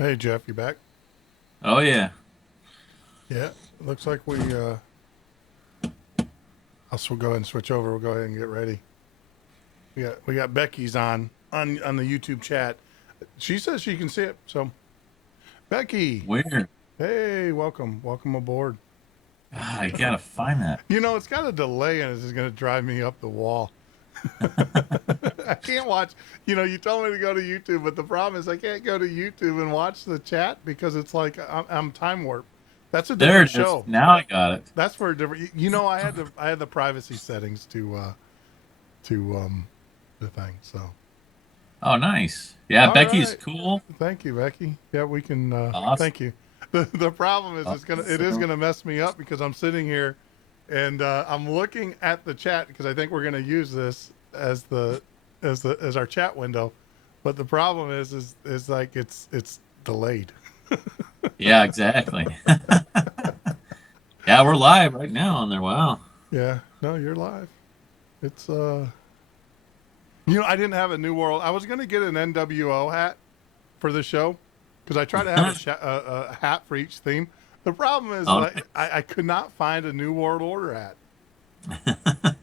Hey Jeff, you back? Oh yeah. Yeah. Looks like I'll go ahead and switch over. We'll go ahead and get ready. We got Becky's on the YouTube chat. She says she can see it. So Becky, Where? hey, welcome aboard. I gotta find that. It's got a delay and it's going to drive me up the wall. I can't watch. You told me to go to YouTube, but the problem is I can't go to YouTube and watch the chat because it's like I'm time warp. That's a There different it is. show. Now I got it. That's for a different. I had the privacy settings to the thing. So Oh, nice. Yeah, all Becky's right, cool. thank you, Becky. Yeah, we can. Awesome. Thank you. The problem is it is Awesome. gonna mess me up because I'm sitting here and I'm looking at the chat because I think we're gonna use this as our chat window, but the problem is like it's delayed. Yeah, exactly. Yeah, we're live right now on there. Wow. Yeah, no, you're live. It's I didn't have a New World. I was gonna get an NWO hat for the show because I try to have a hat for each theme. The problem is Oh, I could not find a New World Order hat.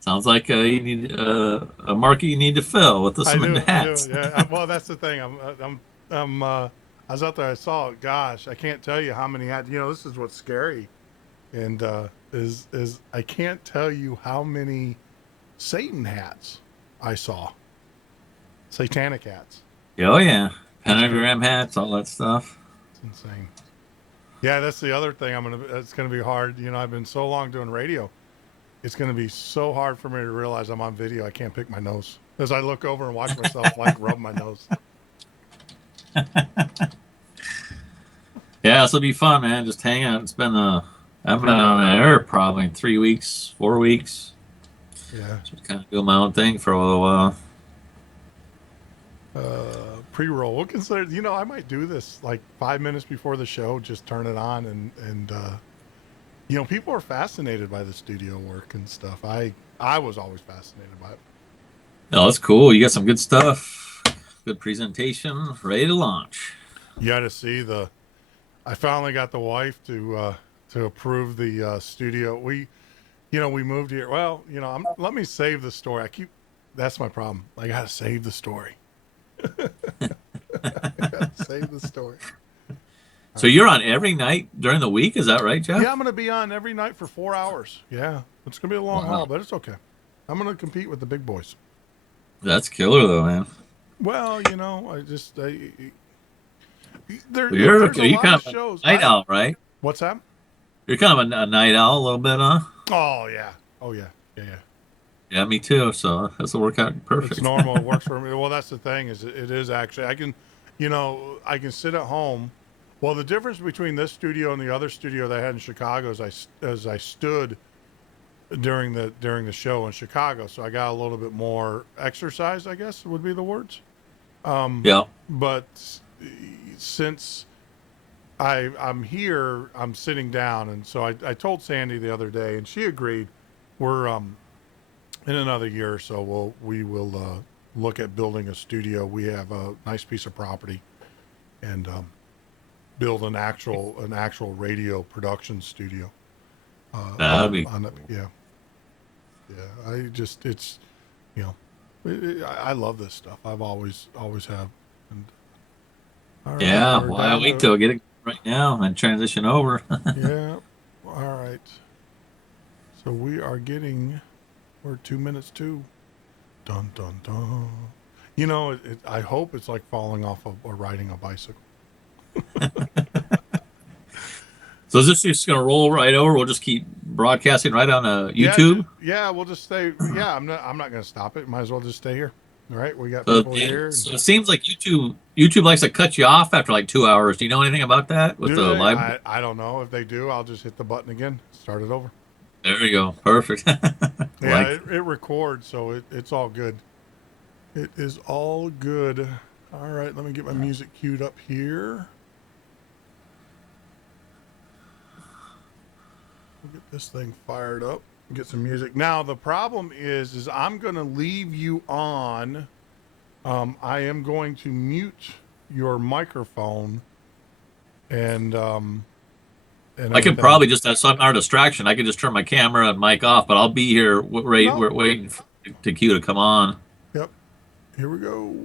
sounds like you need a market you need to fill with some of the I do. hats. Yeah. Well, that's the thing. I'm. I was out there. I saw it. Gosh, I can't tell you how many hats. This is what's scary, and is I can't tell you how many Satan hats I saw. Satanic hats. Oh yeah, It's crazy. pentagram hats, all that stuff. It's insane. Yeah, that's the other thing. It's gonna be hard. I've been so long doing radio. It's gonna be so hard for me to realize I'm on video. I can't pick my nose as I look over and watch myself like rub my nose. Yeah, this will be fun, man. Just hang out. I've been on the air probably 3 weeks, 4 weeks. Yeah. Just kind of doing my own thing for a little while. Pre-roll. We'll consider. I might do this like 5 minutes before the show. Just turn it on and people are fascinated by the studio work and stuff. I was always fascinated by it. No, that's cool. You got some good stuff. Good presentation. Ready to launch. You got to see the. I finally got the wife to approve the studio. We moved here. Well, let me save the story. That's my problem. I got to save the story. I got to save the story. All So right. you're on every night during the week, is that right, Yeah, Jeff? I'm going to be on every night for 4 hours. Yeah, it's going to be a long haul, Wow. but it's okay. I'm going to compete with the big boys. That's killer though, man. Well, Well, you're there's a okay. You lot kind of of a shows. night owl, right? What's that? You're kind of a night owl a little bit, huh? Oh yeah, oh yeah, yeah, yeah. Yeah, me too. So this will work out It's perfect. normal. It works for me. Well, that's the thing is it is actually I can sit at home. Well, the difference between this studio and the other studio that I had in Chicago is I stood during the show in Chicago, so I got a little bit more exercise. I guess would be the words. Yeah. But since I'm here, I'm sitting down, and so I told Sandy the other day, and she agreed. We're in another year or so, we will look at building a studio. We have a nice piece of property, and build an actual radio production studio. That'd be On the, cool. yeah, yeah. I just it's you know, I love this stuff. I've always have. And all right, Yeah. we're Well, I down wait to till I get it right now and transition over. yeah. All right. So we're 2 minutes too. Dun dun dun. I hope it's like falling off of or riding a bicycle. So is this just gonna roll right over? We'll just keep broadcasting right on Yeah, YouTube. yeah, we'll just stay. Yeah, I'm not going to stop it. Might as well just stay here. All right, we got So, people here. And so it seems like YouTube likes to cut you off after like 2 hours. Do you know anything about that with do the they? live? I don't know if they do. I'll just hit the button again, start it over. There you go. Perfect. Yeah, Like it records, so it's all good. It is all good. All right, let me get my music queued up here. We'll get this thing fired up. Get some music. Now the problem is I'm going to leave you on. I am going to mute your microphone and I could everything. probably just have some our distraction. I could just turn my camera and mic off, but I'll be here. No. We're waiting for the cue to come on. Yep. Here we go.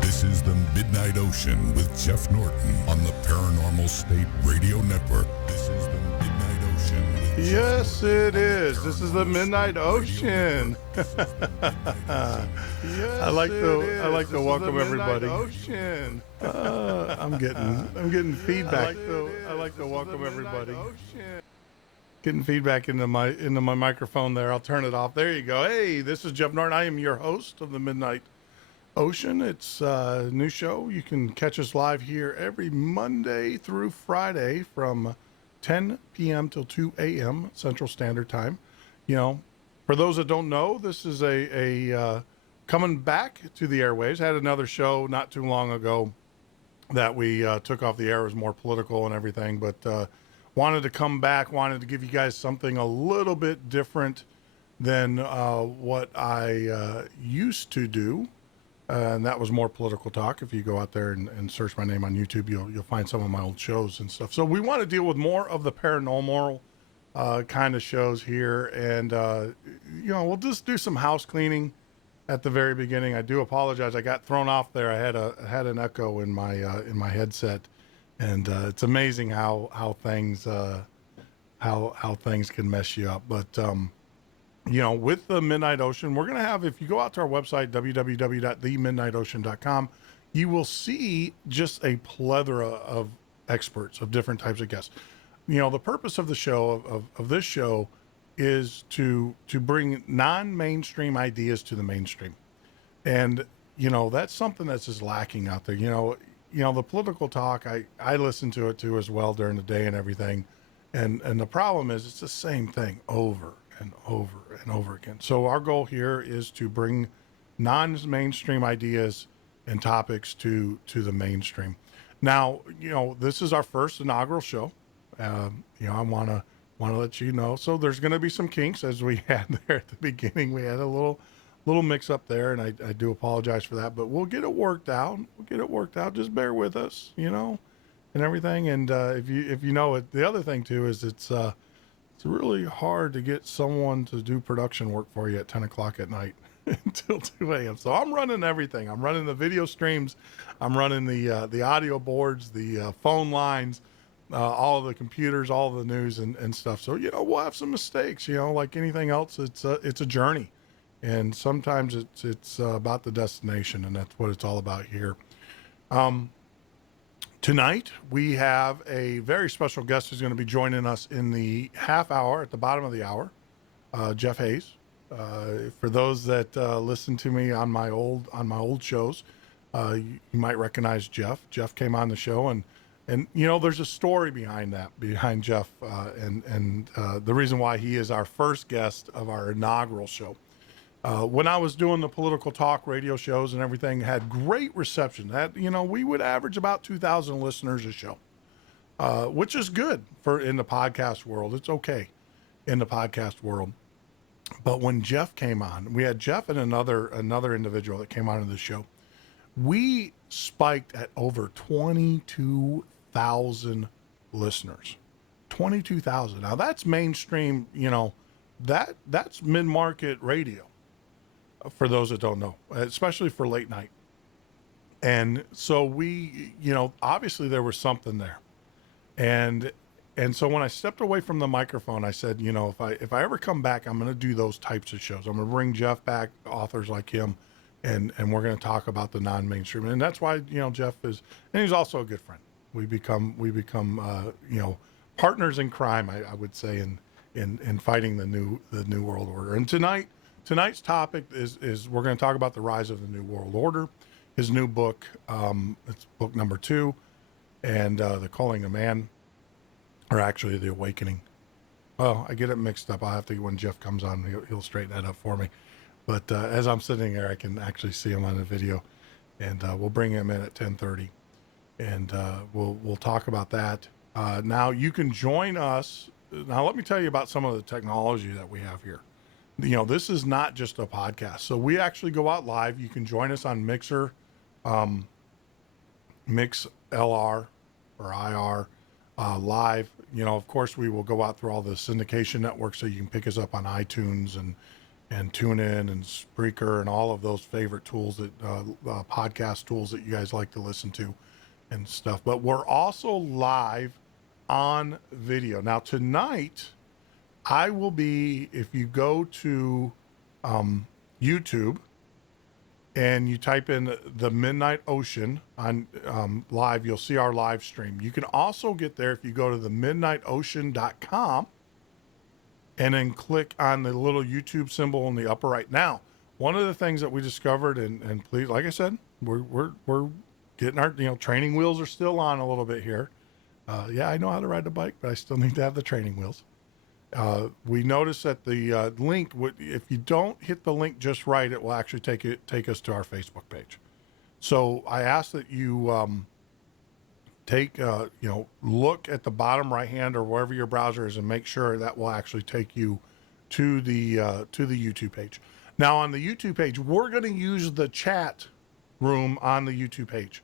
This is the Midnight Ocean with Jeff Norton on the Paranormal State Radio Network. This is the Midnight Ocean with Yes, Jeff Norton it on the is. This is the Paranormal Midnight State Radio Ocean. Network. I like to welcome everybody. Ocean. I'm getting feedback. I like to welcome everybody. Getting feedback into my microphone there. I'll turn it off. There you go. Hey, this is Jeff Norton. I am your host of the Midnight Ocean. It's a new show. You can catch us live here every Monday through Friday from 10 p.m. till 2 a.m. Central Standard Time. You know, for those that don't know, this is a coming back to the airwaves. Had another show not too long ago that we took off the air. It was more political and everything, but wanted to come back, wanted to give you guys something a little bit different than what I used to do. And that was more political talk. If you go out there and search my name on YouTube, you'll find some of my old shows and stuff. So we want to deal with more of the paranormal kind of shows here. And, we'll just do some house cleaning at the very beginning. I do apologize. I got thrown off there. I had an echo in my headset. And it's amazing how things how things can mess you up. But with the Midnight Ocean, we're going to have, if you go out to our website, www.themidnightocean.com, you will see just a plethora of experts, of different types of guests. The purpose of the show, of this show, is to bring non-mainstream ideas to the mainstream. And, that's something that's just lacking out there. The political talk, I listen to it too as well during the day and everything. And the problem is it's the same thing over and over and over again. So our goal here is to bring non-mainstream ideas and topics to the mainstream. Now, this is our first inaugural show. I want to let you know. So there's going to be some kinks, as we had there at the beginning. We had a little mix up there, and I do apologize for that, but we'll get it worked out. Just bear with us, and everything. And if you know it, the other thing too is it's really hard to get someone to do production work for you at 10 o'clock at night until 2 a.m. So I'm running everything. I'm running the video streams. I'm running the audio boards, the phone lines, all of the computers, all of the news and stuff. So, we'll have some mistakes, like anything else. It's a journey. And sometimes it's about the destination, and that's what it's all about here. Tonight, we have a very special guest who's going to be joining us in the half hour, at the bottom of the hour, Jeff Hayes. For those that listen to me on my old shows, you might recognize Jeff. Jeff came on the show, and there's a story behind Jeff, and the reason why he is our first guest of our inaugural show. When I was doing the political talk radio shows and everything, had great reception. We would average about 2,000 listeners a show, which is good in the podcast world. It's okay in the podcast world. But when Jeff came on, we had Jeff and another individual that came on to the show. We spiked at over 22,000 listeners. 22,000. Now that's mainstream. That's mid-market radio. For those that don't know, especially for late night. And so we, obviously there was something there. And so when I stepped away from the microphone, I said, if I ever come back, I'm going to do those types of shows. I'm going to bring Jeff back, authors like him, and we're going to talk about the non-mainstream. And that's why, Jeff is, and he's also a good friend. We become partners in crime, I would say, in fighting the new world order. And Tonight's topic is we're going to talk about the rise of the New World Order, his new book. It's book number 2, and The Calling of Man, or actually The Awakening. Well, I get it mixed up. I'll have to, when Jeff comes on, he'll straighten that up for me. But as I'm sitting there, I can actually see him on the video, and we'll bring him in at 10:30, and we'll talk about that. Now you can join us. Now let me tell you about some of the technology that we have here. This is not just a podcast. So we actually go out live. You can join us on Mixer, MixLR or IR live. Of course, we will go out through all the syndication networks, so you can pick us up on iTunes and TuneIn and Spreaker and all of those favorite tools that podcast tools that you guys like to listen to and stuff. But we're also live on video. Now tonight, I will be, if you go to YouTube and you type in the Midnight Ocean on live, you'll see our live stream. You can also get there if you go to the midnightocean.com and then click on the little YouTube symbol in the upper right. Now, one of the things that we discovered, and please, like I said, we're getting our, training wheels are still on a little bit here. Yeah, I know how to ride the bike, but I still need to have the training wheels. We noticed that the link, if you don't hit the link just right, it will actually take us to our Facebook page. So I ask that you look at the bottom right hand or wherever your browser is, and make sure that will actually take you to the YouTube page. Now on the YouTube page, we're going to use the chat room on the YouTube page.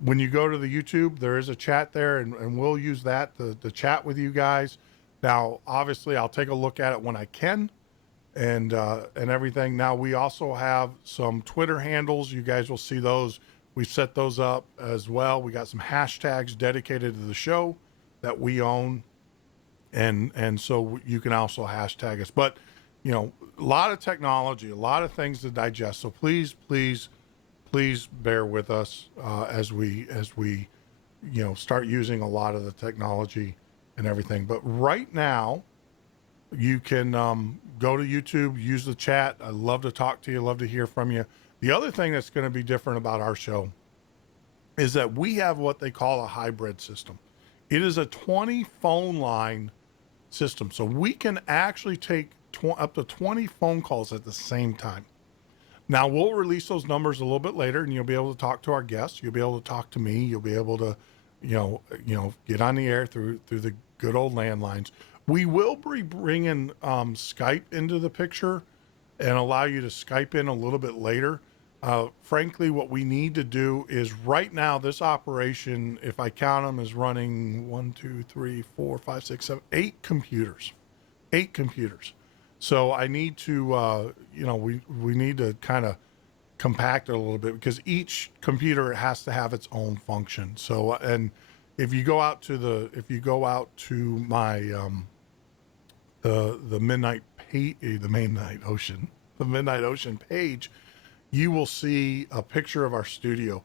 When you go to the YouTube, there is a chat there, and we'll use that to chat with you guys. Now, obviously, I'll take a look at it when I can, and everything. Now, we also have some Twitter handles. You guys will see those. We've set those up as well. We got some hashtags dedicated to the show that we own, and so you can also hashtag us. But, a lot of technology, a lot of things to digest. So please bear with us as we start using a lot of the technology and everything. But right now, you can go to YouTube, use the chat. I love to talk to you, love to hear from you. The other thing that's going to be different about our show is that we have what they call a hybrid system. It is a 20 phone line system, so we can actually take up to 20 phone calls at the same time. Now, we'll release those numbers a little bit later, and you'll be able to talk to our guests. You'll be able to talk to me. You'll be able to, get on the air through the good old landlines. We will be bringing Skype into the picture and allow you to Skype in a little bit later. Frankly, what we need to do is right now, this operation, if I count them, is running 8 computers. 8 computers. So I need to, we need to kind of compact it a little bit, because each computer has to have its own function. So, and if you go out to my, the Midnight Ocean page, you will see a picture of our studio.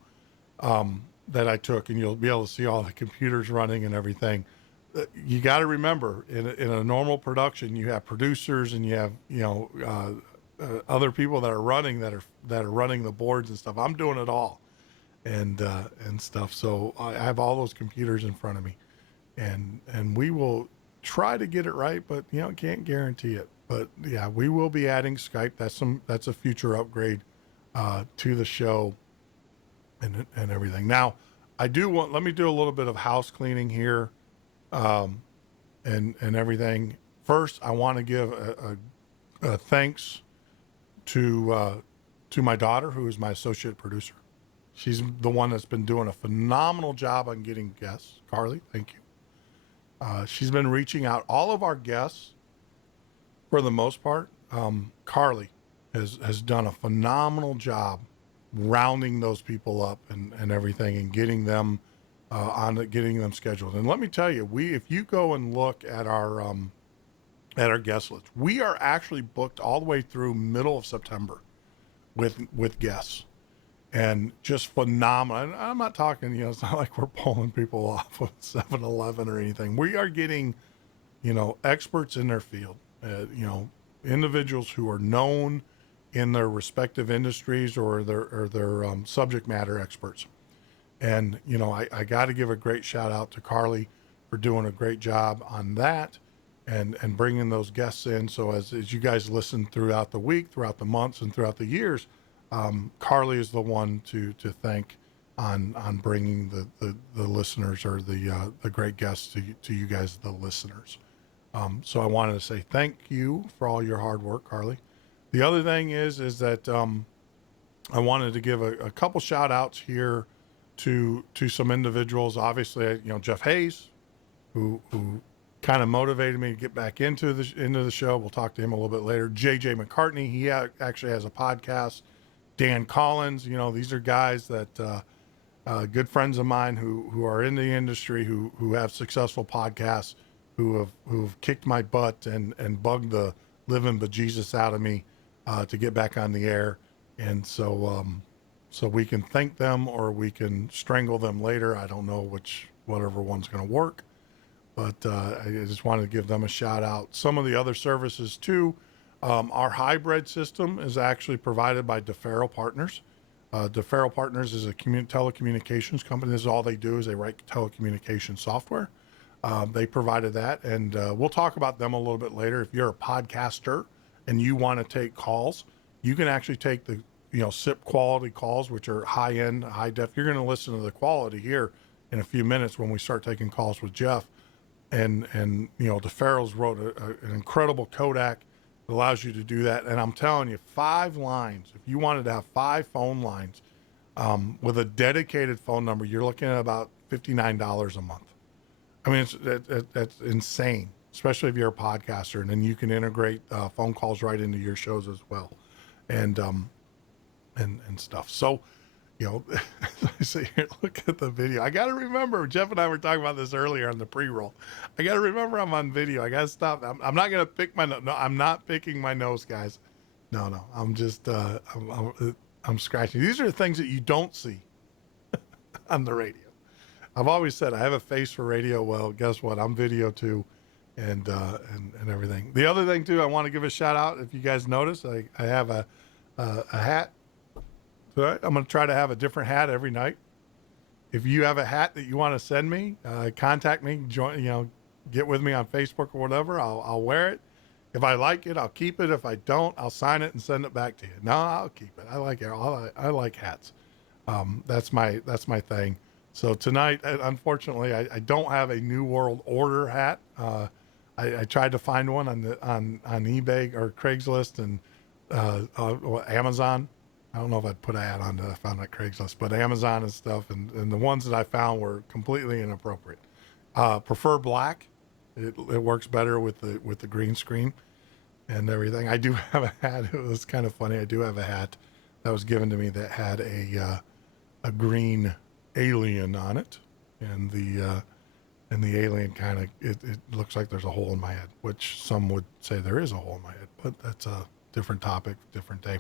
that I took, and you'll be able to see all the computers running and everything. You got to remember, in a normal production, you have producers and you have other people that are running the boards and stuff. I'm doing it all, and stuff. So I have all those computers in front of me, and we will try to get it right, but can't guarantee it. But yeah, we will be adding Skype. That's a future upgrade to the show and everything. Now, let me do a little bit of house cleaning here, and everything. First, I want to give a thanks to my daughter, who is my associate producer. She's the one that's been doing a phenomenal job on getting guests. Carly, thank you. She's been reaching out. All of our guests, for the most part, Carly has done a phenomenal job rounding those people up and everything, and getting them getting them scheduled. And let me tell you, if you go and look at our guest list, we are actually booked all the way through middle of September with guests, and just phenomenal. And I'm not talking, it's not like we're pulling people off of 7-Eleven or anything. We are getting, experts in their field, individuals who are known in their respective industries or their subject matter experts. And, I got to give a great shout out to Carly for doing a great job on that and bringing those guests in. So as you guys listen throughout the week, throughout the months, and throughout the years, Carly is the one to thank on bringing the listeners, or the great guests to you guys, the listeners. So I wanted to say thank you for all your hard work, Carly. The other thing is that I wanted to give a couple shout outs here to some individuals. Obviously, Jeff Hayes, who kind of motivated me to get back into the show. We'll talk to him a little bit later. JJ McCartney, he actually has a podcast. Dan Collins, these are guys that good friends of mine who are in the industry, who have successful podcasts, who've kicked my butt and bugged the living bejesus out of me to get back on the air. And so we can thank them, or we can strangle them later. I don't know whatever one's going to work, but I just wanted to give them a shout out. Some of the other services too. Our hybrid system is actually provided by DeFaro Partners. DeFaro Partners is a telecommunications company. This is all they do, is they write telecommunications software. They provided that, and we'll talk about them a little bit later. If you're a podcaster and you want to take calls, you can actually take the SIP quality calls, which are high end, high def. You're going to listen to the quality here in a few minutes when we start taking calls with Jeff. And DeFaro's wrote an incredible codec that allows you to do that. And I'm telling you, 5 lines. If you wanted to have 5 phone lines with a dedicated phone number, you're looking at about $59 a month. I mean, that's insane, especially if you're a podcaster, and then you can integrate phone calls right into your shows as well, and stuff. So, I say here, look at the video. I got to remember, Jeff and I were talking about this earlier on the pre-roll. I got to remember I'm on video. I got to stop. I'm not going to pick my nose. No, I'm not picking my nose, guys. No. I'm just, I'm scratching. These are the things that you don't see on the radio. I've always said I have a face for radio. Well, guess what? I'm video too, and everything. The other thing too, I want to give a shout out. If you guys notice, I have a hat. So I'm going to try to have a different hat every night. If you have a hat that you want to send me, contact me. Join, get with me on Facebook or whatever. I'll wear it. If I like it, I'll keep it. If I don't, I'll sign it and send it back to you. No, I'll keep it. I like it. I like hats. That's my thing. So tonight, unfortunately, I don't have a New World Order hat. I tried to find one on eBay or Craigslist and Amazon. I don't know if I'd put an ad on that I found at Craigslist, but Amazon and stuff, and the ones that I found were completely inappropriate. Prefer black. It works better with the green screen and everything. I do have a hat. It was kind of funny. I do have a hat that was given to me that had a green alien on it, and the alien kind of it looks like there's a hole in my head, which some would say there is a hole in my head, but that's a different topic, different day.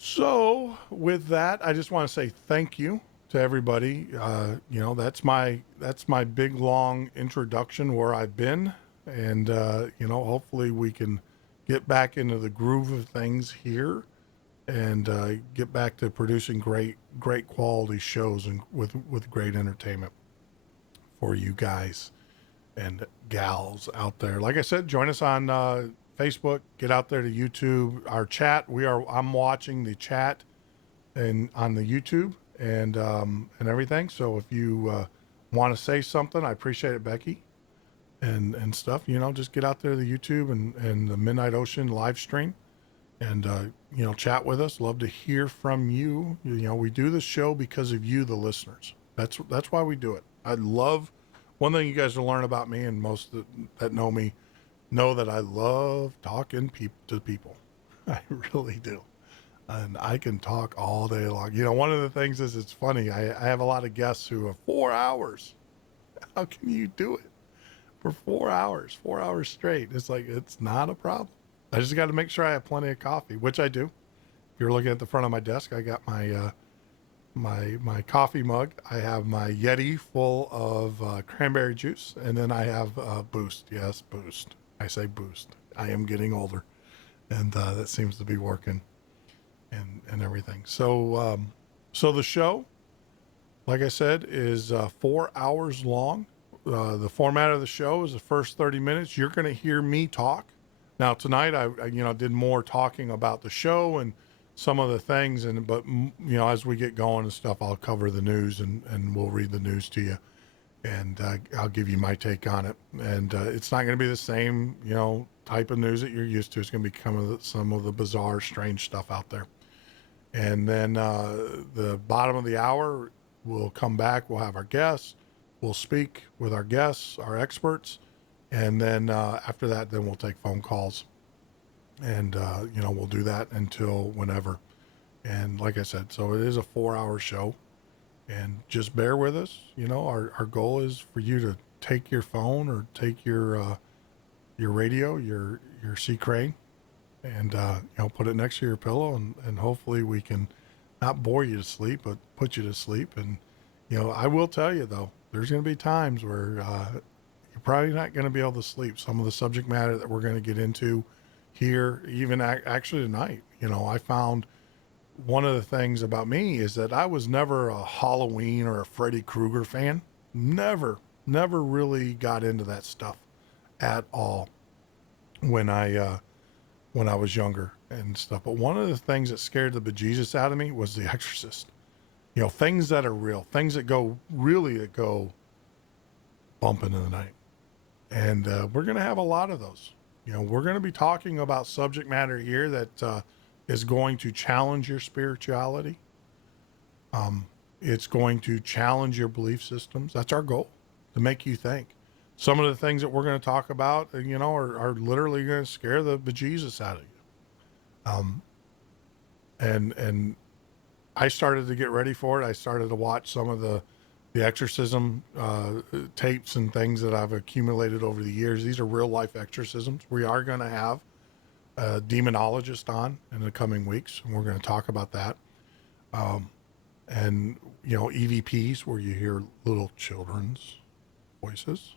So with that, I just want to say thank you to everybody. That's my big long introduction where I've been, and hopefully we can get back into the groove of things here, and get back to producing great quality shows and with great entertainment for you guys and gals out there. Like I said, join us on Facebook. Get out there to YouTube. Our chat. I'm watching the chat and on the YouTube and everything. So if you want to say something, I appreciate it, Becky, and stuff. Just get out there to the YouTube and the Midnight Ocean live stream, and chat with us. Love to hear from you. We do this show because of you, the listeners. That's why we do it. I love. One thing you guys will learn about me, and most that know me know that I love talking to people. I really do. And I can talk all day long. One of the things is, it's funny. I have a lot of guests who are 4 hours. How can you do it for 4 hours, 4 hours straight? It's like, it's not a problem. I just got to make sure I have plenty of coffee, which I do. If you're looking at the front of my desk, I got my my coffee mug. I have my Yeti full of cranberry juice, and then I have Boost. Yes, Boost. I say Boost. I am getting older, and that seems to be working, and everything. So the show, like I said, is 4 hours long. The format of the show is the first 30 minutes. You're going to hear me talk. Now tonight, I did more talking about the show and some of the things, but as we get going and stuff, I'll cover the news and we'll read the news to you, and I'll give you my take on it. And it's not going to be the same type of news that you're used to. It's going to be some of the bizarre, strange stuff out there. And then the bottom of the hour, we'll come back. We'll have our guests. We'll speak with our guests, our experts, and then after that, then we'll take phone calls. And, we'll do that until whenever. And like I said, so it is a 4-hour show, and just bear with us. Our goal is for you to take your phone or take your radio, your C Crane, and, put it next to your pillow, and hopefully we can not bore you to sleep, but put you to sleep. And, I will tell you though, there's going to be times where, you're probably not going to be able to sleep. Some of the subject matter that we're going to get into here, even actually tonight, I found one of the things about me is that I was never a Halloween or a Freddy Krueger fan. Never really got into that stuff at all when I was younger and stuff. But one of the things that scared the bejesus out of me was The Exorcist. Things that are real, things that go bump into the night. And we're going to have a lot of those. We're going to be talking about subject matter here that is going to challenge your spirituality. It's going to challenge your belief systems. That's our goal, to make you think. Some of the things that we're going to talk about, are literally going to scare the bejesus out of you. And I started to get ready for it. I started to watch some of the exorcism tapes and things that I've accumulated over the years. These are real life exorcisms. We are going to have a demonologist on in the coming weeks, and we're going to talk about that. And EVPs, where you hear little children's voices.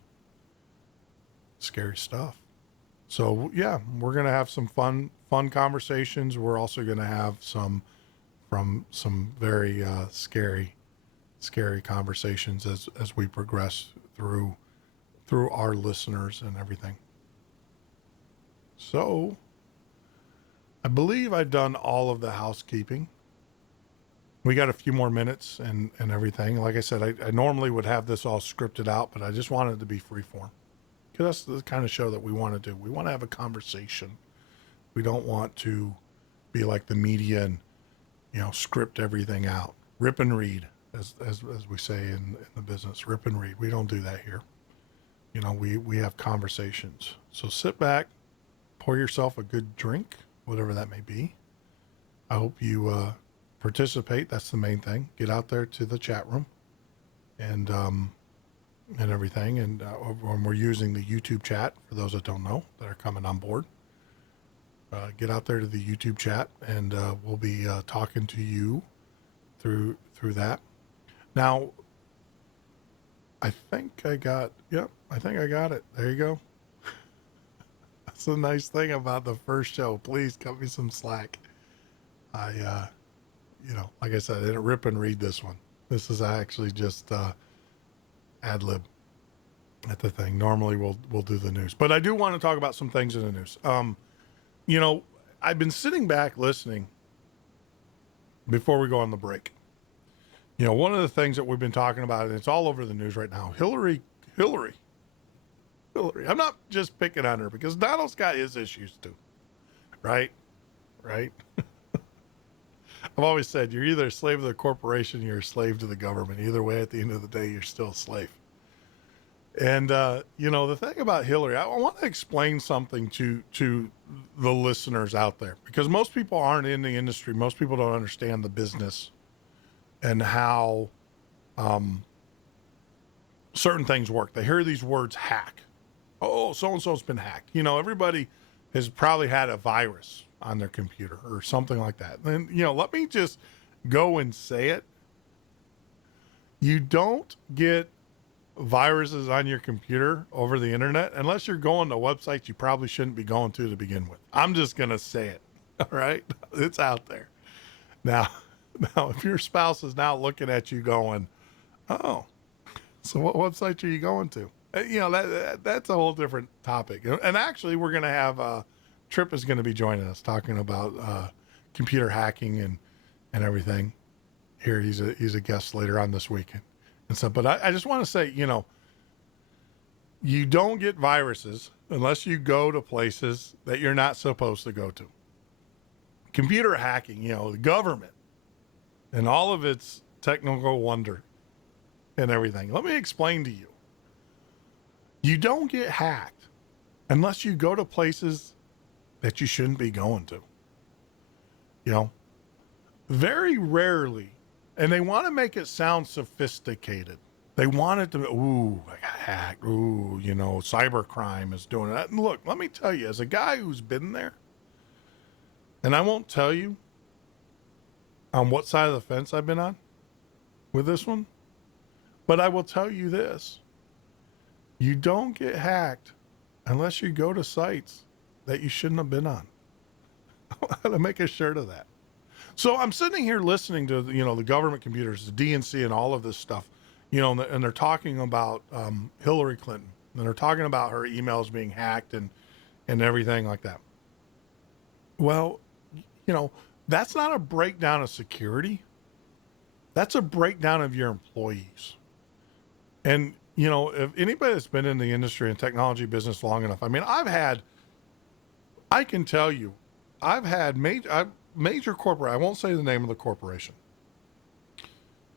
Scary stuff. So yeah, we're going to have some fun conversations. We're also going to have some very scary conversations as we progress through our listeners and everything. So I believe I've done all of the housekeeping. We got a few more minutes and everything. Like I said, I normally would have this all scripted out, but I just wanted it to be freeform, because that's the kind of show that we want to do. We want to have a conversation. We don't want to be like the media and script everything out. Rip and read, as we say in the business. Rip and read. We don't do that here. We have conversations. So sit back, pour yourself a good drink, whatever that may be. I hope you participate. That's the main thing. Get out there to the chat room and everything. And when we're using the YouTube chat, for those that don't know, that are coming on board, get out there to the YouTube chat, and we'll be talking to you through that. Now, I think I got it. There you go. That's the nice thing about the first show. Please cut me some slack. I, like I said, I didn't rip and read this one. This is actually just ad lib at the thing. Normally we'll do the news, but I do want to talk about some things in the news. I've been sitting back listening before we go on the break. One of the things that we've been talking about, and it's all over the news right now, Hillary. I'm not just picking on her because Donald's got his issues too. Right? I've always said you're either a slave to the corporation, you're a slave to the government. Either way, at the end of the day, you're still a slave. And, the thing about Hillary, I want to explain something to the listeners out there, because most people aren't in the industry. Most people don't understand the business and how certain things work. They hear these words hack. Oh, so-and-so's been hacked. Everybody has probably had a virus on their computer or something like that. And, let me just go and say it. You don't get viruses on your computer over the internet unless you're going to websites you probably shouldn't be going to begin with. I'm just going to say it. All right. It's out there. Now, if your spouse is now looking at you going, oh, so what website are you going to? That's a whole different topic. And actually we're going to have, Tripp is going to be joining us talking about, computer hacking and everything here. He's a guest later on this weekend. And so, but I just want to say, you don't get viruses unless you go to places that you're not supposed to go to. Computer hacking, the government and all of its technical wonder and everything. Let me explain to you. You don't get hacked unless you go to places that you shouldn't be going to. Very rarely. And they want to make it sound sophisticated. They want it to be, ooh, I got hacked. Ooh, cybercrime is doing that. And look, let me tell you, as a guy who's been there, and I won't tell you on what side of the fence I've been on with this one, but I will tell you this. You don't get hacked unless you go to sites that you shouldn't have been on. I want to make a shirt of that. So I'm sitting here listening to, the government computers, the DNC and all of this stuff, and they're talking about Hillary Clinton, and they're talking about her emails being hacked and everything like that. Well, that's not a breakdown of security. That's a breakdown of your employees. And, if anybody that's been in the industry and technology business long enough, I can tell you, I've had major corporate, I won't say the name of the corporation,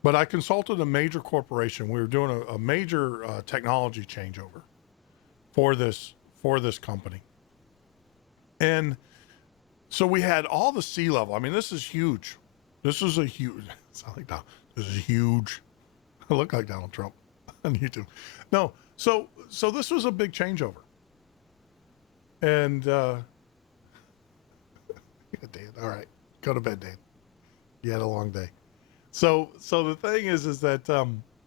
but I consulted a major corporation. We were doing a major technology changeover for this company. And so we had all the C-level. I mean, this is huge. This is huge. This is huge. I look like Donald Trump on YouTube. No. So this was a big changeover. And, Dan, all right, go to bed, Dan. You had a long day. So the thing is that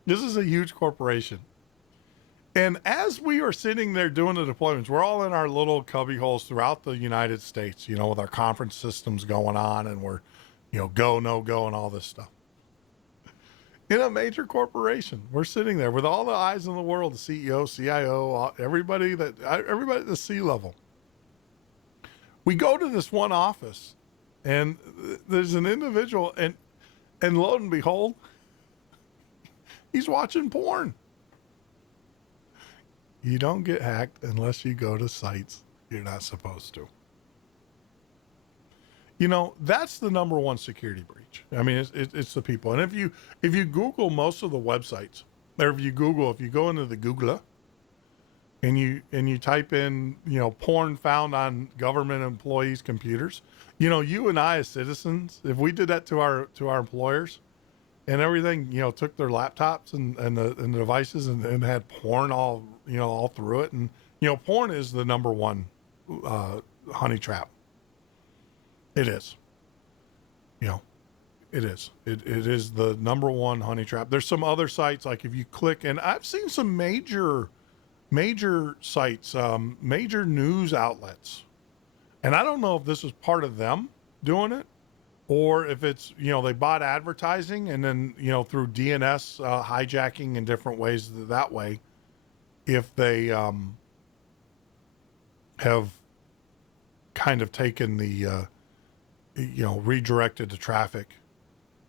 this is a huge corporation. And as we are sitting there doing the deployments, we're all in our little cubby holes throughout the United States, with our conference systems going on, and we're, go, no go, and all this stuff. In a major corporation, we're sitting there with all the eyes in the world, the CEO, CIO, everybody at the C-level. We go to this one office, and there's an individual, and lo and behold, he's watching porn. You don't get hacked unless you go to sites you're not supposed to. That's the number one security breach. I mean, it's the people. And if you Google most of the websites, or if you go into the Googler and you type in, porn found on government employees' computers, you and I as citizens, if we did that to our employers and everything, took their laptops and the devices and had porn all through it. And, porn is the number one honey trap. It is. It is. It is the number one honey trap. There's some other sites, like if you click, and I've seen some major sites, major news outlets. And I don't know if this is part of them doing it or if it's, they bought advertising and then, through DNS hijacking in different ways that way, if they have kind of taken the, redirected the traffic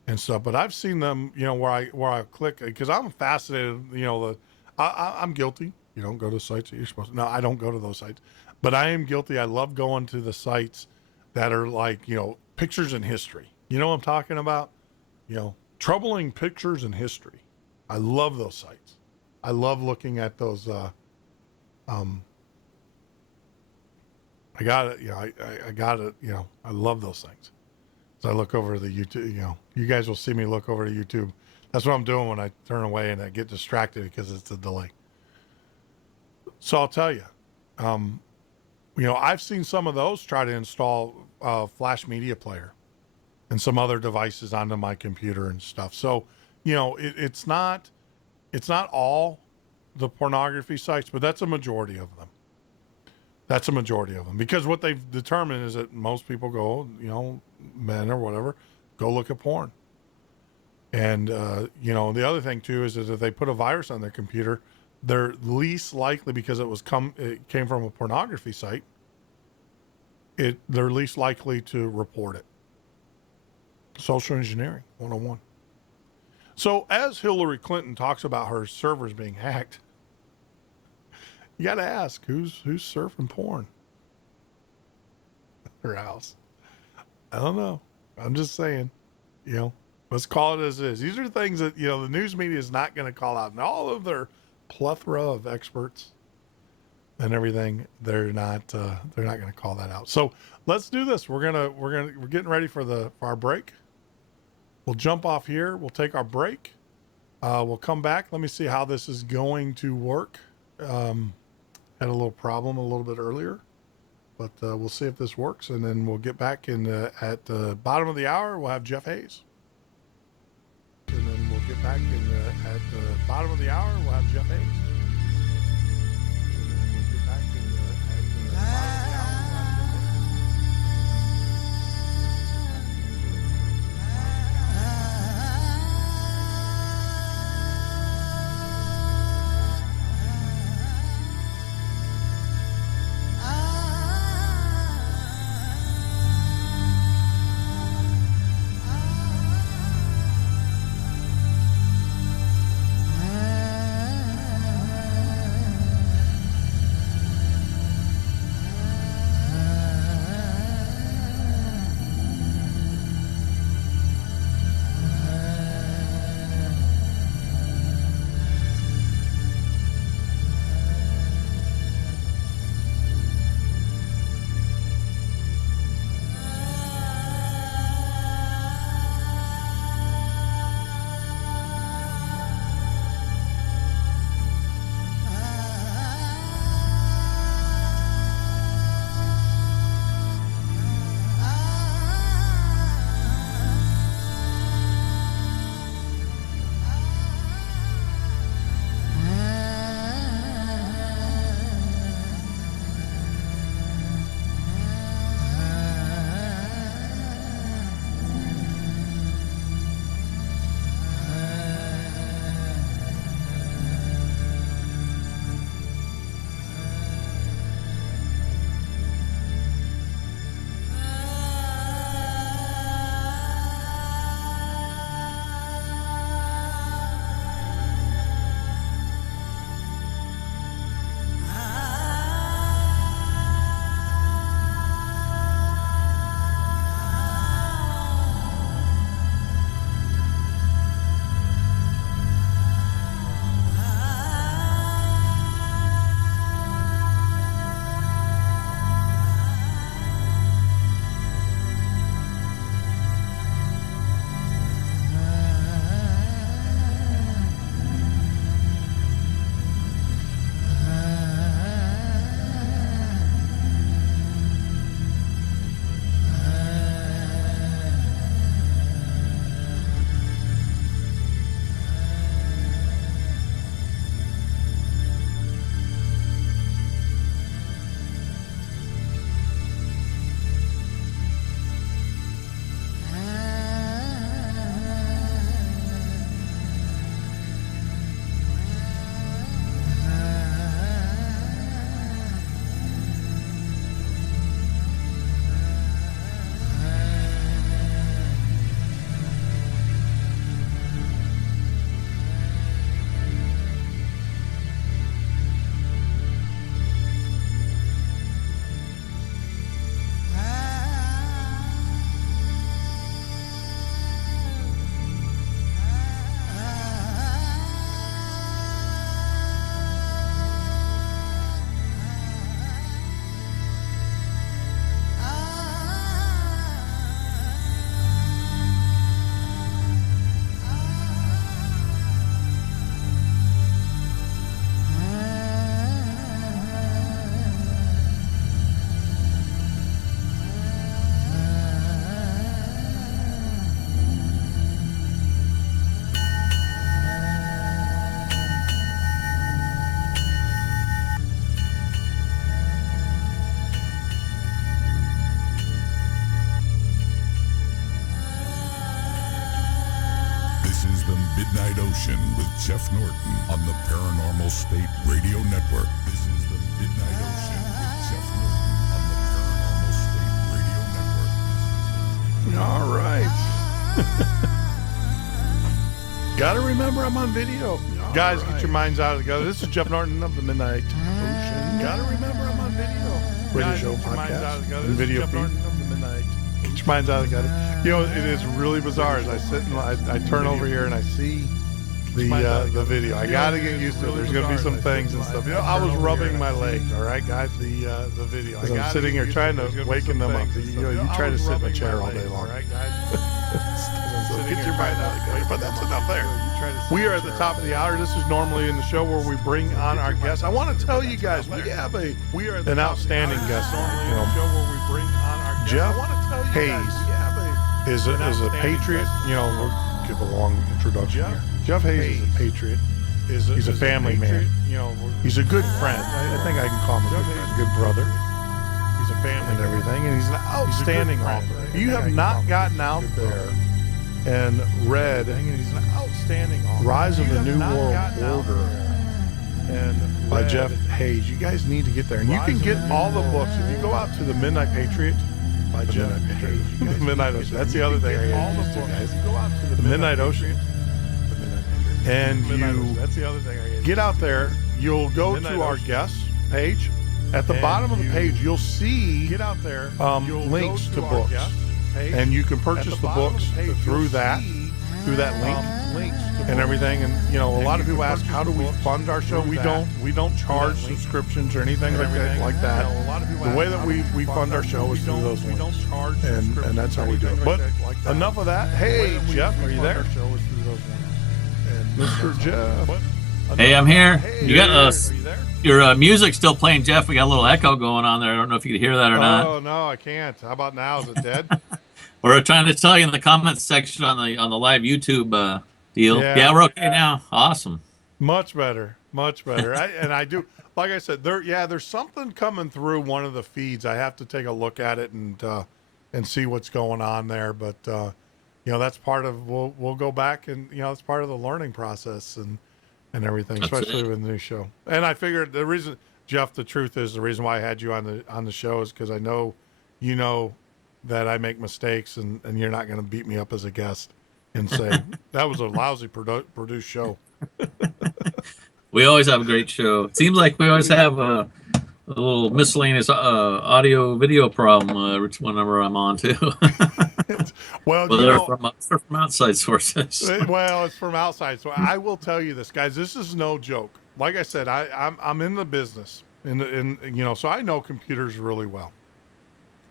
and stuff. But I've seen them, where I click, because I'm fascinated, I'm guilty. You don't go to sites that you're supposed to. No, I don't go to those sites, but I am guilty. I love going to the sites that are like, pictures in history. You know what I'm talking about? Troubling pictures in history. I love those sites. I love looking at those. I got it. I got it. I love those things. So I look over to the YouTube, you guys will see me look over to YouTube. That's what I'm doing when I turn away and I get distracted because it's a delay. So I'll tell you, I've seen some of those try to install a Flash Media Player and some other devices onto my computer and stuff. So, it's not all the pornography sites, but that's a majority of them. That's a majority of them, because what they've determined is that most people go, men or whatever, go look at porn. And, the other thing too is that if they put a virus on their computer, they're least likely, because it came from a pornography site, they're least likely to report it. Social engineering 101. So as Hillary Clinton talks about her servers being hacked, you got to ask, who's surfing porn at her house? I don't know. I'm just saying, let's call it as is. These are things that, the news media is not going to call out. And all of their plethora of experts and everything, they're not going to call that out. So let's do this. We're getting ready for our break. We'll jump off here. We'll take our break. We'll come back. Let me see how this is going to work. Had a little problem a little bit earlier, but we'll see if this works, and then we'll get back in at the bottom of the hour. We'll have Jeff Hayes, and then we'll get back in at the bottom of the hour. We'll have Jeff Hayes, and then we'll get back in at the bottom of the hour. We'll have Jeff Hayes. This is the Midnight Ocean with Jeff Norton on the Paranormal State Radio Network. This is the Midnight Ocean with Jeff Norton on the Paranormal State Radio Network. All right. Gotta remember I'm on video. Guys, get your minds out of the gutter. This is Jeff Norton of the Midnight Ocean. Gotta remember I'm on video. Radio show, podcast, and video feed. Get your minds out of the gutter. You know, it is really bizarre as I sit and I turn over here and I see the video. I gotta get used to it. There's gonna be some things and stuff. You know, I was rubbing my legs. All right, guys. The video. As I'm sitting here trying to waken them up. You know, you try to sit in a chair all day long. All right, guys. So get your mind out of the gutter. But that's enough there. We are at the top of the hour. This is normally in the show where we bring on our guests. I want to tell you guys, we have an outstanding guest. You know, Jeff Hayes is a patriot. You know, we'll give a long introduction here. Jeff Hayes is a patriot. He's a family man. You know, he's a good friend. I think I can call him a good brother. He's a family and everything, and he's an outstanding author. You have not gotten out there and read Rise of the New World Order by Jeff Hayes. You guys need to get there. And you can get all the books. If you go out to the Midnight Patriot by Jeff Hayes. The Midnight Ocean. That's the other thing I got to do, guys. The Midnight Ocean. And you get out there. You'll go to our guests page. At the bottom of the page, you'll see links to books. And you can purchase the books through that link and everything. And you know, a lot of people ask, how do we fund our show? We don't charge subscriptions or anything like that. The way that we fund our show is through those links, and that's how we do it. But enough of that. Hey, Jeff, are you there? Mr. Jeff. Hey, I'm here. You got your music still playing, Jeff. We got a little echo going on there. I don't know if you could hear that or not. Oh no, I can't. How about now? Is it dead? We're trying to tell you in the comments section on the live YouTube deal. Yeah, we're okay now. Awesome. Much better. I do, like I said, there's something coming through one of the feeds. I have to take a look at it and see what's going on there. But you know, that's part of we'll go back and you know, it's part of the learning process and everything, especially with the new show. And I figured the reason, Jeff, the truth is the reason why I had you on the show is because I know you know that I make mistakes and you're not going to beat me up as a guest and say that was a lousy produced show. We always have a great show. It seems like we always have a little miscellaneous audio video problem whenever I'm on too. Well, they're from outside sources. Well, it's from outside. So I will tell you this, guys. This is no joke. Like I said, I'm in the business, in you know, so I know computers really well.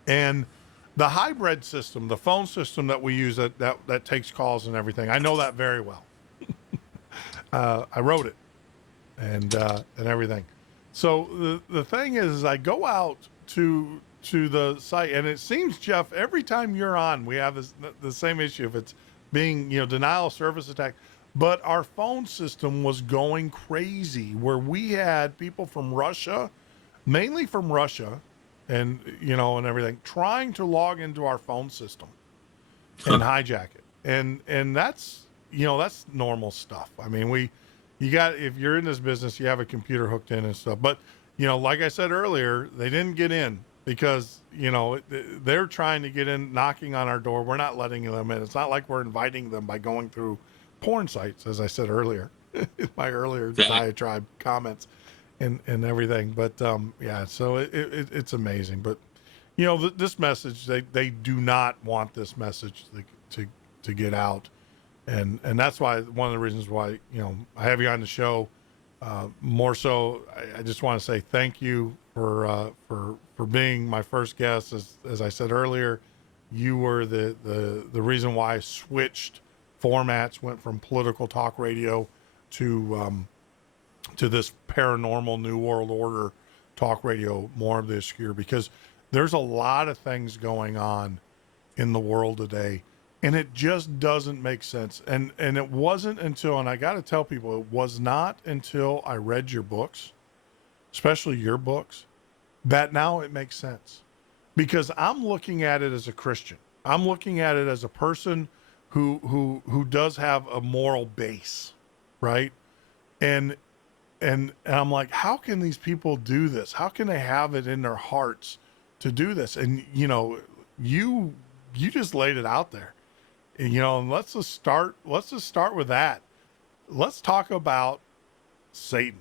And the hybrid system, the phone system that we use that takes calls and everything, I know that very well. I wrote it and everything. So the thing is I go out to the site, and it seems, Jeff, every time you're on, we have the same issue. If it's being, you know, denial of service attack, but our phone system was going crazy where we had people from Russia, mainly from Russia, and you know, and everything, trying to log into our phone system and hijack it. And that's, you know, that's normal stuff. I mean, if you're in this business, you have a computer hooked in and stuff. But, you know, like I said earlier, they didn't get in because, you know, they're trying to get in, knocking on our door. We're not letting them in. It's not like we're inviting them by going through porn sites, as I said earlier, in my earlier diatribe comments and everything. But, yeah, so it's amazing. But, you know, this message, they do not want this message to get out. And that's why, one of the reasons why, you know, I have you on the show. More so, I just want to say thank you for being my first guest. As I said earlier, you were the reason why I switched formats, went from political talk radio to this paranormal New World Order talk radio, more of the obscure, because there's a lot of things going on in the world today. And it just doesn't make sense. And it wasn't until, and I got to tell people, it was not until I read your books, especially your books, that now it makes sense. Because I'm looking at it as a Christian. I'm looking at it as a person who does have a moral base, right? And I'm like, how can these people do this? How can they have it in their hearts to do this? And you just laid it out there. And, and let's just start with that. Let's talk about Satan.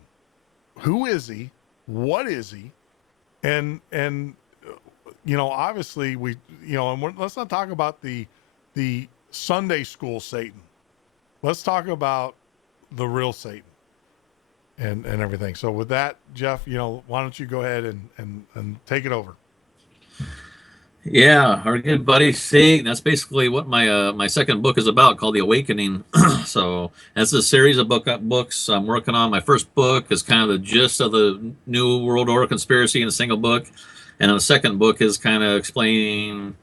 Who is he? What is he? And obviously let's not talk about the Sunday school Satan. Let's talk about the real Satan and everything. So with that, Jeff, why don't you go ahead and take it over? Yeah, our good buddy Satan. That's basically what my second book is about, called The Awakening. So that's a series of books I'm working on. My first book is kind of the gist of the New World Order conspiracy in a single book, and then the second book is kind of explaining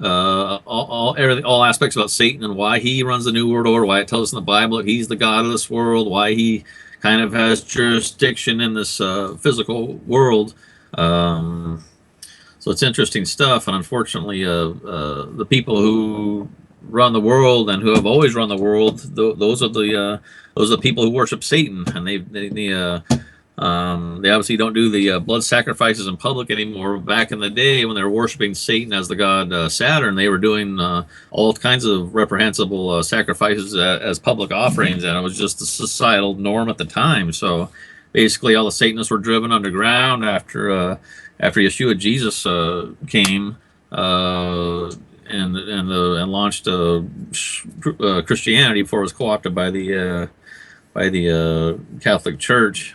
all aspects about Satan and why he runs the New World Order, why it tells us in the Bible that he's the god of this world, why he kind of has jurisdiction in this physical world. So it's interesting stuff, and unfortunately, the people who run the world and who have always run the world, those are the people who worship Satan, and they obviously don't do the blood sacrifices in public anymore. Back in the day, when they were worshiping Satan as the god Saturn, they were doing all kinds of reprehensible sacrifices as public offerings, and it was just the societal norm at the time. So basically, all the Satanists were driven underground after Yeshua Jesus came and launched Christianity before it was co-opted by the Catholic Church.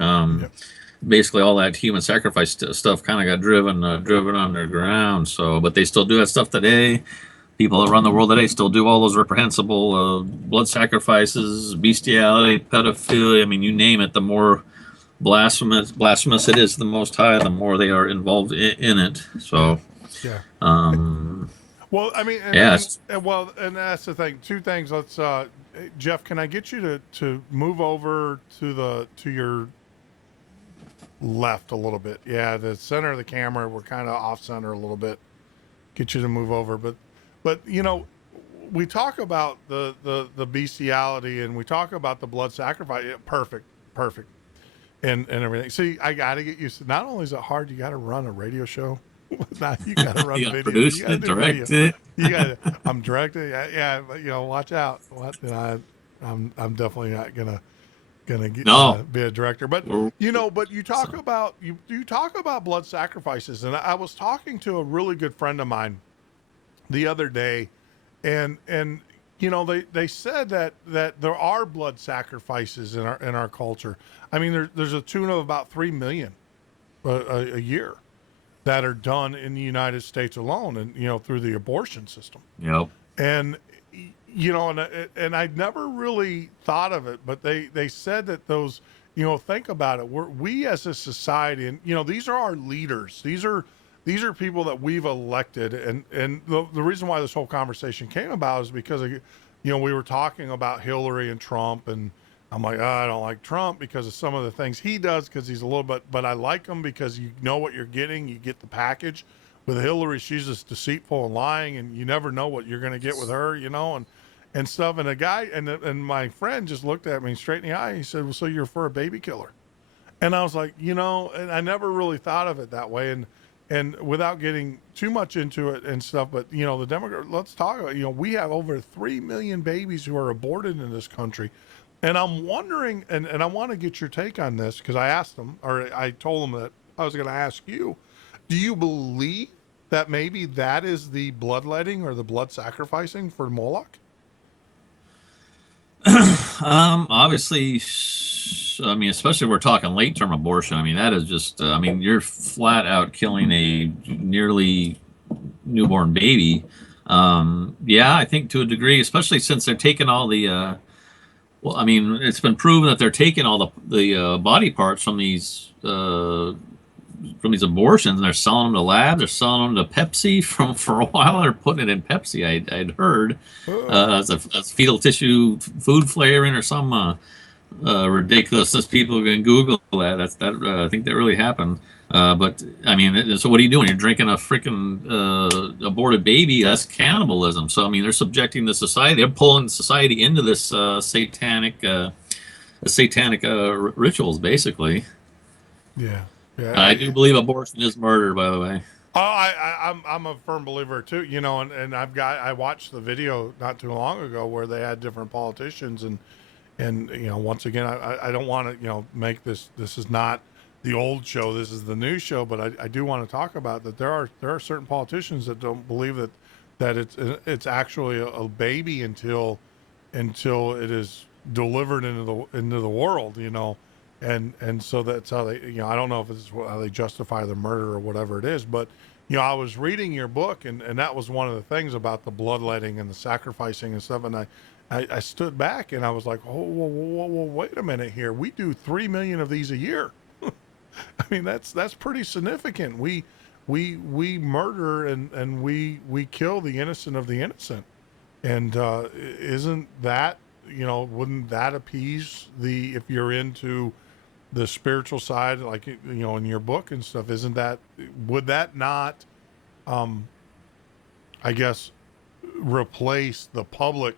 Basically, all that human sacrifice stuff kind of got driven underground. So, but they still do that stuff today. People that run the world today still do all those reprehensible blood sacrifices, bestiality, pedophilia. I mean, you name it. The more blasphemous it is to the Most High, the more they are involved in it. So, yeah. Well, I mean, and that's the thing. Two things. Let's, Jeff, can I get you to move over to your left a little bit? Yeah, the center of the camera. We're kind of off center a little bit. Get you to move over, but we talk about the bestiality and we talk about the blood sacrifice. Yeah, perfect. And everything. See, I got to get used to. Not only is it hard, you got to run a radio show. Now you got to run you video. Produce you got to direct it. You got. I'm directing. Yeah, but watch out. I'm definitely not gonna get be a director. But but you talk about you talk about blood sacrifices, and I was talking to a really good friend of mine the other day, and they said that there are blood sacrifices in our culture. I mean, there's a tune of about 3 million a year that are done in the United States alone, and through the abortion system. Yep. And and I never really thought of it, but they said that those, think about it. We as a society, and these are our leaders. These are people that we've elected, and the reason why this whole conversation came about is because we were talking about Hillary and Trump, and I'm like, I don't like Trump because of some of the things he does, because he's a little bit, but I like him because you know what you're getting. You get the package. With Hillary, she's just deceitful and lying, and you never know what you're going to get with her, and stuff. And a guy, and my friend just looked at me straight in the eye. And he said, well, so you're for a baby killer? And I was like, and I never really thought of it that way. And without getting too much into it and stuff, but the Democrat, let's talk about, we have over 3 million babies who are aborted in this country. And I'm wondering, and I want to get your take on this, because I asked them, or I told them that I was going to ask you, do you believe that maybe that is the bloodletting or the blood sacrificing for Moloch? Obviously, I mean, especially if we're talking late-term abortion. I mean, that is just, you're flat out killing a nearly newborn baby. Yeah, I think to a degree, especially since they're taking all the, it's been proven that they're taking all the body parts from these abortions, and they're selling them to labs. They're selling them to Pepsi. For a while, they're putting it in Pepsi. I'd heard as fetal tissue food flavoring or some ridiculousness. People can Google that. I think that really happened. But I mean, so what are you doing? You're drinking a freaking aborted baby. That's cannibalism. So I mean, they're subjecting the society. They're pulling society into this satanic rituals, basically. Yeah. Yeah. I do believe abortion is murder, by the way. Oh, I'm a firm believer too. You know, and I watched the video not too long ago where they had different politicians and you know, once again, I don't want to, you know, make this is not the old show, this is the new show, but I do want to talk about that. There are certain politicians that don't believe that it's actually a baby until it is delivered into the world, you know, and so that's how they, you know, I don't know if it's how they justify the murder or whatever it is, but you know, I was reading your book, and that was one of the things about the bloodletting and the sacrificing and stuff, and I stood back and I was like, oh, whoa, wait a minute here. We do 3 million of these a year. I mean, that's pretty significant. We murder and we kill the innocent of the innocent. And isn't that, you know, wouldn't that appease if you're into the spiritual side, like, you know, in your book and stuff, would that not, I guess, replace the public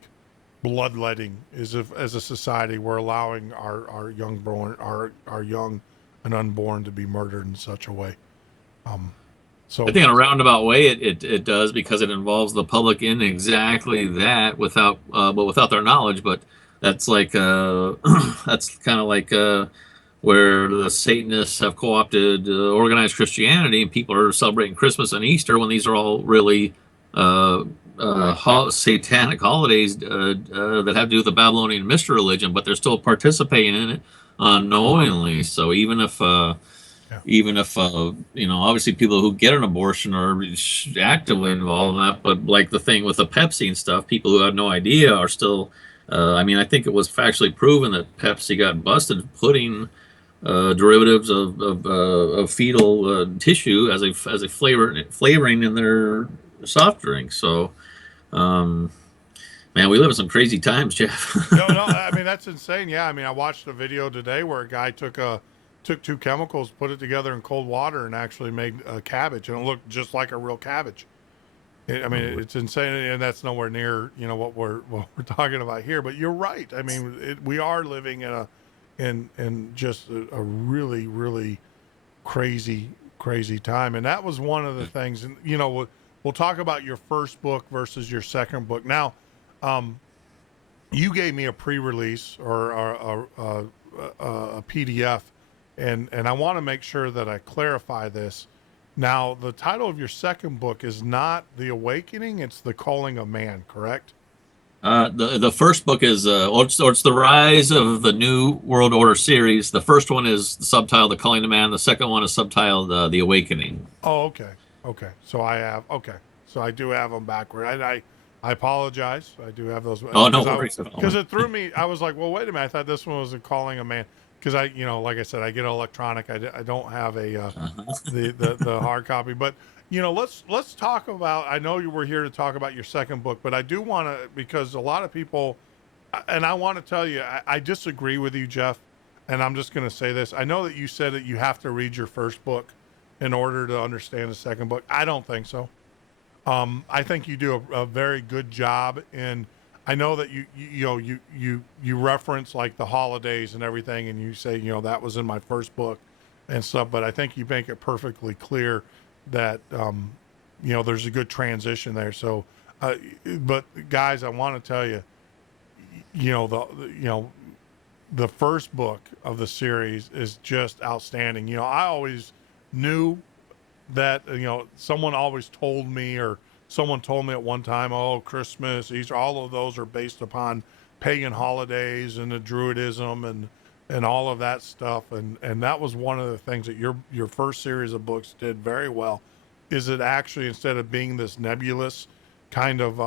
bloodletting as a society we're allowing our young and unborn to be murdered in such a way? So I think in a roundabout way, it does, because it involves the public in exactly that without their knowledge. But that's like that's kind of like where the Satanists have co-opted organized Christianity, and people are celebrating Christmas and Easter when these are all really satanic holidays that have to do with the Babylonian mystery religion, but they're still participating in it unknowingly. So even if you know, obviously people who get an abortion are actively involved in that, but like the thing with the Pepsi and stuff, people who have no idea are still. I mean, I think it was factually proven that Pepsi got busted putting derivatives of fetal tissue as a flavoring in their soft drink. So, man, we live in some crazy times, Jeff. no, I mean, that's insane. Yeah, I mean, I watched a video today where a guy took two chemicals, put it together in cold water, and actually made a cabbage, and it looked just like a real cabbage. I mean, it's insane, and that's nowhere near, you know, what we're talking about here. But you're right. I mean, we are living in just a really, really crazy time, and that was one of the things. And you know, we'll talk about your first book versus your second book. Now, you gave me a pre-release or a PDF, and I want to make sure that I clarify this. Now, the title of your second book is not The Awakening; it's The Calling of Man. Correct? The first book is it's the Rise of the New World Order series. The first one is subtitled The Calling of Man. The second one is subtitled The Awakening. Oh, okay. So I do have them backward. I apologize. I do have those. Oh, no worries. Because it threw me. I was like, well, wait a minute. I thought this one was a Calling of Man. Because I, you know, like I said, I get electronic. I don't have the hard copy. But you know, let's talk about. I know you were here to talk about your second book, but I do want to, because a lot of people, and I want to tell you, I disagree with you, Jeff. And I'm just going to say this. I know that you said that you have to read your first book in order to understand the second book. I don't think so. I think you do a very good job in. I know that you reference like the holidays and everything, and you say, you know, that was in my first book and stuff, but I think you make it perfectly clear that you know, there's a good transition there. So but guys, I want to tell you, you know, the first book of the series is just outstanding. You know, I always knew that, you know, someone always told me, or someone told me at one time, oh, Christmas, Easter, all of those are based upon pagan holidays and the Druidism and all of that stuff. And that was one of the things that your first series of books did very well, is it actually, instead of being this nebulous kind of,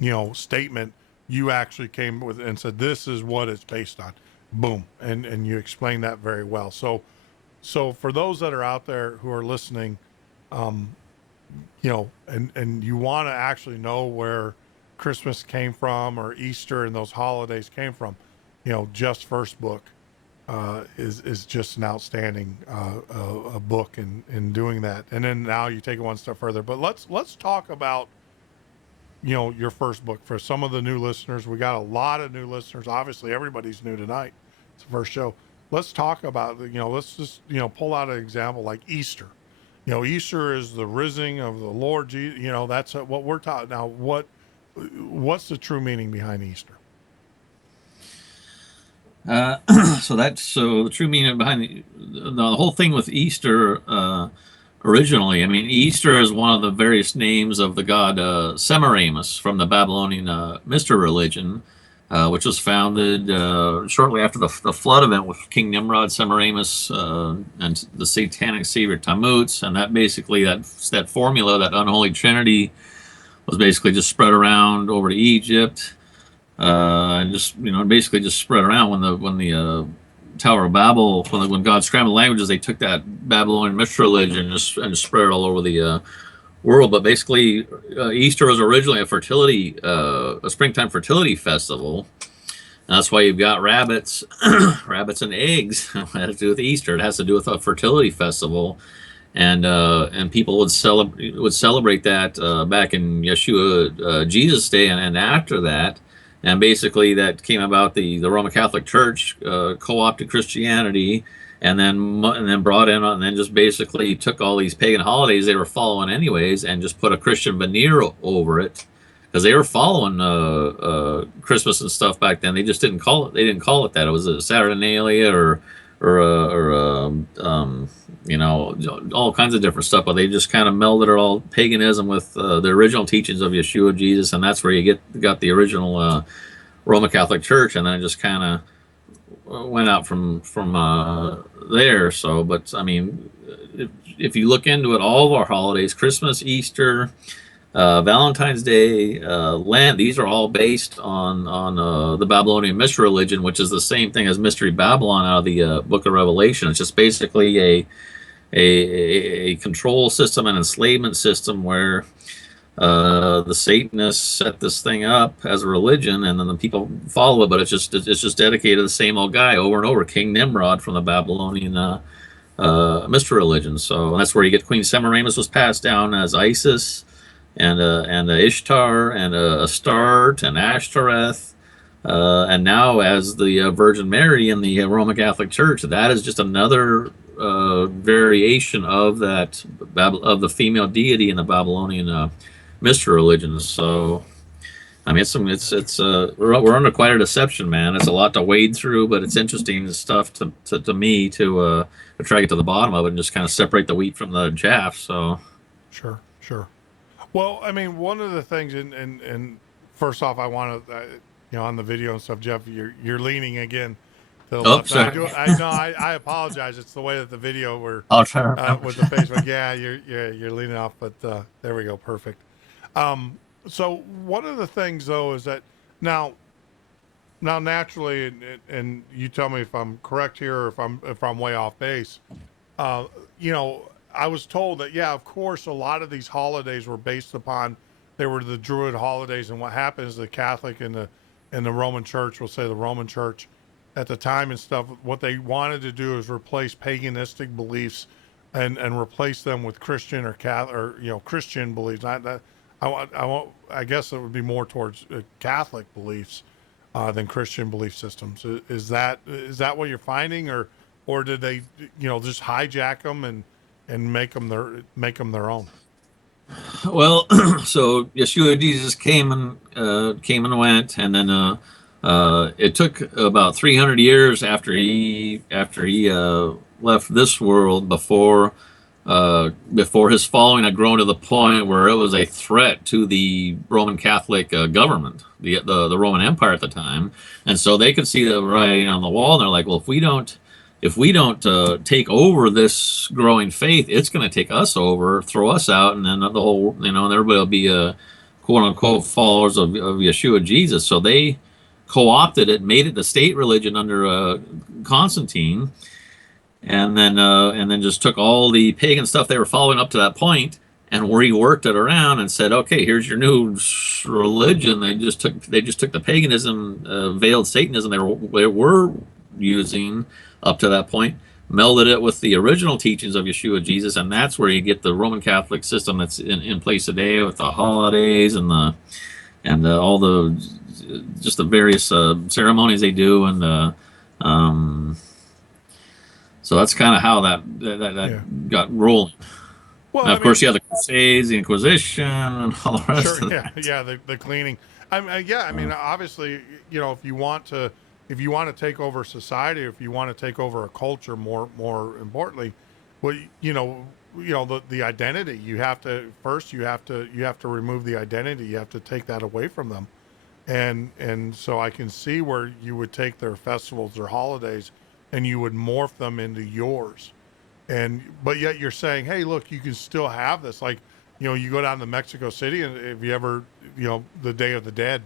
you know, statement, you actually came with and said, this is what it's based on. Boom. And you explained that very well. So for those that are out there who are listening, you know, and you want to actually know where Christmas came from, or Easter and those holidays came from, you know, Jeff's first book is just an outstanding a book in doing that. And then now you take it one step further. But let's talk about, you know, your first book for some of the new listeners. We got a lot of new listeners. Obviously, everybody's new tonight. It's the first show. Let's talk about, you know, let's just, you know, pull out an example like Easter. You know, Easter is the rising of the Lord Jesus. You know, that's what we're taught. Now, what's the true meaning behind Easter? So the true meaning behind the whole thing with Easter originally. I mean, Easter is one of the various names of the god Semiramis from the Babylonian mystery religion, which was founded shortly after the flood event with King Nimrod, Semiramis, and the satanic savior Tammuz, and that basically that formula, that unholy trinity, was basically just spread around over to Egypt. And just, you know, basically just spread around when the Tower of Babel, when God scrambled languages, they took that Babylonian mystery religion and just spread it all over the world. But basically, Easter was originally a springtime fertility festival. And that's why you've got rabbits, rabbits and eggs. It has to do with Easter. It has to do with a fertility festival, and people would celebrate that back in Yeshua Jesus' day and after that. And basically, that came about the Roman Catholic Church co-opted Christianity, and then brought in, and then just basically took all these pagan holidays they were following anyways, and just put a Christian veneer over it, because they were following Christmas and stuff back then. They just didn't call it. They didn't call it that. It was a Saturnalia or you know, all kinds of different stuff, but they just kind of melded it all, paganism with the original teachings of Yeshua Jesus, and that's where you got the original Roman Catholic Church, and then it just kind of went out from there. So, but I mean, if you look into it, all of our holidays, Christmas, Easter, Valentine's Day, Lent, these are all based on the Babylonian mystery religion, which is the same thing as Mystery Babylon out of the Book of Revelation. It's just basically a control system, an enslavement system where the Satanists set this thing up as a religion, and then the people follow it. But it's just dedicated to the same old guy over and over, King Nimrod from the Babylonian mystery religion. So that's where you get Queen Semiramis was passed down as Isis, and Ishtar, and Astarte, and Ashtoreth, and now as the Virgin Mary in the Roman Catholic Church. That is just another variation of that of the female deity in the Babylonian mystery religion. So, I mean, we're under quite a deception, man. It's a lot to wade through, but it's interesting stuff to me to try to get to the bottom of it and just kind of separate the wheat from the chaff. So, Sure. Well, I mean, one of the things, and first off, I want to, you know, on the video and stuff, Jeff, you're leaning again to the left. Sorry. I apologize. It's the way that the video I'll try with the Facebook. Yeah, you're leaning off, but there we go, perfect. So one of the things though is that now naturally, and you tell me if I'm correct here or if I'm way off base. You know, I was told that, yeah, of course, a lot of these holidays were based upon, they were the Druid holidays, and what happens, the Catholic and the Roman Church, we'll say the Roman Church at the time and stuff, what they wanted to do is replace paganistic beliefs and replace them with Christian or Catholic, or, you know, Christian beliefs. Not that I guess it would be more towards Catholic beliefs than Christian belief systems. Is that what you're finding, or did they, you know, just hijack them and make them their own? Well, so Yeshua Jesus came and went, and then it took about 300 years after he left this world before his following had grown to the point where it was a threat to the Roman Catholic government, the Roman Empire at the time, and so they could see the writing on the wall, and they're like, well, if we don't take over this growing faith, it's going to take us over, throw us out, and then the whole, you know, and everybody will be quote unquote followers of Yeshua Jesus. So they co-opted it, made it the state religion under Constantine, and then just took all the pagan stuff they were following up to that point and reworked it around and said, okay, here's your new religion. They just took the paganism, veiled Satanism they were using up to that point, melded it with the original teachings of Yeshua Jesus, and that's where you get the Roman Catholic system that's in place today with the holidays and all the just the various ceremonies they do, and um, so that's kind of how that Yeah. got rolling. Well, And I of course, mean, you have the Crusades, the Inquisition, and all the rest sure, of yeah, that. yeah, the cleaning. Yeah, I mean, obviously, if you want to, take over society, if you want to take over a culture, more importantly, well, the identity. You have to first, you have to remove the identity. You have to take that away from them, and so I can see where you would take their festivals or holidays, and you would morph them into yours. And but yet you're saying, hey, look, you can still have this. Like, you go down to Mexico City, and if you ever, the Day of the Dead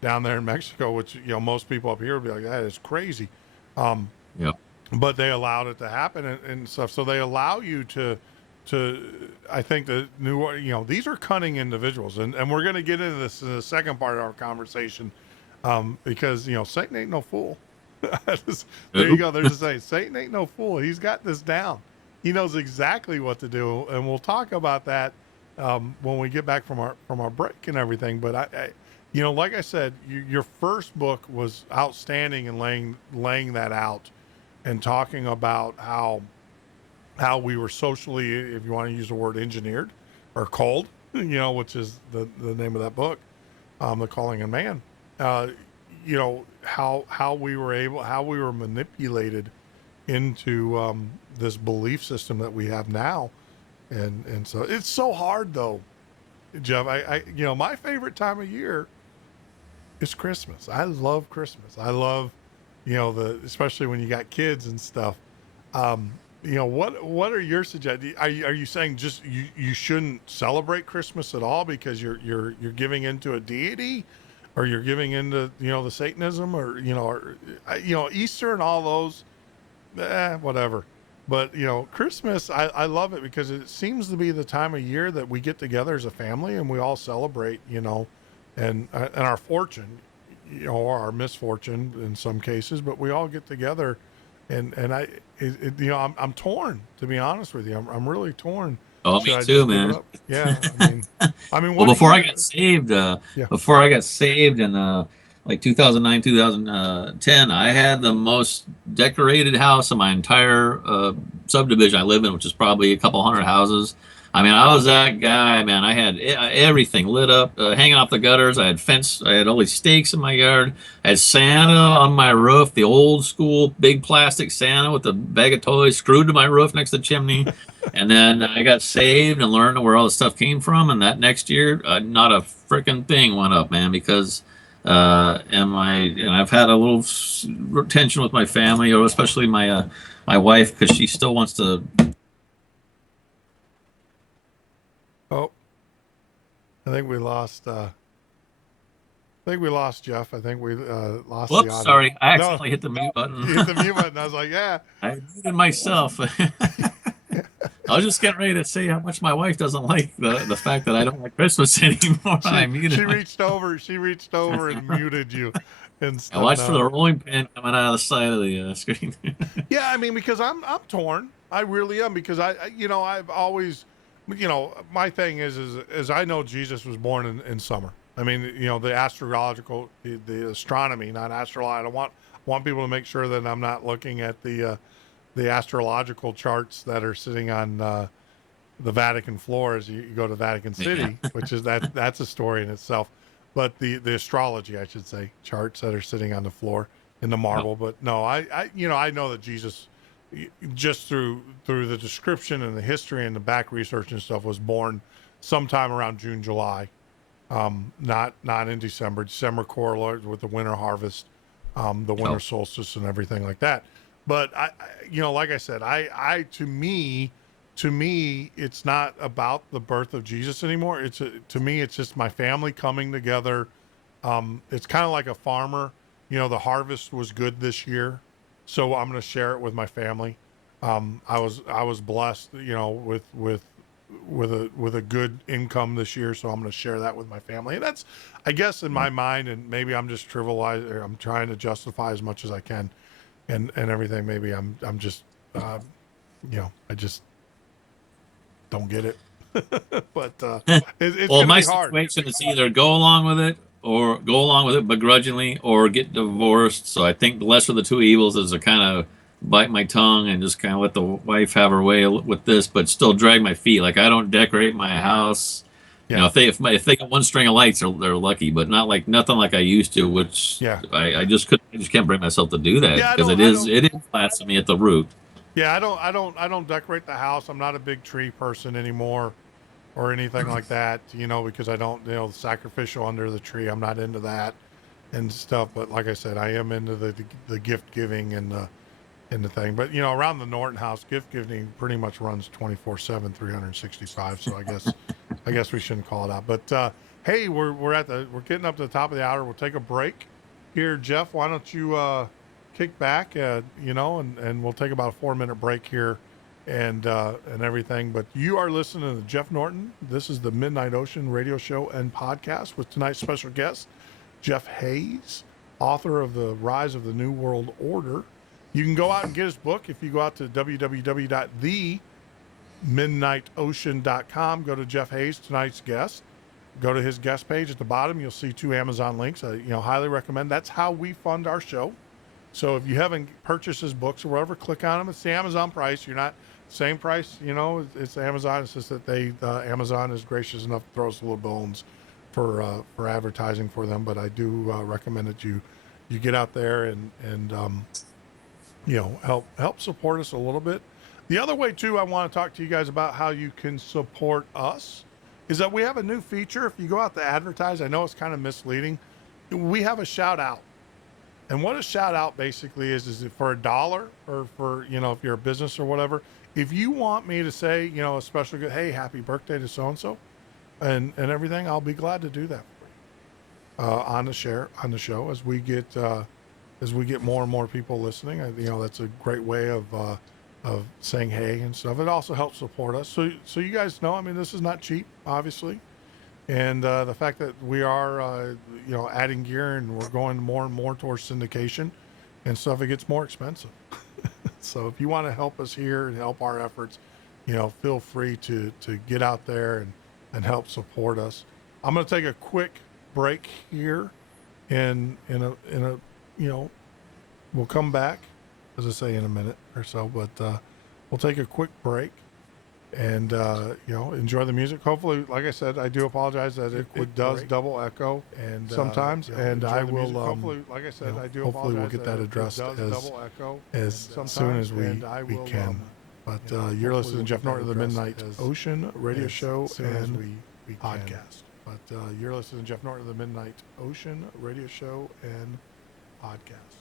down there in Mexico, which most people up here would be like, that is crazy. Um, Yeah. but they allowed it to happen, and stuff. So they allow you I think the new, these are cunning individuals, and we're going to get into this in the second part of our conversation, because Satan ain't no fool. There you go. There's a saying: Satan ain't no fool. He's got this down. He knows exactly what to do, and we'll talk about that when we get back from our break and everything. But like I said, your first book was outstanding in laying that out and talking about how we were socially, if you want to use the word, engineered or cold, which is the name of that book, The Calling of Man. How we were manipulated into this belief system that we have now, and so it's so hard though, Jeff. I my favorite time of year is Christmas. I love Christmas. I love especially when you got kids and stuff. What are your suggestions? Are you saying just you shouldn't celebrate Christmas at all because you're giving into a deity, or you're giving into the Satanism, or Easter and all those, whatever. But Christmas, I love it because it seems to be the time of year that we get together as a family and we all celebrate, and our fortune, or our misfortune in some cases, but we all get together, and I'm torn, to be honest with you. I'm really torn. Oh, Should me I too, just give it man. up? Yeah, I mean, Well, what do before I you? got saved, Yeah. in like 2009, 2010, I had the most decorated house in my entire subdivision I live in, which is probably a couple hundred houses. I mean, I was that guy, man. I had everything lit up, hanging off the gutters. I had fence. I had all these stakes in my yard. I had Santa on my roof, the old school big plastic Santa with a bag of toys screwed to my roof next to the chimney. And then I got saved and learned where all the stuff came from. And that next year, not a freaking thing went up, man, because and I've had a little tension with my family, or especially my wife, because she still wants to. Oh, I think we lost. I think we lost Jeff. I think we lost the Whoops, audio. sorry, I No, accidentally hit the mute button. you hit the mute button. I was like, yeah. I muted myself. I was just getting ready to say how much my wife doesn't like the fact that I don't like Christmas anymore. I muted She myself. reached over and muted you and I stuff. watched for the No. rolling pin coming out of the side of the screen. Yeah, I mean, because I'm torn. I really am, because I've always, my thing is I know Jesus was born in summer. I mean, the astrological, the astronomy, not astrology. I want people to make sure that I'm not looking at the astrological charts that are sitting on the Vatican floor as you go to Vatican City, which is that's a story in itself. But the astrology, I should say, charts that are sitting on the floor in the marble. Yep. But no, I know that Jesus, just through the description and the history and the back research and stuff, was born sometime around June, July. Not in December. December correlates with the winter harvest, the winter solstice and everything like that. But like I said, to me, it's not about the birth of Jesus anymore. To me, it's just my family coming together. It's kind of like a farmer. The harvest was good this year, so I'm going to share it with my family. I was blessed, with a good income this year, so I'm going to share that with my family. And that's, I guess, in my mind, and maybe I'm just trivializing, or I'm trying to justify as much as I can. and everything. Maybe I'm just, I just don't get it. But it's Well, going to my be hard. situation is either go along with it or go along with it begrudgingly or get divorced. So I think the lesser of the two evils is to kind of bite my tongue and just kind of let the wife have her way with this, but still drag my feet. Like I don't decorate my house. You know, Yeah. if they got one string of lights, they're lucky, but not like nothing like I used to, which Yeah. I just couldn't. I just can't bring myself to do that Yeah. because it is blasphemy at the root. Yeah. I don't decorate the house. I'm not a big tree person anymore or anything like that, because I don't, sacrificial under the tree. I'm not into that and stuff. But like I said, I am into the gift giving and the thing. But, around the Norton house, gift giving pretty much runs 24/7, 365. So I guess we shouldn't call it out. But, hey, we're getting up to the top of the hour. We'll take a break here. Jeff, why don't you, kick back, and we'll take about a 4-minute break here and everything. But you are listening to Jeff Norton. This is the Midnight Ocean radio show and podcast with tonight's special guest, Jeff Hayes, author of The Rise of the New World Order. You can go out and get his book if you go out to www.themidnightocean.com. Go to Jeff Hayes, tonight's guest. Go to his guest page at the bottom. You'll see 2 Amazon links. Highly recommend. That's how we fund our show. So if you haven't purchased his books or whatever, click on them. It's the Amazon price. You're not same price. It's Amazon. It's just that Amazon is gracious enough to throw us a little bones for advertising for them. But I do recommend that you get out there and help support us a little bit. The other way too, I want to talk to you guys about how you can support us is that we have a new feature. If you go out to advertise, I know it's kind of misleading. We have a shout out. And what a shout out basically is it for $1 or for, if you're a business or whatever, if you want me to say, a special good, hey, happy birthday to so-and-so and everything, I'll be glad to do that for you on the show as we get more and more people listening. That's a great way of saying hey and stuff. It also helps support us. So you guys know, this is not cheap, obviously. And the fact that we are, adding gear and we're going more and more towards syndication and stuff, it gets more expensive. So if you want to help us here and help our efforts, feel free to get out there and help support us. I'm going to take a quick break here, and we'll come back, as I say, in a minute or so. But we'll take a quick break. And enjoy the music. Hopefully, like I said, I do apologize that it does double echo and sometimes, and I will hopefully, like I said, I do hopefully we'll get that addressed as soon as we can. But you're listening to Jeff Norton of the Midnight Ocean radio show and podcast. But you're listening to Jeff Norton of the Midnight Ocean radio show and podcast.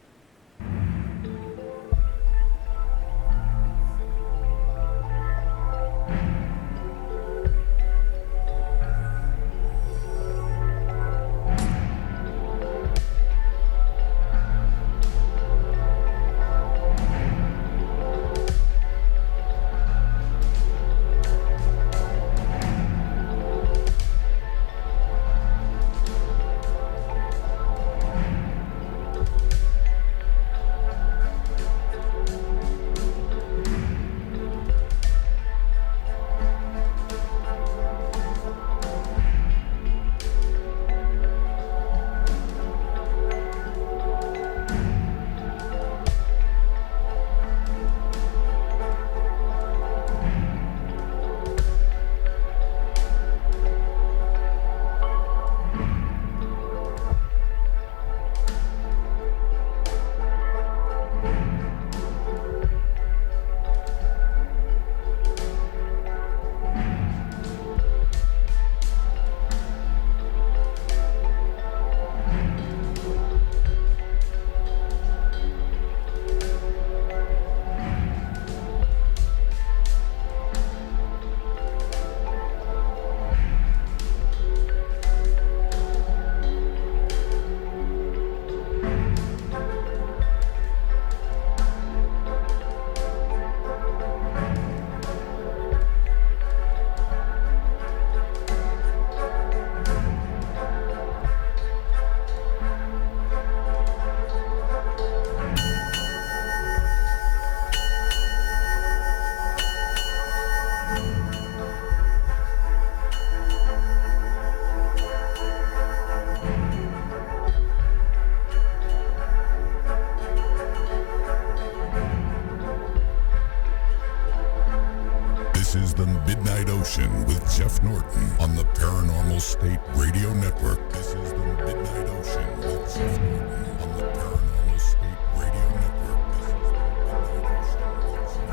is the Midnight Ocean with Jeff Norton on the Paranormal State Radio Network. This is the Midnight Ocean with Jeff Norton on the Paranormal State Radio Network. This is the Midnight Ocean with Jeff.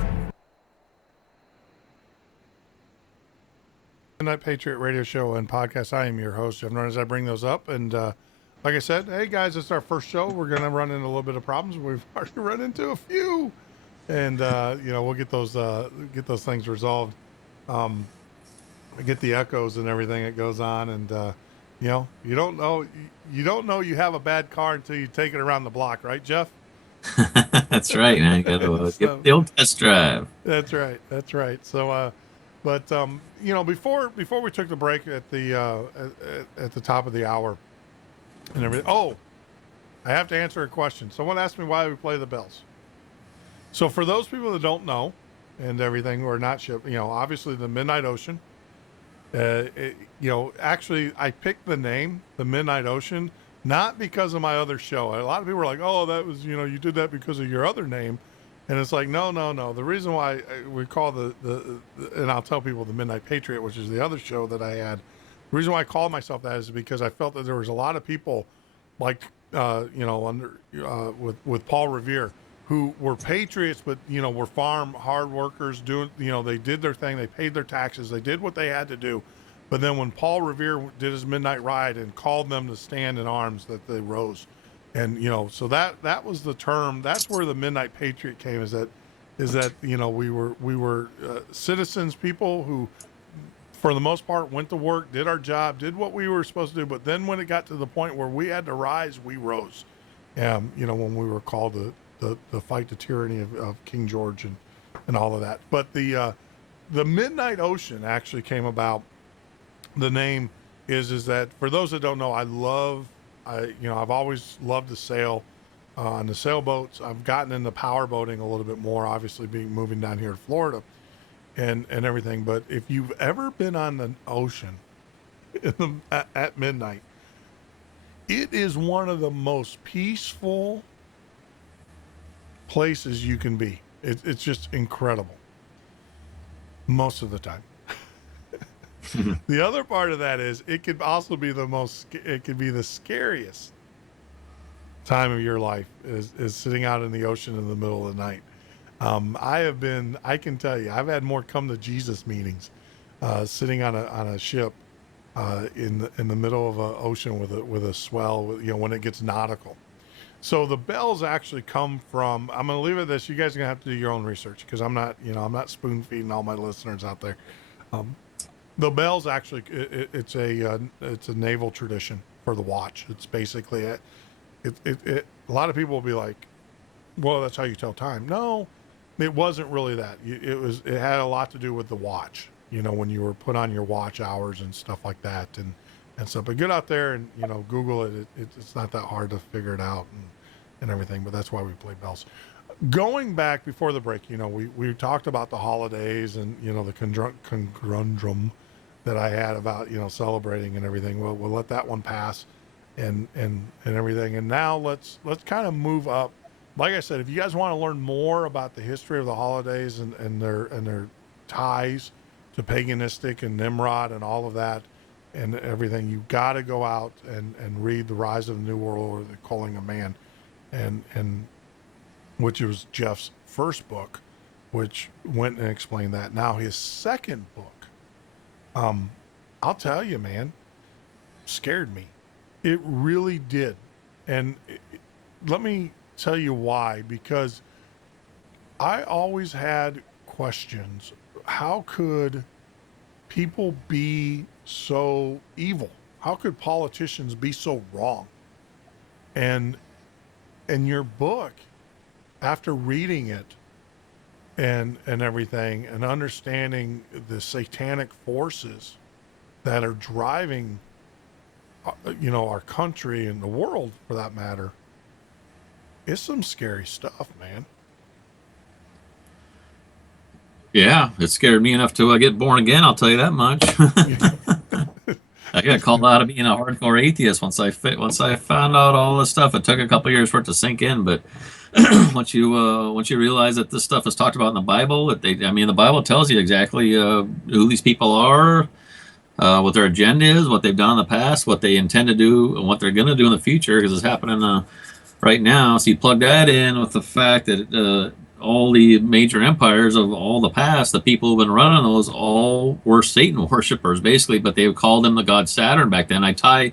Midnight Patriot Radio Show and Podcast. I am your host, Jeff Norton, as I bring those up. And like I said, hey guys, it's our first show. We're going to run into a little bit of problems. We've already run into a few. And we'll get those things resolved. Get the echoes and everything that goes on, and you don't know you have a bad car until you take it around the block, right, Jeff? That's right, man. You got to get the old test drive. That's right. So, before we took the break at the top of the hour and everything. Oh, I have to answer a question. Someone asked me why we play the bells. So for those people that don't know and everything, who are not shipped, obviously the Midnight Ocean, actually I picked the name, the Midnight Ocean, not because of my other show. A lot of people were like, oh, that was, you did that because of your other name. And it's like, no. The reason why we call and I'll tell people the Midnight Patriot, which is the other show that I had. The reason why I called myself that is because I felt that there was a lot of people like, with Paul Revere, who were patriots, but, were farm hard workers doing, they did their thing. They paid their taxes. They did what they had to do. But then when Paul Revere did his midnight ride and called them to stand in arms, that they rose. And, so that was the term. That's where the Midnight Patriot came, is that, we were citizens, people who, for the most part, went to work, did our job, did what we were supposed to do. But then when it got to the point where we had to rise, we rose. When we were called to the fight the tyranny of King George and all of that. But the Midnight Ocean actually came about. The name is that, for those that don't know, I've always loved to sail on the sailboats. I've gotten into power boating a little bit more, obviously moving down here to Florida and everything. But if you've ever been on the ocean at midnight, it is one of the most peaceful places you can be. It's just incredible most of the time. The other part of that is it could also be the scariest time of your life is sitting out in the ocean in the middle of the night. I can tell you, I've had more come to Jesus meetings sitting on a ship in the middle of an ocean with a swell, when it gets nautical. So the bells actually come from, I'm going to leave it at this. You guys are going to have to do your own research, because I'm not spoon feeding all my listeners out there. The bells actually, it's a naval tradition for the watch. It's basically a lot of people will be like, well, that's how you tell time. No, it wasn't really that. It had a lot to do with the watch, when you were put on your watch hours and stuff like that. And so, but get out there and, Google it. It's not that hard to figure it out and everything, but that's why we play bells. Going back before the break, we talked about the holidays and, the conundrum that I had about, celebrating and everything. We'll let that one pass and everything. And now let's kind of move up. Like I said, if you guys want to learn more about the history of the holidays and their ties to paganistic and Nimrod and all of that, and everything, you got to go out and read The Rise of the New World Order, The Calling of Man, and which was Jeff's first book, which went and explained that. Now his second book, I'll tell you, man, scared me. It really did. And let me tell you why, because I always had questions. How could people be so evil? How could politicians be so wrong? And your book, after reading it and everything and understanding the satanic forces that are driving, our country and the world for that matter, it's some scary stuff, man. Yeah, it scared me enough to get born again. I'll tell you that much. I got called out of being a hardcore atheist once I found out all this stuff. It took a couple years for it to sink in, but once you realize that this stuff is talked about in the Bible, the Bible tells you exactly who these people are, what their agenda is, what they've done in the past, what they intend to do, and what they're going to do in the future, because it's happening right now. So you plug that in with the fact that all the major empires of all the past, the people who've been running those, all were Satan worshippers, basically, but they called him the god Saturn back then. I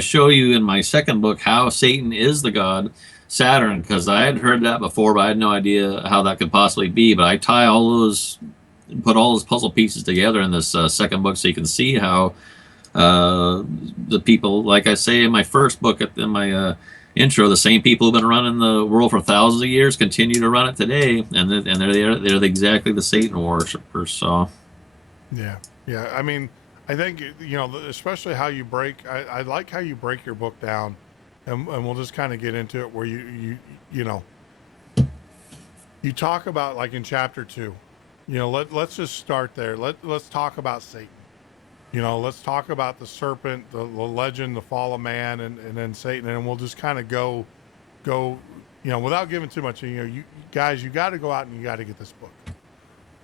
show you in my second book how Satan is the god Saturn, because I had heard that before, but I had no idea how that could possibly be. But I put all those puzzle pieces together in this second book, so you can see how the people, like I say in my first book, in my intro, the same people who've been running the world for thousands of years continue to run it today, and they're exactly the Satan worshipers. So, yeah. I mean, I think especially how you break. I like how you break your book down, and we'll just kind of get into it where you talk about, like in chapter 2. Let's just start there. Let's talk about Satan. Let's talk about the serpent, the legend, the fall of man, and then Satan, and we'll just kind of go, without giving too much. You guys, you got to go out and you got to get this book,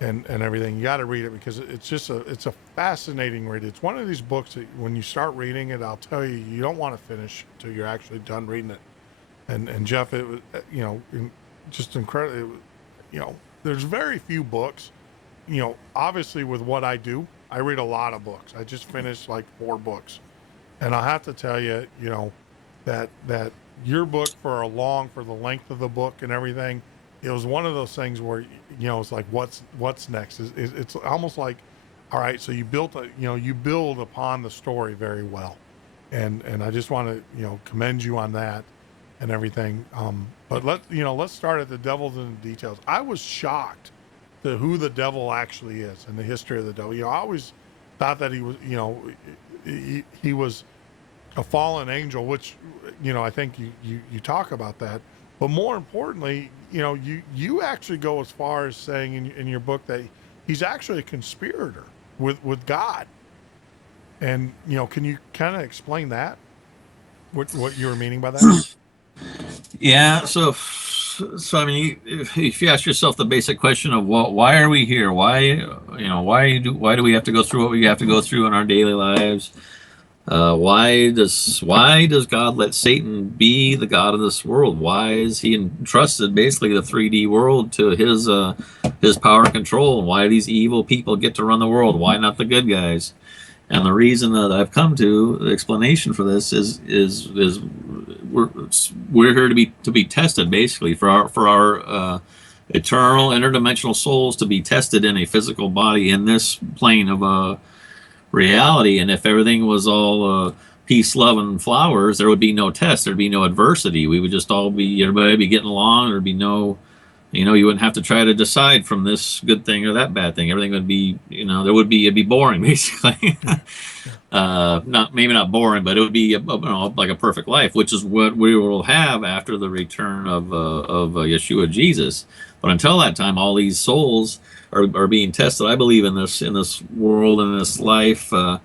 and everything. You got to read it, because it's a fascinating read. It's one of these books that when you start reading it, I'll tell you, you don't want to finish until you're actually done reading it. And Jeff, it was just incredible. There's very few books. Obviously with what I do, I read a lot of books. I just finished like 4 books, and I'll have to tell you, that your book for the length of the book and everything, it was one of those things where it's like what's next. It's almost like, all right, so you build upon the story very well, and I just want to commend you on that and everything. But let's start at the devil's in the details. I was shocked to who the devil actually is and the history of the devil. I always thought that he was, he was a fallen angel, which, I think you talk about that. But more importantly, you actually go as far as saying in your book that he's actually a conspirator with God. And, can you kind of explain that? What you were meaning by that? Yeah. So I mean, if you ask yourself the basic question of why are we here? Why do we have to go through what we have to go through in our daily lives? Why does God let Satan be the god of this world? Why is he entrusted basically the 3D world to his power and control? And why do these evil people get to run the world? Why not the good guys? And the reason that I've come to the explanation for this is we're here to be tested, basically, for our eternal interdimensional souls to be tested in a physical body in this plane of reality. And if everything was all peace, love, and flowers, there would be no test. There'd be no adversity. We would just everybody would be getting along. There'd be no, you wouldn't have to try to decide from this good thing or that bad thing. Everything would be, it'd be boring, basically. Maybe not boring, but it would be like a perfect life, which is what we will have after the return of Yeshua Jesus. But until that time, all these souls are being tested, I believe, in this world, in this life, to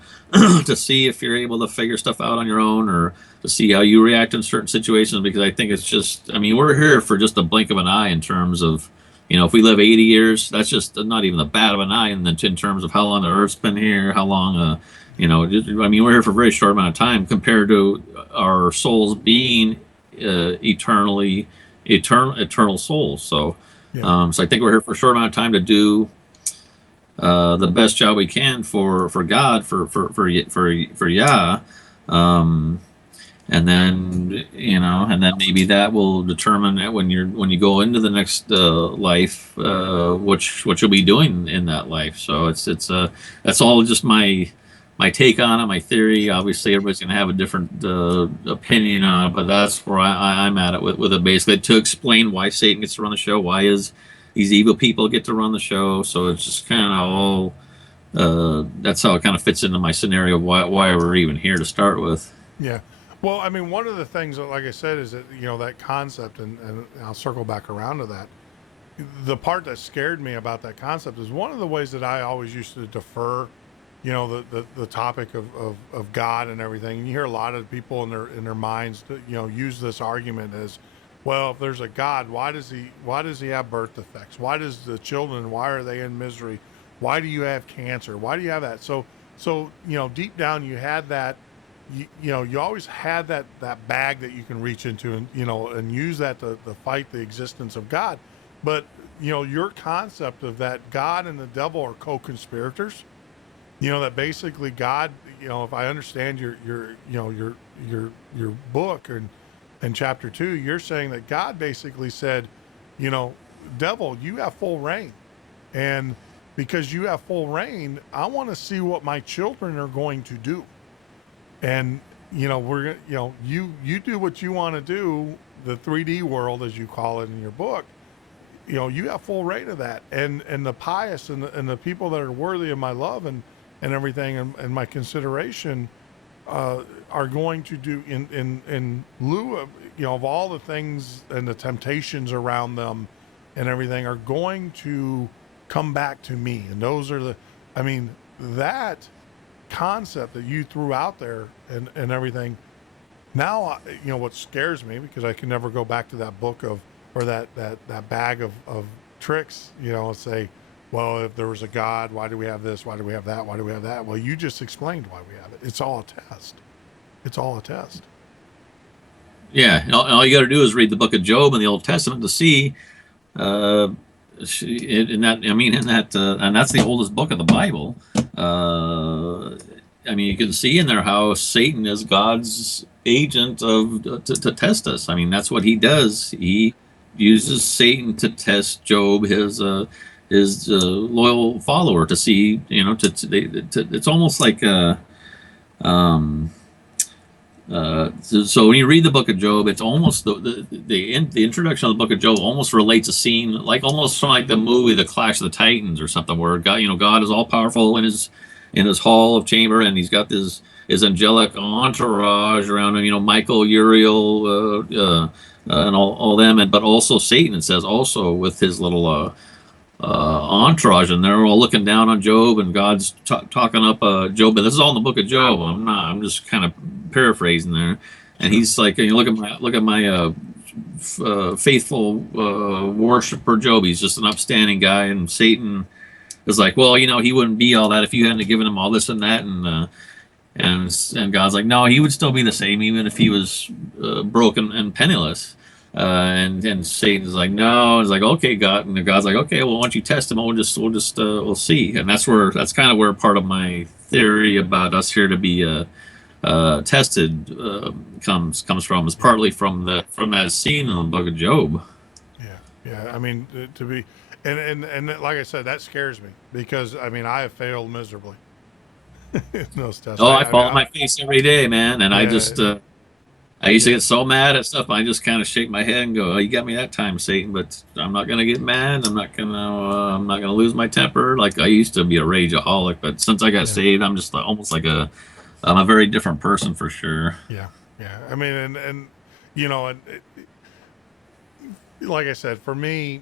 see if you're able to figure stuff out on your own, or to see how you react in certain situations. Because I think it's just, we're here for just a blink of an eye in terms of, if we live 80 years, that's just not even the bat of an eye in terms of how long the Earth's been here, how long, we're here for a very short amount of time compared to our souls being eternal souls. So, so I think we're here for a short amount of time to do the best job we can for God, for Yah, and then maybe that will determine that when you go into the next life, what you'll be doing in that life. So that's all just my take on it, my theory. Obviously, everybody's going to have a different opinion on it, but that's where I'm at it with it, basically, to explain why Satan gets to run the show, why these evil people get to run the show. So it's just kind of all, that's how it kind of fits into my scenario of why we're even here to start with. Yeah. Well, one of the things that, like I said, is that, that concept, and I'll circle back around to that. The part that scared me about that concept is one of the ways that I always used to defer the topic of God and everything. And you hear a lot of people in their minds, use this argument as, well, if there's a God, why does he have birth defects? Why does the children, why are they in misery? Why do you have cancer? Why do you have that? So deep down you had that, you always had that bag that you can reach into and use that to fight the existence of God. But, your concept of that God and the devil are co-conspirators, that basically God, if I understand your book and chapter 2, you're saying that God basically said, devil, you have full reign. And because you have full reign, I want to see what my children are going to do. And, we're, you do what you want to do, the 3D world, as you call it in your book, you have full reign of that. And the pious and the people that are worthy of my love and everything and my consideration, are going to do in lieu of, of all the things and the temptations around them and everything are going to come back to me. And those are that concept that you threw out there and everything. Now, what scares me, because I can never go back to that book or that bag of tricks, say, well, if there was a God, why do we have this? Why do we have that? Why do we have that? Well, you just explained why we have it. It's all a test. It's all a test. Yeah, and all you got to do is read the book of Job in the Old Testament to see, and that's the oldest book of the Bible. You can see in there how Satan is God's agent to test us. That's what he does. He uses Satan to test Job, his loyal follower, to see, it's almost like so when you read the book of Job, it's almost the introduction of the book of Job almost relates a scene almost from the movie The Clash of the Titans or something, where God is all powerful in his hall of chamber, and he's got his angelic entourage around him, Michael, Uriel, and all them, but also Satan, it says, also with his little entourage, and they're all looking down on Job, and God's talking up Job. But this is all in the book of Job. I'm just kind of paraphrasing there. And he's like, look at my faithful worshiper Job. He's just an upstanding guy. And Satan is like, well, he wouldn't be all that if you hadn't given him all this and that. And God's like, no, he would still be the same even if he was broken and penniless. And Satan's like, no. It's like, okay, God. And God's like, okay, well, once you test him, we'll see. And that's kind of where part of my theory about us here to be tested comes from. Is partly from that scene in the book of Job. Yeah. To be, and like I said, that scares me because I have failed miserably in those tests. Oh, I fall on my face every day, man, and I just. I used to get so mad at stuff. I just kind of shake my head and go, "Oh, you got me that time, Satan." But I'm not gonna get mad. I'm not gonna lose my temper. Like I used to be a rageaholic, but since I got saved, I'm just almost like I'm a very different person for sure. Yeah. And like I said, for me,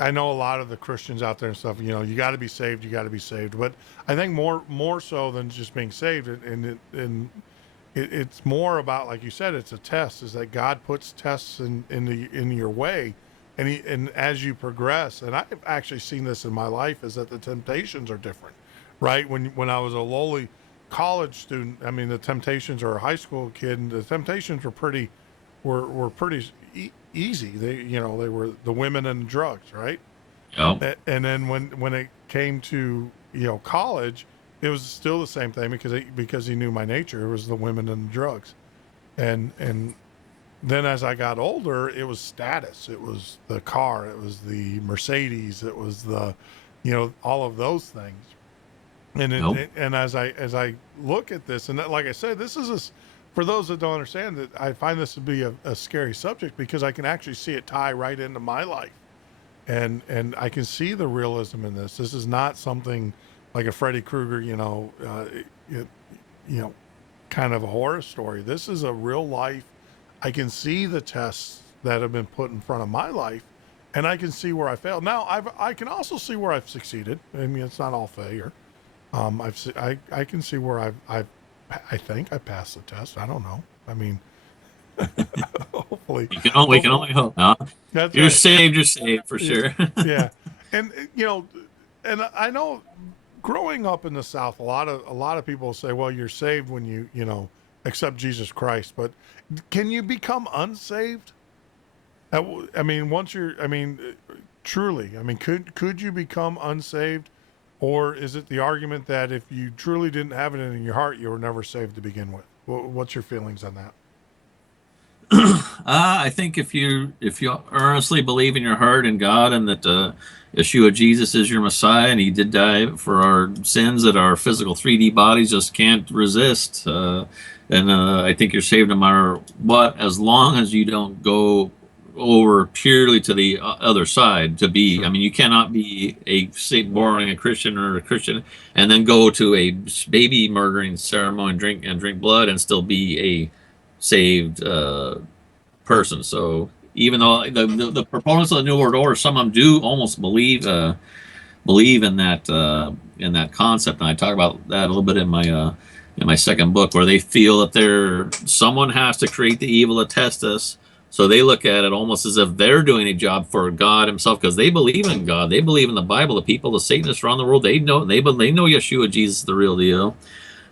I know a lot of the Christians out there and stuff. You got to be saved. You got to be saved. But I think more so than just being saved, and it's more about, like you said, it's a test. Is that God puts tests in your way, and as you progress, and I've actually seen this in my life, is that the temptations are different, right? When I was a lowly college student, the temptations, or a high school kid, and the temptations were pretty easy. They were the women and the drugs, right? Yep. And then when it came to college, it was still the same thing because he knew my nature. It was the women and the drugs, and then as I got older, it was status. It was the car. It was the Mercedes. It was the, all of those things. And as I look at this, and like I said, this is for those that don't understand that, I find this to be a scary subject because I can actually see it tie right into my life, and I can see the realism in this. This is not something like a Freddy Krueger, kind of a horror story. This is a real life. I can see the tests that have been put in front of my life, and I can see where I failed. Now, I can also see where I've succeeded. It's not all failure. I can see where I think I passed the test. I don't know. I mean, hopefully, We can only hope. No, that's you're right. saved. You're saved for Yeah, sure. yeah. And and I know growing up in the South, a lot of people say, well, you're saved when accept Jesus Christ. But can you become unsaved? I mean, truly, I mean, could you become unsaved, or is it the argument that if you truly didn't have it in your heart, you were never saved to begin with? What's your feelings on that? I think if you earnestly believe in your heart in God and that Yeshua Jesus is your Messiah and He did die for our sins that our physical 3D bodies just can't resist, then I think you're saved no matter what, as long as you don't go over purely to the other side to be. Sure. I mean, you cannot be born a Christian or a Christian and then go to a baby murdering ceremony and drink blood and still be a saved person. So even though the proponents of the New World Order, some of them do almost believe in that concept, and I talk about that a little bit in my second book, where they feel that someone has to create the evil to test us. So they look at it almost as if they're doing a job for God Himself, because they believe in God, they believe in the Bible. The people, the Satanists around the world, they know Yeshua Jesus is the real deal,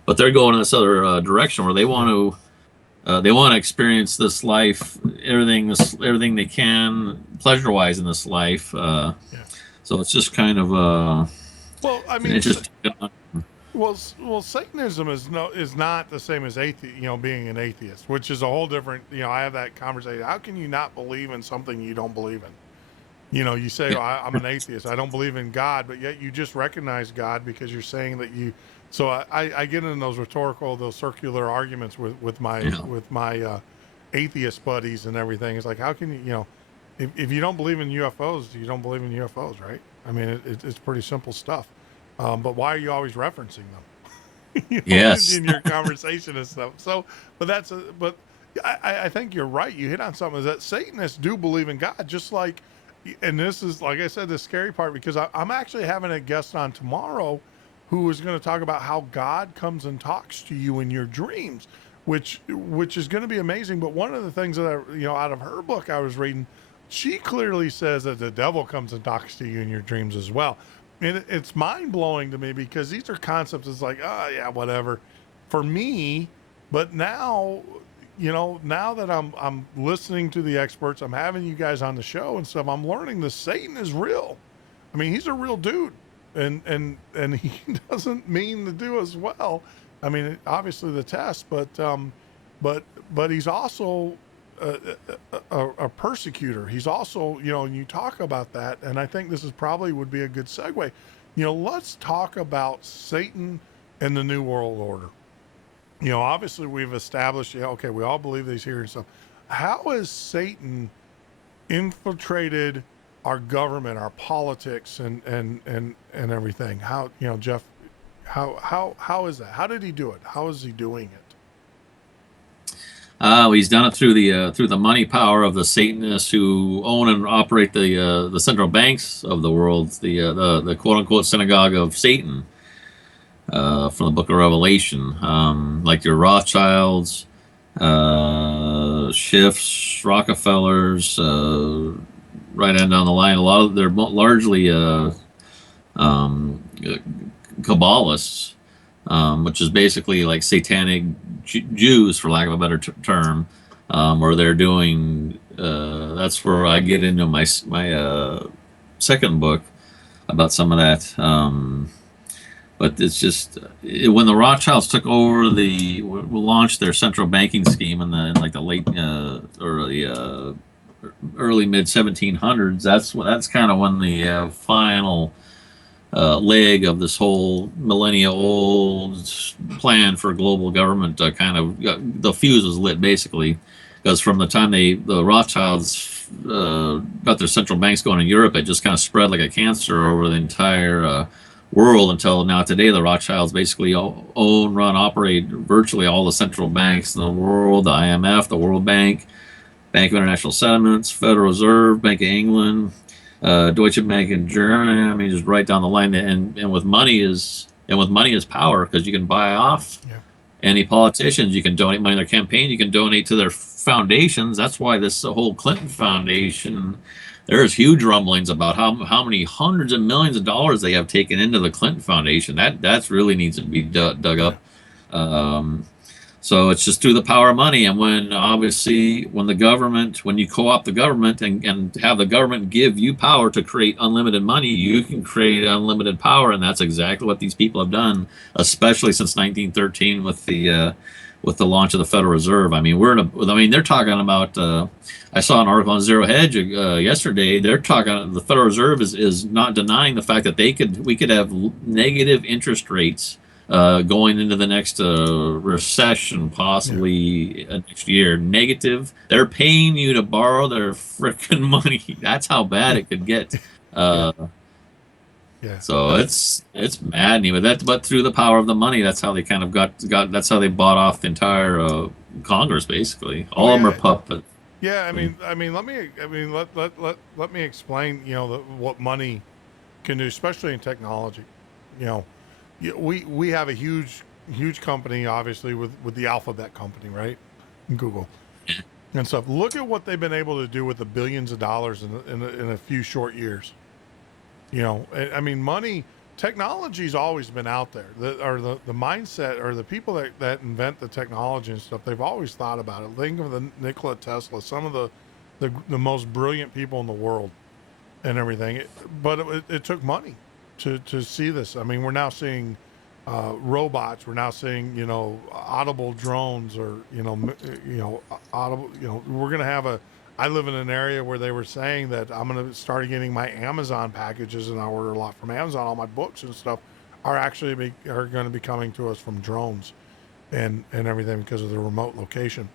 but they're going in this other direction where they want to experience this life, everything they can pleasure-wise in this life. Yeah. So it's just kind of Well, I an mean, interesting. well, Satanism is not the same as being an atheist, which is a whole different. I have that conversation. How can you not believe in something you don't believe in? You say, Yeah. well, I'm an atheist. I don't believe in God, but yet you just recognize God because you're saying that you. So I get in those circular arguments with my atheist buddies and everything. It's like, how can if you don't believe in UFOs, you don't believe in UFOs, right? I mean, it's pretty simple stuff. But why are you always referencing them? Yes. in your conversation and stuff. So, but I think you're right. You hit on something, is that Satanists do believe in God, just like, and this is, like I said, the scary part, because I'm actually having a guest on tomorrow who is going to talk about how God comes and talks to you in your dreams, which is going to be amazing. But one of the things that out of her book I was reading, she clearly says that the devil comes and talks to you in your dreams as well. And it's mind blowing to me, because these are concepts. It's like, oh yeah, whatever, for me. But now, now that I'm listening to the experts, I'm having you guys on the show and stuff, I'm learning that Satan is real. I mean, he's a real dude, and he doesn't mean to do as well. I mean, obviously the test, but he's also a persecutor. He's also, and you talk about that, and I think this is probably would be a good segue. Let's talk about Satan and the New World Order. Obviously we've established, okay, we all believe that he's here and stuff. How has Satan infiltrated our government, our politics, and everything? How, Jeff, how is that? How did he do it? How is he doing it? He's done it through the money power of the Satanists who own and operate the central banks of the world, the quote unquote synagogue of Satan, from the Book of Revelation, like your Rothschilds, Schiffs, Rockefellers, right on down the line. A lot of they're largely Kabbalists, which is basically like satanic Jews, for lack of a better term, where they're doing. That's where I get into my second book about some of that. But it's just when the Rothschilds took over launched their central banking scheme in the late or the early mid 1700s. That's kind of when the final leg of this whole millennia-old plan for global government the fuse was lit, basically, because from the time the Rothschilds got their central banks going in Europe, it just kind of spread like a cancer over the entire world until now. Today, the Rothschilds basically own, run, operate virtually all the central banks in the world: the IMF, the World Bank, Bank of International Settlements, Federal Reserve, Bank of England, Deutsche Bank in Germany. I mean, just right down the line. And with money is And with money is power, because you can buy off any politicians. You can donate money to their campaign. You can donate to their foundations. That's why this whole Clinton Foundation, there's huge rumblings about how many hundreds of millions of dollars they have taken into the Clinton Foundation. That's really needs to be dug up. So it's just through the power of money. And when the government, when you co-opt the government and have the government give you power to create unlimited money, you can create unlimited power. And that's exactly what these people have done, especially since 1913 with the launch of the Federal Reserve. I mean, they're talking about, I saw an article on Zero Hedge yesterday. They're talking, the Federal Reserve is not denying the fact that we could have negative interest rates going into the next recession, possibly next year. Negative. They're paying you to borrow their frickin' money. That's how bad it could get. So it's maddening. But through the power of the money, that's how they kind of got. That's how they bought off the entire Congress, basically. All of them are puppets. Yeah, let me explain. What money can do, especially in technology. We have a huge company, obviously, with the Alphabet company, right? Google and stuff. Look at what they've been able to do with the billions of dollars in a few short years. Money, technology's always been out there. The mindset, or the people that invent the technology and stuff, they've always thought about it. Think of the Nikola Tesla, some of the most brilliant people in the world and everything. But it took money to see this. We're now seeing robots. We're now seeing audible drones, or audible. We're gonna have I live in an area where they were saying that I'm gonna start getting my Amazon packages, and I order a lot from Amazon. All my books and stuff are going to be coming to us from drones, and everything, because of the remote location.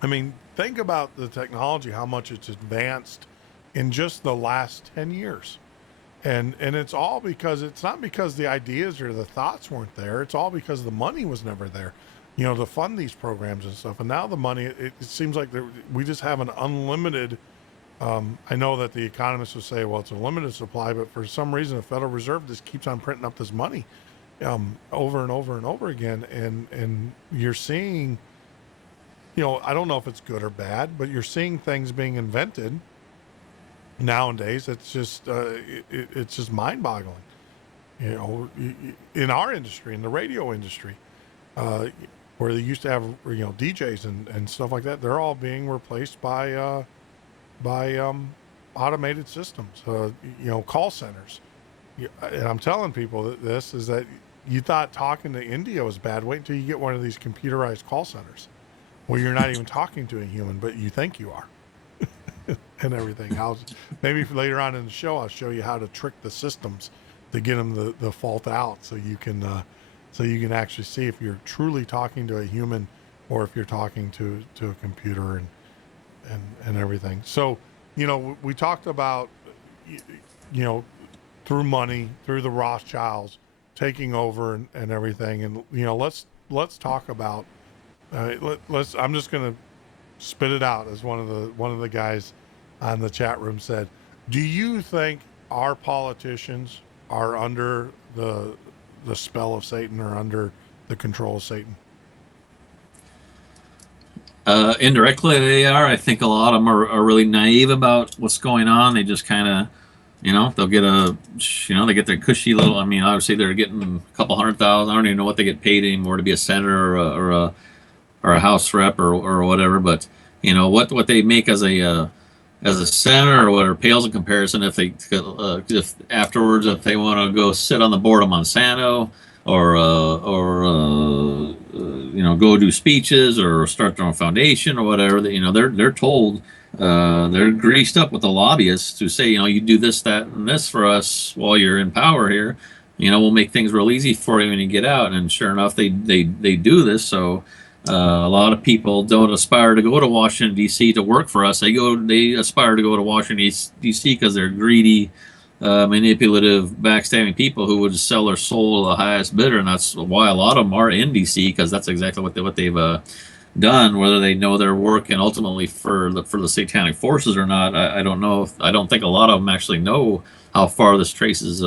Think about the technology, how much it's advanced in just the last 10 years. And it's all because, it's not because the ideas or the thoughts weren't there. It's all because the money was never there, to fund these programs and stuff. And now the money, it seems like we just have an unlimited, I know that the economists would say, well, it's a limited supply, but for some reason, the Federal Reserve just keeps on printing up this money over and over and over again. And you're seeing, I don't know if it's good or bad, but you're seeing things being invented nowadays. It's just it's just mind-boggling. In our industry, in the radio industry, where they used to have DJs and stuff like that, they're all being replaced by automated systems, call centers. And I'm telling people that this is that you thought talking to India was bad. Wait until you get one of these computerized call centers where you're not even talking to a human, but you think you are. And everything. Maybe later on in the show, I'll show you how to trick the systems to get them the fault out, so you can actually see if you're truly talking to a human, or if you're talking to a computer and everything. So, we talked about, through money, through the Rothschilds taking over and everything. And, let's talk about, I'm just going to spit it out, as one of the guys on the chat room said. Do you think our politicians are under the spell of Satan, or under the control of Satan? Indirectly, they are. I think a lot of them are really naive about what's going on. They just kind of, they'll get they get their cushy little. Obviously they're getting a couple $100,000. I don't even know what they get paid anymore to be a senator or a House rep or whatever. But what they make as a senator or whatever pales in comparison if afterwards, if they want to go sit on the board of Monsanto, or go do speeches, or start their own foundation or whatever. They're told, they're greased up with the lobbyists to say, you do this, that, and this for us while you're in power here. We'll make things real easy for you when you get out. And sure enough, they do this. So a lot of people don't aspire to go to Washington, D.C. to work for us. They aspire to go to Washington, D.C. because they're greedy, manipulative, backstabbing people who would sell their soul to the highest bidder. And that's why a lot of them are in D.C., because that's exactly what they've done. Whether they know they're working ultimately for the satanic forces or not, I don't know. I don't think a lot of them actually know how far this traces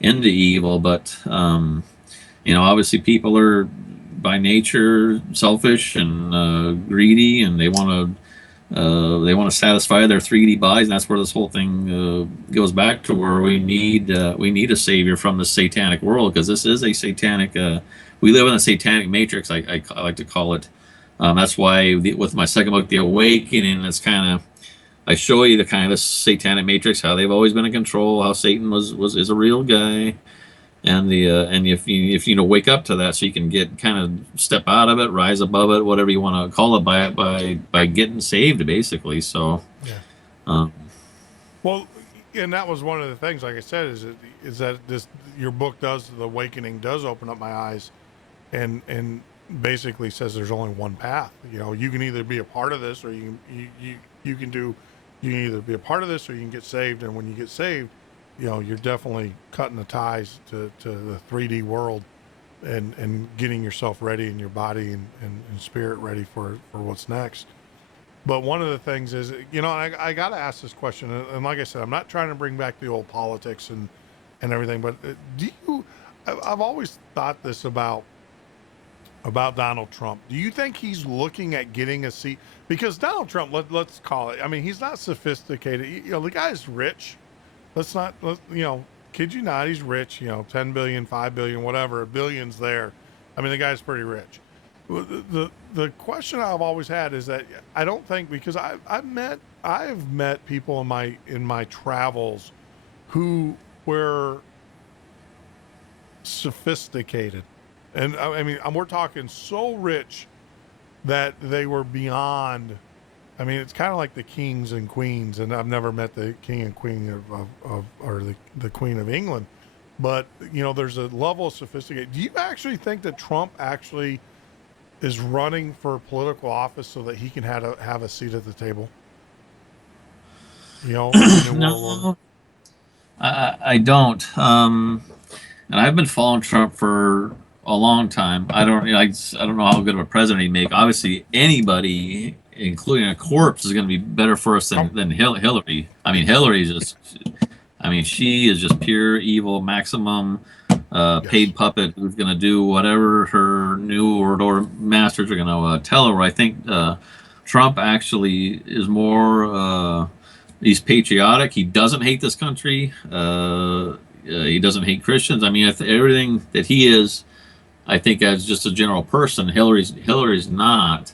into evil. But obviously people are by nature selfish and greedy, and they want to satisfy their 3D bodies, and that's where this whole thing goes back to, where we need a savior from the satanic world, because this is a satanic. We live in a satanic matrix. I like to call it. That's why with my second book, The Awakening, it's kind of, I show you the kind of satanic matrix, how they've always been in control, how Satan is a real guy, and if you wake up to that, so you can get kind of step out of it, rise above it, whatever you want to call it, by getting saved, basically. So, Yeah. um, Well, and that was one of the things, like I said, is that your book The Awakening does open up my eyes, and basically says there's only one path. You can either be a part of this, or you can either be a part of this, or you can get saved. And when you get saved, you're definitely cutting the ties to the 3D world, and getting yourself ready, and your body and spirit ready for what's next. But one of the things is, I got to ask this question. And like I said, I'm not trying to bring back the old politics and everything, but I've always thought this about Donald Trump. Do you think he's looking at getting a seat? Because Donald Trump, let's call it, I mean, he's not sophisticated. The guy's rich. Kid you not, he's rich, 10 billion, 5 billion, whatever, a billion's there. I mean, the guy's pretty rich. The question I've always had is that I don't think, because I've met people in my travels who were sophisticated, and I mean, we're talking so rich that they were beyond. I mean, it's kind of like the kings and queens, and I've never met the king and queen or the queen of England, but there's a level of sophistication. Do you actually think that Trump actually is running for political office so that he can have a seat at the table? no, I don't. And I've been following Trump for a long time. I don't know how good of a president he'd make. Obviously, anybody, including a corpse, is going to be better for us than Hillary. I mean, Hillary's just, I mean, she is just pure evil, maximum paid puppet who's going to do whatever her new or masters are going to tell her. I think Trump actually is more, he's patriotic. He doesn't hate this country. He doesn't hate Christians. I mean, everything that he is, I think, as just a general person, Hillary's not.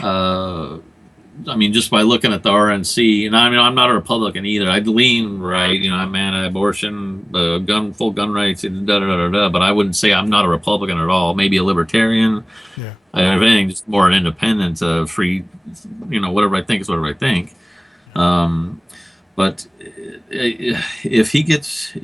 I mean, just by looking at the RNC, and I mean, I'm not a Republican either. I'd lean right, I'm anti-abortion, full gun rights, but I wouldn't say I'm not a Republican at all. Maybe a libertarian. Yeah. If anything, just more an independent, free, whatever I think is whatever I think. But if he gets,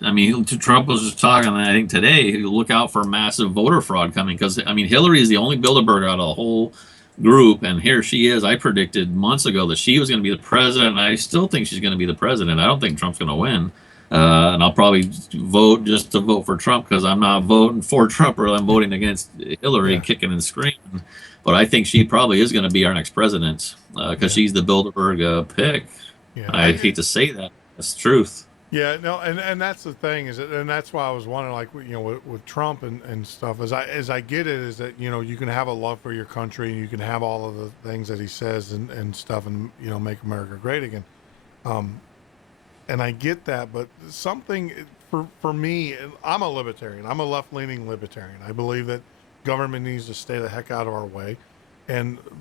I mean, Trump was just talking, I think today, look out for massive voter fraud coming, because I mean, Hillary is the only Bilderberg out of the whole group, and here she is. I predicted months ago that she was going to be the president, and I still think she's going to be the president. I don't think Trump's going to win, and I'll probably vote just to vote for Trump, because I'm not voting for Trump, or I'm voting against Hillary, kicking and screaming. But I think she probably is going to be our next president, because she's the Bilderberg pick. Yeah. I hate to say that. That's the truth. Yeah, no, and that's the thing, and that's why I was wondering, like, with Trump and stuff, as I get it, is that you can have a love for your country, and you can have all of the things that he says and stuff, and make America great again, and I get that, but something for me, I'm a libertarian. I'm a left-leaning libertarian. I believe that government needs to stay the heck out of our way,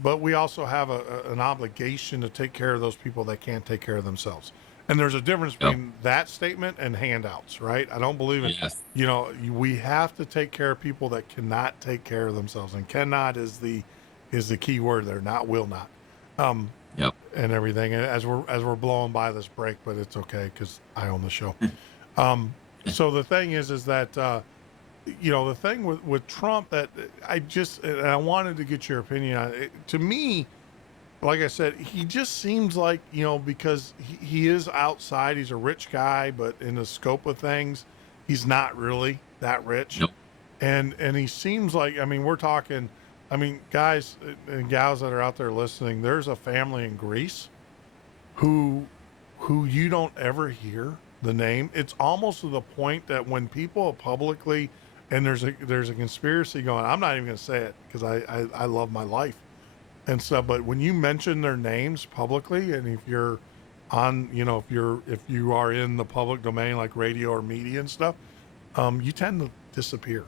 but we also have an obligation to take care of those people that can't take care of themselves. And there's a difference between that statement and handouts, right? I don't believe in, we have to take care of people that cannot take care of themselves, and cannot is the key word there, not will not, and everything. And as we're blowing by this break, but it's okay because I own the show. So the thing is that the thing with Trump that and I wanted to get your opinion on it. To me, like I said, he just seems like, because he is outside, he's a rich guy, but in the scope of things, he's not really that rich. Nope. And he seems like, I mean, we're talking, I mean, guys and gals that are out there listening, there's a family in Greece who you don't ever hear the name. It's almost to the point that when people publicly, and there's a conspiracy going, I'm not even going to say it because I love my life and stuff. But when you mention their names publicly, and if you're on, if you are in the public domain like radio or media and stuff, you tend to disappear.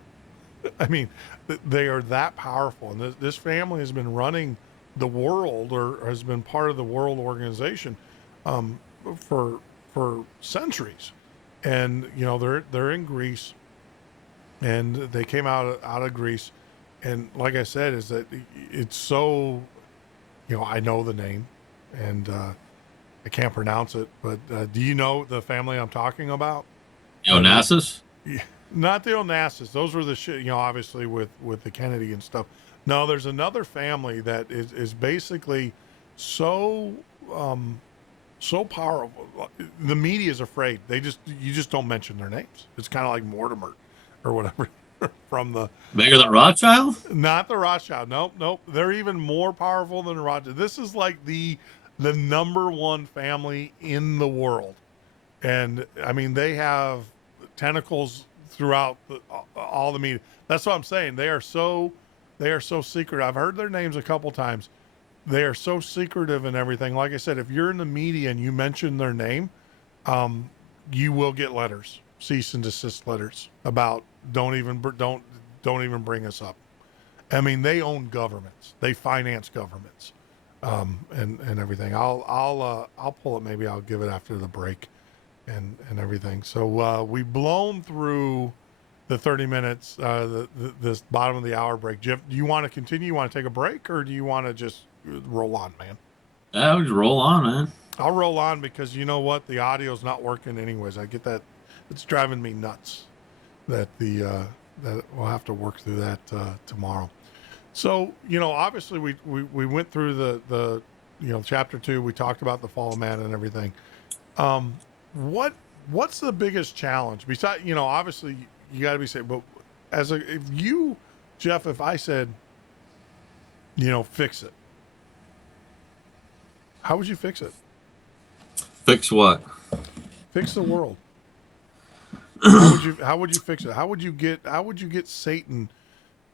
I mean, they are that powerful, and this family has been running the world, or has been part of the world organization for centuries. And they're in Greece, and they came out of Greece, and like I said, is that it's so, I know the name, and I can't pronounce it, but do you know the family I'm talking about? Onassis? Not the Onassis. Those were the shit, obviously with the Kennedy and stuff. No, there's another family that is basically so so powerful. The media is afraid. You just don't mention their names. It's kind of like Mortimer or whatever from the Bigger than Rothschild? Not the Rothschild. Nope. They're even more powerful than the Rothschild. This is like the number one family in the world. And I mean, they have tentacles throughout all the media. That's what I'm saying. They are so secret. I've heard their names a couple times. They are so secretive and everything. Like I said, if you're in the media and you mention their name, you will get letters, cease and desist letters about don't even bring us up. I mean, they own governments. They finance governments, and everything. I'll pull it. Maybe I'll give it after the break. And everything. So we've blown through the 30 minutes, this bottom of the hour break. Jeff, do you want to continue? You want to take a break, or do you want to just roll on, man? Yeah, we just roll on, man. I'll roll on because you know what? The audio's not working anyways. I get that. It's driving me nuts that that we'll have to work through that tomorrow. So, obviously we went through the chapter 2. We talked about the fall of man and everything. What's the biggest challenge besides, obviously you got to be safe, but Jeff, if I said, fix it, how would you fix it? Fix what? Fix the world. How would you fix it? How would you get Satan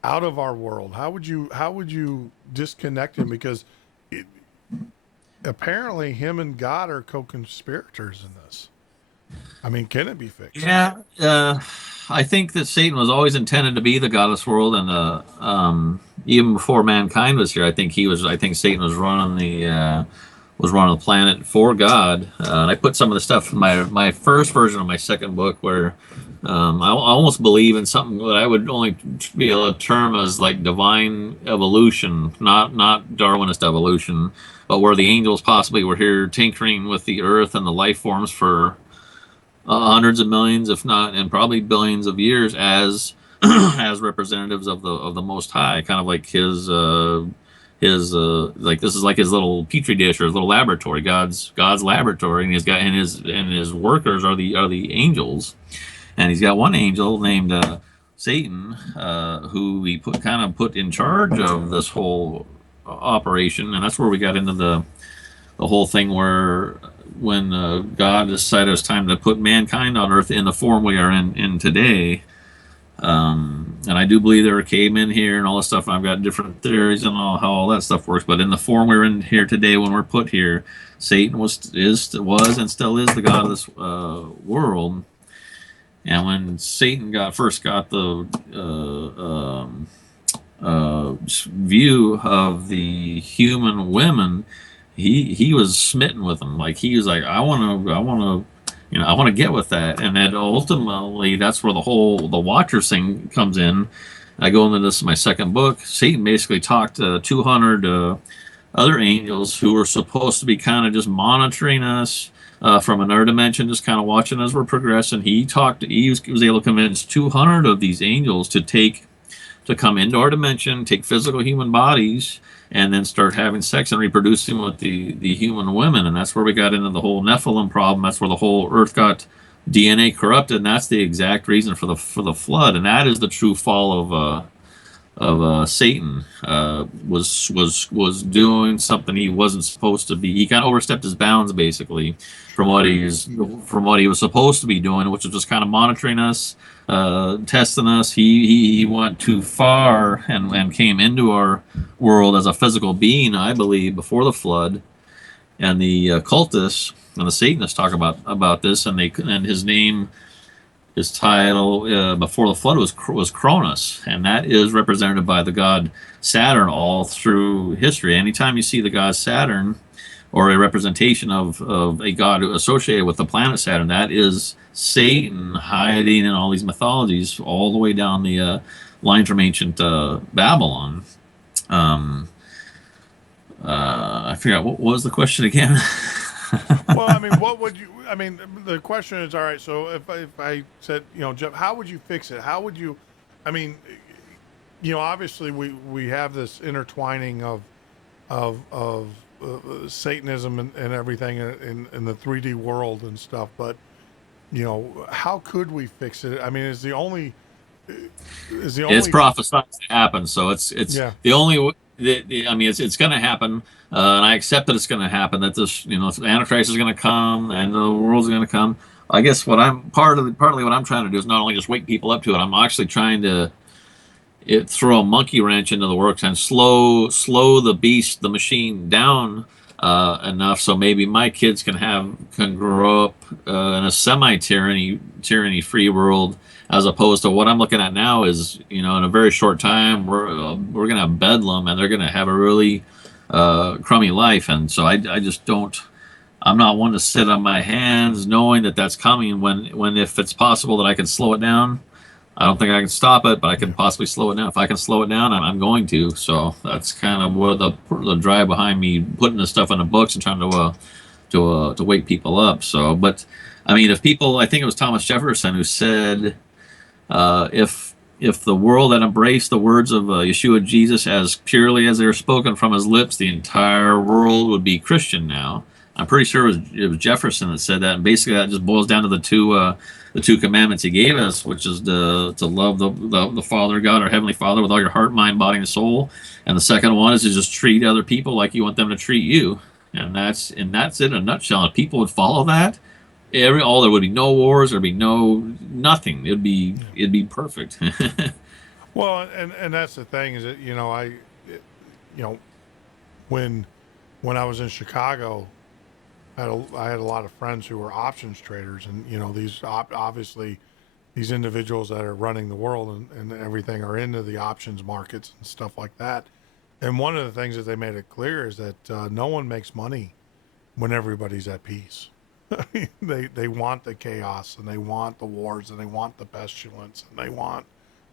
out of our world? How would you disconnect him? Because apparently him and God are co-conspirators in this. I mean, can it be fixed? Yeah, I think that Satan was always intended to be the god of this world, and even before mankind was here, I think Satan was running the planet for God. And I put some of the stuff in my first version of my second book, where I almost believe in something that I would only be able to term as like divine evolution, not Darwinist evolution, but where the angels possibly were here tinkering with the earth and the life forms for hundreds of millions, if not, and probably billions of years as as representatives of the Most High, kind of like his like this is like his little petri dish or his little laboratory, God's laboratory, and his workers are the angels, and he's got one angel named Satan, who he put in charge of this whole operation, and that's where we got into the whole thing where when God decided it was time to put mankind on earth in the form we are in today. And I do believe there are cavemen here and all this stuff. And I've got different theories on how all that stuff works. But in the form we're in here today, when we're put here, Satan was and still is the god of this world. And when Satan first got the view of the human women, he was smitten with them. Like he was like, I want to get with that. And then ultimately that's where the Watchers thing comes in. I go into this in my second book. Satan basically talked to 200 other angels who were supposed to be kind of just monitoring us from another dimension, just kind of watching as we're progressing. He was able to convince 200 of these angels to come into our dimension, take physical human bodies, and then start having sex and reproducing with the human women. And that's where we got into the whole Nephilim problem. That's where the whole earth got DNA corrupted, and that's the exact reason for the flood. And that is the true fall Satan was doing something he wasn't supposed to be. He kind of overstepped his bounds, basically, from what he was supposed to be doing, which was just kind of monitoring us, testing us. He went too far and came into our world as a physical being, I believe, before the flood. And the cultists and the Satanists talk about this, and his name. His title before the flood was Cronus, and that is represented by the god Saturn all through history. Anytime you see the god Saturn or a representation of a god associated with the planet Saturn, that is Satan hiding in all these mythologies all the way down the line from ancient Babylon. I forgot what was the question again. Well, I mean, what would you? I mean, the question is, all right. So if I said, Jeff, how would you fix it? How would you? I mean, obviously we have this intertwining of Satanism and everything in the 3D world and stuff. But how could we fix it? I mean, It's prophesied to happen, so it's yeah. the only. I mean, it's going to happen, and I accept that it's going to happen. That this, Antichrist is going to come, and the world's going to come. I guess partly what I'm trying to do is not only just wake people up to it. I'm actually trying to throw a monkey wrench into the works and slow the beast, the machine, down enough so maybe my kids can grow up in a tyranny free world, as opposed to what I'm looking at now is, in a very short time, we're going to have bedlam, and they're going to have a really crummy life. And so I just don't, I'm not one to sit on my hands knowing that that's coming when if it's possible that I can slow it down. I don't think I can stop it, but I can possibly slow it down. If I can slow it down, I'm going to. So that's kind of what the drive behind me putting this stuff in the books and trying to wake people up. So, but I mean, if people, I think it was Thomas Jefferson who said, if the world had embraced the words of Yeshua Jesus as purely as they were spoken from his lips, the entire world would be Christian now. I'm pretty sure it was Jefferson that said that, and basically that just boils down to the two commandments he gave us, which is to love the Father God, our Heavenly Father, with all your heart, mind, body, and soul, and the second one is to just treat other people like you want them to treat you, and that's it in a nutshell. If people would follow that, there would be no wars, there'd be nothing. It'd be perfect. Well, and that's the thing is that when I was in Chicago, I had a lot of friends who were options traders, and these obviously these individuals that are running the world and everything are into the options markets and stuff like that. And one of the things that they made it clear is that no one makes money when everybody's at peace. They want the chaos, and they want the wars, and they want the pestilence, and they want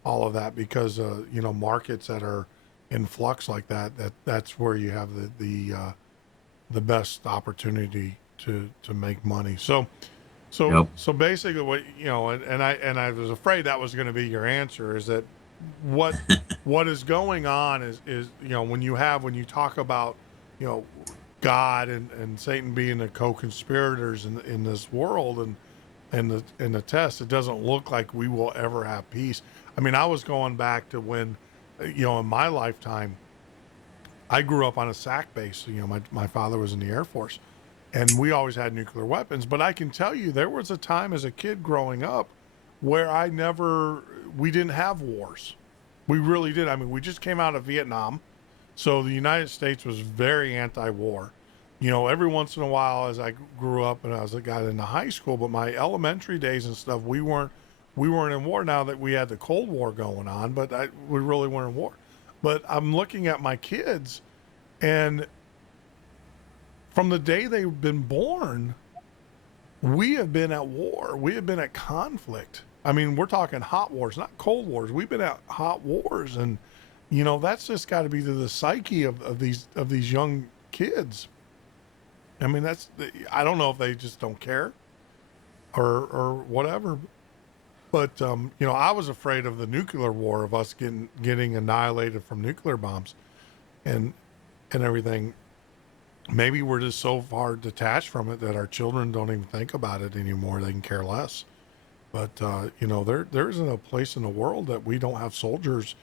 all of that because markets that are in flux like that's where you have the best opportunity to make money. So basically what and I was afraid that was going to be your answer, is that what is going on is when you talk about God and Satan being the co-conspirators in this world and the test, it doesn't look like we will ever have peace. I mean, I was going back to when in my lifetime I grew up on a SAC base. My father was in the Air Force, and we always had nuclear weapons. But I can tell you, there was a time as a kid growing up where we didn't have wars. We really did. I mean, we just came out of Vietnam, so the United States was very anti-war. Every once in a while, as I grew up and as I got into high school, but my elementary days and stuff, we weren't in war. Now that we had the Cold War going on, but we really weren't in war. But I'm looking at my kids, and from the day they've been born, we have been at war. We have been at conflict. I mean, we're talking hot wars, not cold wars. We've been at hot wars, and that's just got to be to the psyche of these young kids. I mean, I don't know if they just don't care or whatever. But I was afraid of the nuclear war, of us getting annihilated from nuclear bombs, and everything. Maybe we're just so far detached from it that our children don't even think about it anymore. They can care less. But there isn't a place in the world that we don't have soldiers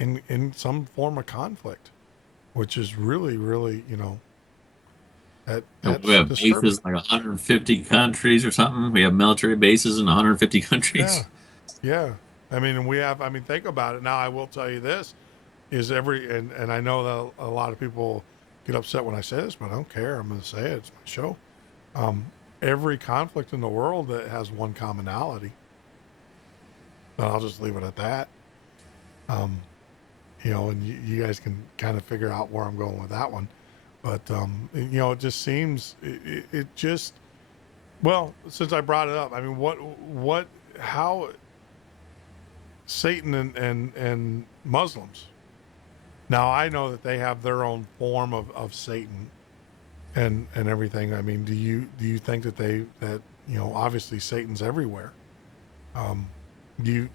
in some form of conflict, which is really, really, And that's we have disturbing. bases in like 150 countries or something. We have military bases in 150 Yeah, countries. yeah. I mean, and we have. I mean, think about it. Now, I will tell you this: is and I know that a lot of people get upset when I say this, but I don't care. I'm going to say it. It's my show. Um, every conflict in the world that has one commonality. And I'll just leave it at that. Um, and you guys can kind of figure out where I'm going with that one. But it just seems it just well, since I brought it up, I mean, how Satan and Muslims. Now I know that they have their own form of Satan and everything. I mean, do you think that obviously Satan's everywhere? Um,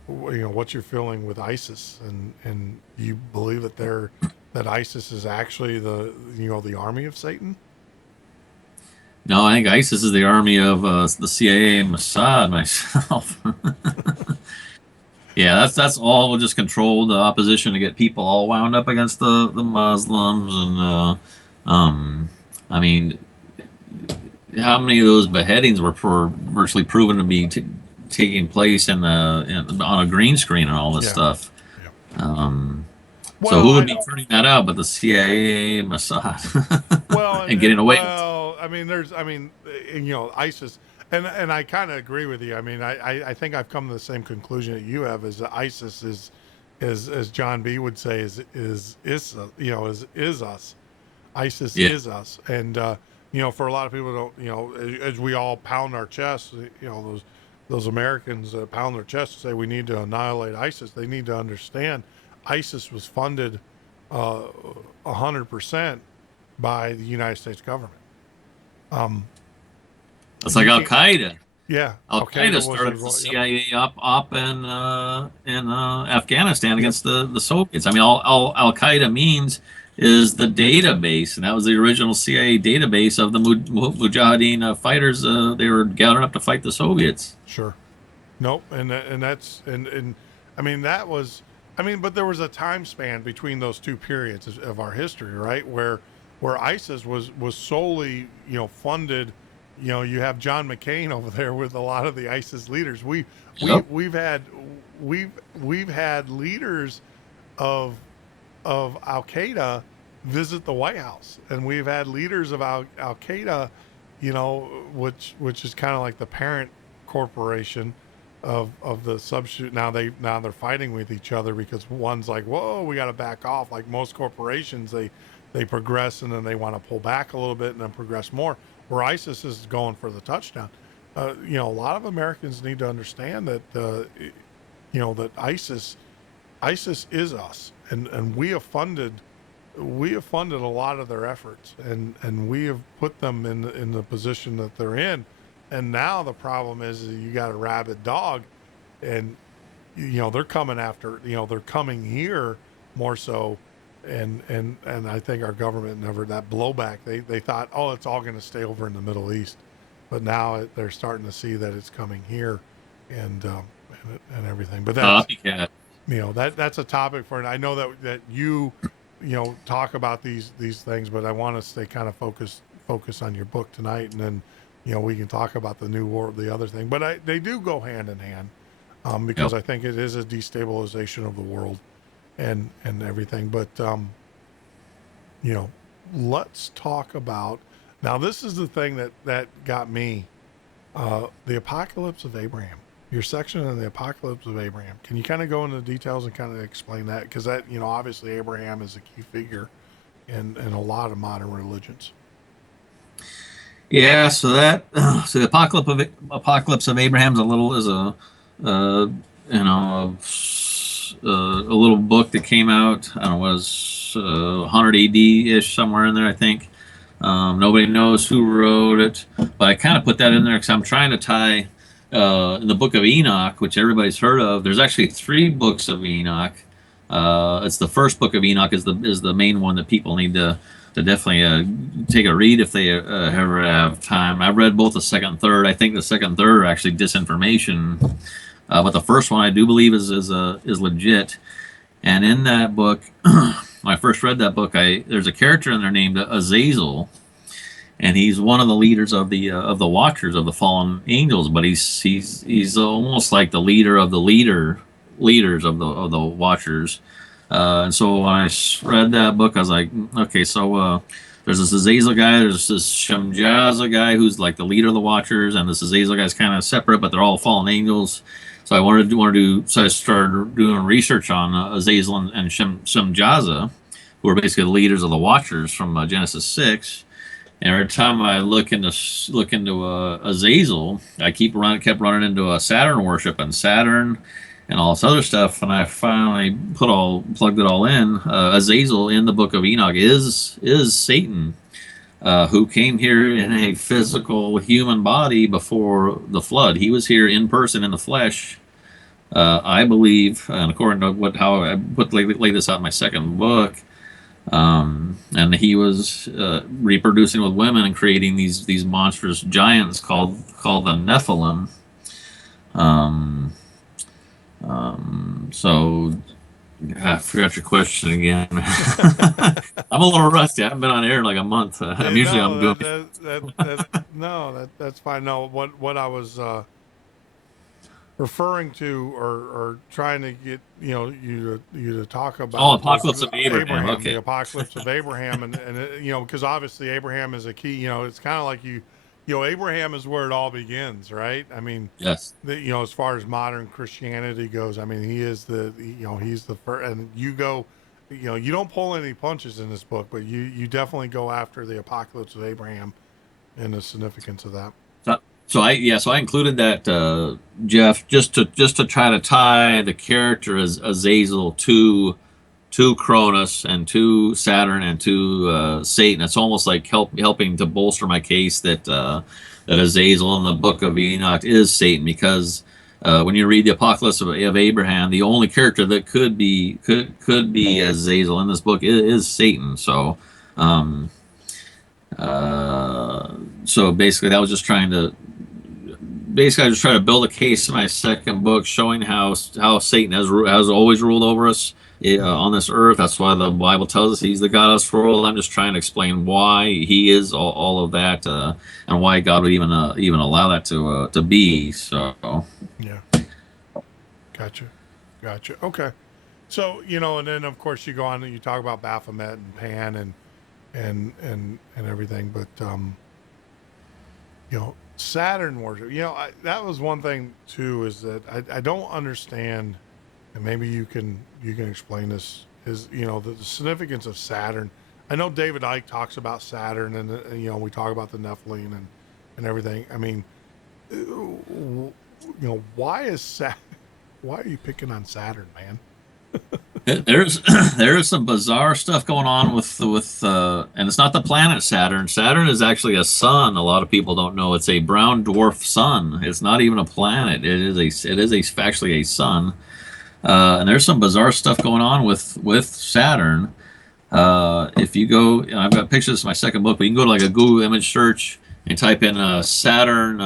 what's your feeling with ISIS, and do you believe that ISIS is actually the army of Satan? No, I think ISIS is the army of the CIA and Mossad myself. Yeah, that's all. We'll just control the opposition to get people all wound up against the Muslims, and I mean, how many of those beheadings were virtually proven to be taking place on a green screen and all this Yeah, stuff? yeah. Um, so Well, who would I be turning that out but the CIA and well, Mossad and, and getting and away with it? well, I mean, ISIS, and I kind of agree with you. I mean, I think I've come to the same conclusion that you have, is that ISIS is, as John B would say, is us. ISIS Yeah. is us, and for a lot of people don't, as we all pound our chests, those Americans that pound their chests and say we need to annihilate ISIS. They need to understand ISIS was funded 100% by the United States government. It's like you Al can't- Qaeda. Yeah, Al Qaeda started as the CIA op in Afghanistan against the Soviets. I mean, all Al Qaeda means is the database, and that was the original CIA database of the Mujahideen fighters. They were gathering up to fight the Soviets. Sure. Nope, and that's and I mean that was but there was a time span between those two periods of our history, right? Where ISIS was solely funded. You have John McCain over there with a lot of the ISIS leaders. Yep. We've had leaders of Al Qaeda visit the White House, and we've had leaders of Al Qaeda, which is kind of like the parent corporation of the substitute. Now they're fighting with each other because one's like, whoa, we got to back off. Like most corporations, they progress and then they want to pull back a little bit and then progress more. Where ISIS is going for the touchdown. A lot of Americans need to understand that that ISIS is us, and we have funded a lot of their efforts, and we have put them in the position that they're in. And now the problem is you got a rabid dog, and they're coming after, they're coming here more so. And I think our government never, that blowback, they thought, oh, it's all going to stay over in the Middle East, but now they're starting to see that it's coming here, and everything. But that's Copycat. That's a topic for, and I know that you talk about these things, but I want to stay kind of focus on your book tonight, and then we can talk about the new war, the other thing. But they do go hand in hand, because Yep. I think it is a destabilization of the world. And everything, but let's talk about, now this is the thing that got me, the apocalypse of Abraham, your section on the apocalypse of Abraham. Can you kind of go into the details and kind of explain that, because that obviously Abraham is a key figure in a lot of modern religions. Yeah, so the apocalypse of Abraham's a little book that came out. I don't know, was 100 AD ish, somewhere in there, I think. Nobody knows who wrote it, but I kind of put that in there because I'm trying to tie in the book of Enoch, which everybody's heard of. There's actually 3 books of Enoch. It's the first book of Enoch is the main one that people need to definitely take a read if they ever have time. I've read both the second and third. I think the second and third are actually disinformation, but the first one I do believe is legit. And in that book, when I first read that book, there's a character in there named Azazel, and he's one of the leaders of the Watchers, of the fallen angels. But he's almost like the leader of the leaders of the Watchers. And so when I read that book, I was like, okay, so there's this Azazel guy, there's this Shemjaza guy who's like the leader of the Watchers, and this Azazel guy's kind of separate, but they're all fallen angels. So I wanted to do, so I started doing research on Azazel and Shemjaza, who are basically the leaders of the Watchers from Genesis 6. And every time I look into Azazel, I kept running into Saturn worship and Saturn and all this other stuff. And I finally plugged it all in. Azazel in the Book of Enoch is Satan, who came here in a physical human body before the flood. He was here in person in the flesh, I believe, and according to how I lay this out in my second book. And he was reproducing with women and creating these monstrous giants called the Nephilim. So I forgot your question again. I'm a little rusty. I haven't been on air in like a month. I'm doing. That's fine. No, what I was referring to or trying to get you to talk about Apocalypse of Abraham. Okay. The Apocalypse of Abraham, and because obviously Abraham is a key. It's kind of like Abraham is where it all begins, right? I mean, yes. As far as modern Christianity goes, I mean, he is he's the first, and you don't pull any punches in this book, but you definitely go after the Apocalypse of Abraham and the significance of that. So I included that, Jeff, just to try to tie the character as Azazel to Cronus and to Saturn and to Satan. It's almost like helping to bolster my case that Azazel in the Book of Enoch is Satan, because when you read the Apocalypse of Abraham, the only character that could be Azazel in this book is Satan. So so basically, I was just trying to build a case in my second book showing how Satan has always ruled over us on this earth. That's why the Bible tells us he's the God of this world. I'm just trying to explain why he is all of that, and why God would even allow that to be. So yeah, gotcha. Okay, so and then of course you go on and you talk about Baphomet and Pan and everything, but Saturn worship. That was one thing too, is that I don't understand, and maybe you can explain this, is the significance of Saturn. I know David Icke talks about Saturn, and we talk about the Nephilim and everything. I mean, why are you picking on Saturn, man? There's some bizarre stuff going on with and it's not the planet Saturn. Saturn is actually a sun. A lot of people don't know it's a brown dwarf sun. It's not even a planet. It is actually a sun. And there's some bizarre stuff going on with Saturn. If you go, I've got pictures of my second book, but you can go to like a Google image search and type in Saturn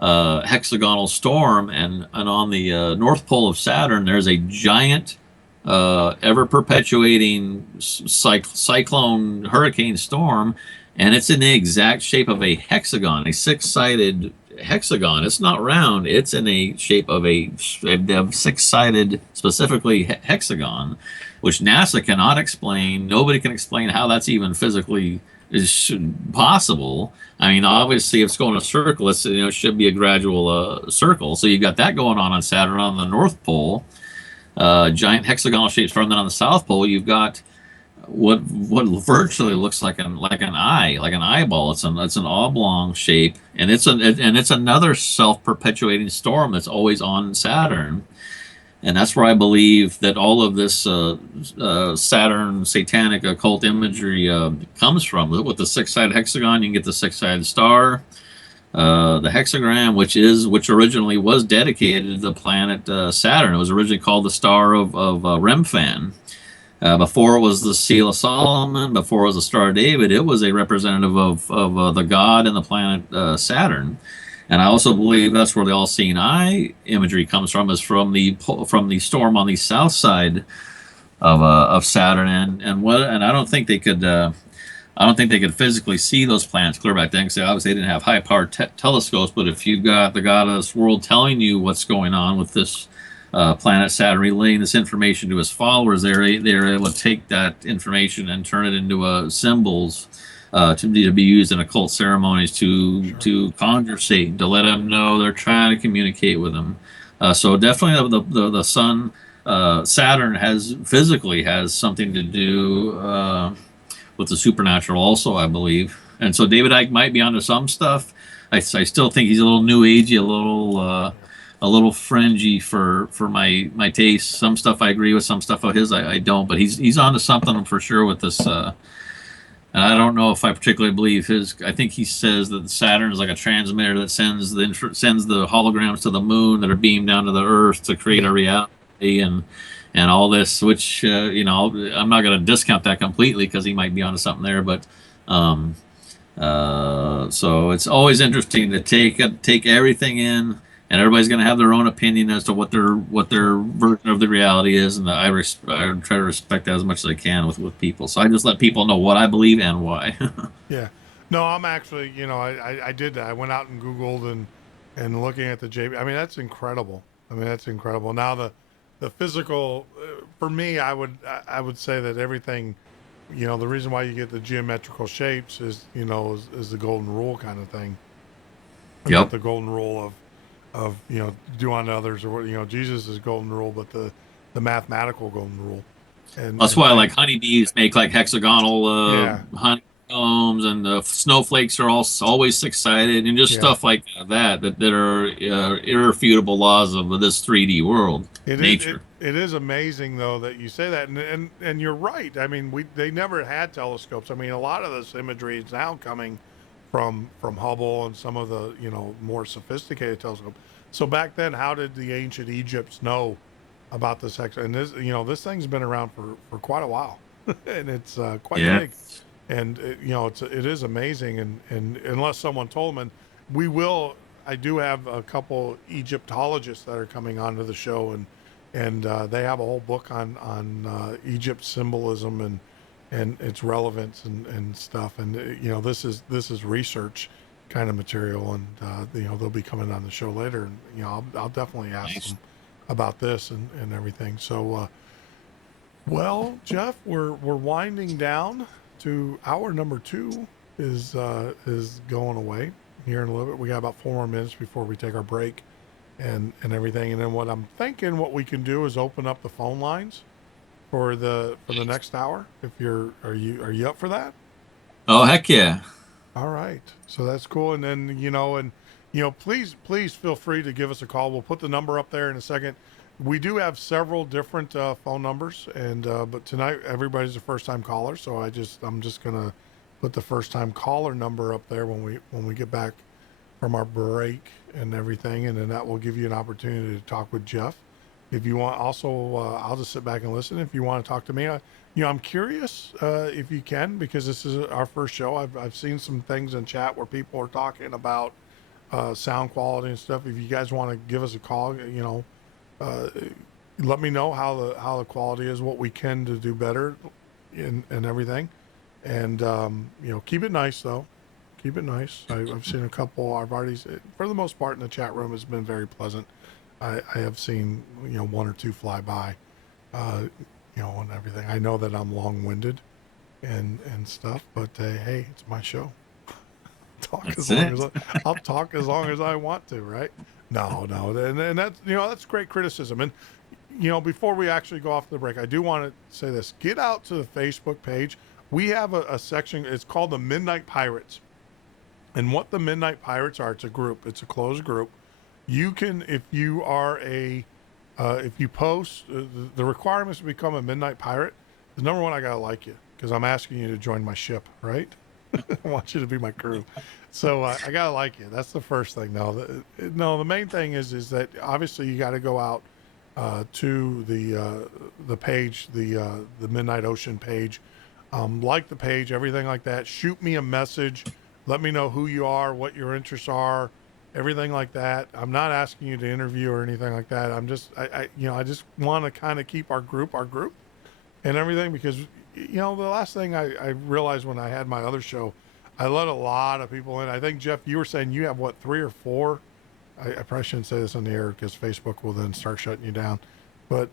hexagonal storm, and on the North Pole of Saturn, there's a giant ever perpetuating cyclone hurricane storm, and it's in the exact shape of a hexagon, a six-sided hexagon. It's not round, it's in a shape of a six-sided, specifically hexagon, which NASA cannot explain. Nobody can explain how that's even physically possible. I mean, obviously, if it's going in a circle, it should be a gradual circle. So you've got that going on Saturn on the North Pole, giant hexagonal shapes. From then on the South Pole, you've got what virtually looks like an eye, like an eyeball. It's an oblong shape, and it's another self-perpetuating storm that's always on Saturn. And that's where I believe that all of this Saturn satanic occult imagery comes from. With the six-sided hexagon, you can get the six-sided star, the hexagram, which originally was dedicated to the planet Saturn. It was originally called the Star of Remphan. Before it was the Seal of Solomon, before it was the Star of David, it was a representative of the god and the planet Saturn. And I also believe that's where the all-seeing eye imagery comes from, is from the storm on the south side of Saturn, and I don't think they could. I don't think they could physically see those planets clear back then, because obviously they didn't have high powered telescopes. But if you've got the God of this world telling you what's going on with this planet Saturn, relaying this information to his followers, they're able to take that information and turn it into symbols to be used in occult ceremonies to conjure Satan, to let him know they're trying to communicate with him. So definitely the sun, Saturn physically has something to do with the supernatural also, I believe. And so David Icke might be onto some stuff. I still think he's a little new agey, a little fringy for my taste. Some stuff I agree with, some stuff of his I don't. But he's onto something for sure with this. And I don't know if I particularly believe his. I think he says that Saturn is like a transmitter that sends the holograms to the moon that are beamed down to the Earth to create a reality and all this, which I'm not going to discount that completely, because he might be onto something there. But so it's always interesting to take everything in, and everybody's going to have their own opinion as to what their version of the reality is, and I try to respect that as much as I can with people. So I just let people know what I believe and why. Yeah. No, I'm actually, I did that. I went out and Googled and looking at the JB. I mean, that's incredible. Now the physical, for me, I would say that everything, the reason why you get the geometrical shapes is the golden rule kind of thing. Yep. Not the golden rule of do unto others, or Jesus is golden rule, but the mathematical golden rule. And that's why like honeybees make like hexagonal honeycombs, and the snowflakes are always six-sided, and just stuff like that are irrefutable laws of this 3D world. Nature. It is amazing though that you say that, and you're right. I mean, they never had telescopes. I mean, a lot of this imagery is now coming from Hubble and some of the more sophisticated telescopes. So back then, how did the ancient Egypts know about this hex? And this thing's been around for quite a while, and it's quite big. And it is amazing. And unless someone told them, and I do have a couple Egyptologists that are coming onto the show, and they have a whole book on Egypt symbolism and its relevance and stuff. And this is research kind of material, and they'll be coming on the show later, and I'll definitely ask them about this and everything. So well, Jeff, we're winding down to hour number 2 is going away here in a little bit. We got about 4 more minutes before we take our break and everything. And then what we can do is open up the phone lines for the next hour. If are you up for that? Oh, heck yeah. All right. So that's cool. And then, please feel free to give us a call. We'll put the number up there in a second. We do have several different phone numbers, but tonight everybody's a first-time caller, so I'm just gonna put the first-time caller number up there when we get back from our break and everything, and then that will give you an opportunity to talk with Jeff. If you want, also, I'll just sit back and listen. If you want to talk to me, I'm curious if you can, because this is our first show. I've seen some things in chat where people are talking about sound quality and stuff. If you guys want to give us a call, let me know how the quality is, what we can to do better, and everything. And keep it nice though. Keep it nice. I've seen a couple. I've already, for the most part, in the chat room has been very pleasant. I have seen 1 or 2 fly by, and everything. I know that I'm long-winded and stuff, but hey, it's my show. I'll talk as long as I want to, right? No, and that's great criticism. And before we actually go off the break, I do want to say this: get out to the Facebook page. We have a section. It's called the Midnight Pirates, and what the Midnight Pirates are, it's a group. It's a closed group. You can, if you are if you post the requirements to become a Midnight Pirate. The number one, I gotta like you, because I'm asking you to join my ship, right? I want you to be my crew. So I gotta like you. That's the first thing. No, the main thing is that obviously you got to go out to the page, the Midnight Ocean page, like the page, everything like that. Shoot me a message. Let me know who you are, what your interests are, everything like that. I'm not asking you to interview or anything like that. I just want to kind of keep our group. and everything, because the last thing I realized when I had my other show, I let a lot of people in. I think, Jeff, you were saying you have what, 3 or 4. I probably shouldn't say this on the air because Facebook will then start shutting you down. But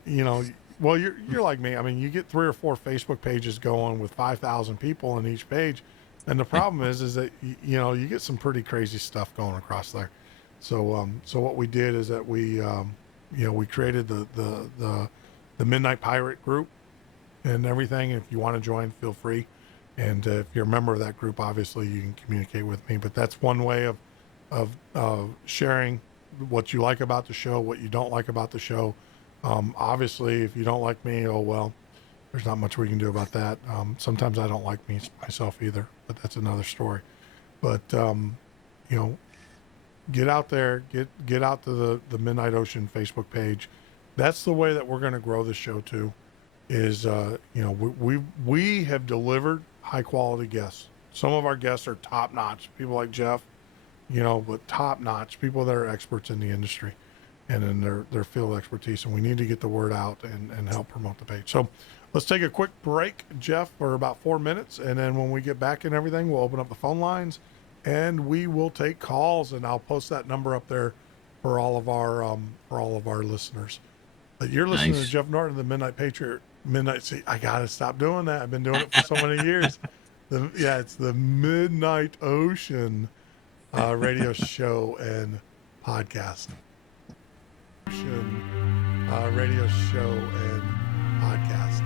well, you're like me. I mean, you get 3 or 4 Facebook pages going with 5,000 people on each page, and the problem is that you get some pretty crazy stuff going across there. So what we did is that we created the Midnight Pirate group and everything. If you want to join, feel free. And if you're a member of that group, obviously you can communicate with me. But that's one way of sharing what you like about the show, what you don't like about the show. Obviously, if you don't like me, oh well, there's not much we can do about that. Sometimes I don't like myself either, but that's another story. But get out there, get out to the Midnight Ocean Facebook page. That's the way that we're going to grow the show too. Is we have delivered high quality guests. Some of our guests are top notch, people like Jeff, but top notch people that are experts in the industry and in their field expertise. And we need to get the word out and help promote the page. So let's take a quick break, Jeff, for about 4 minutes. And then when we get back and everything, we'll open up the phone lines and we will take calls, and I'll post that number up there for all of our listeners. But you're listening Nice. to Jeff Norton, the Midnight Patriot. See, I gotta stop doing that. I've been doing it for so many years. It's the Midnight Ocean radio show and podcast. Radio show and podcast.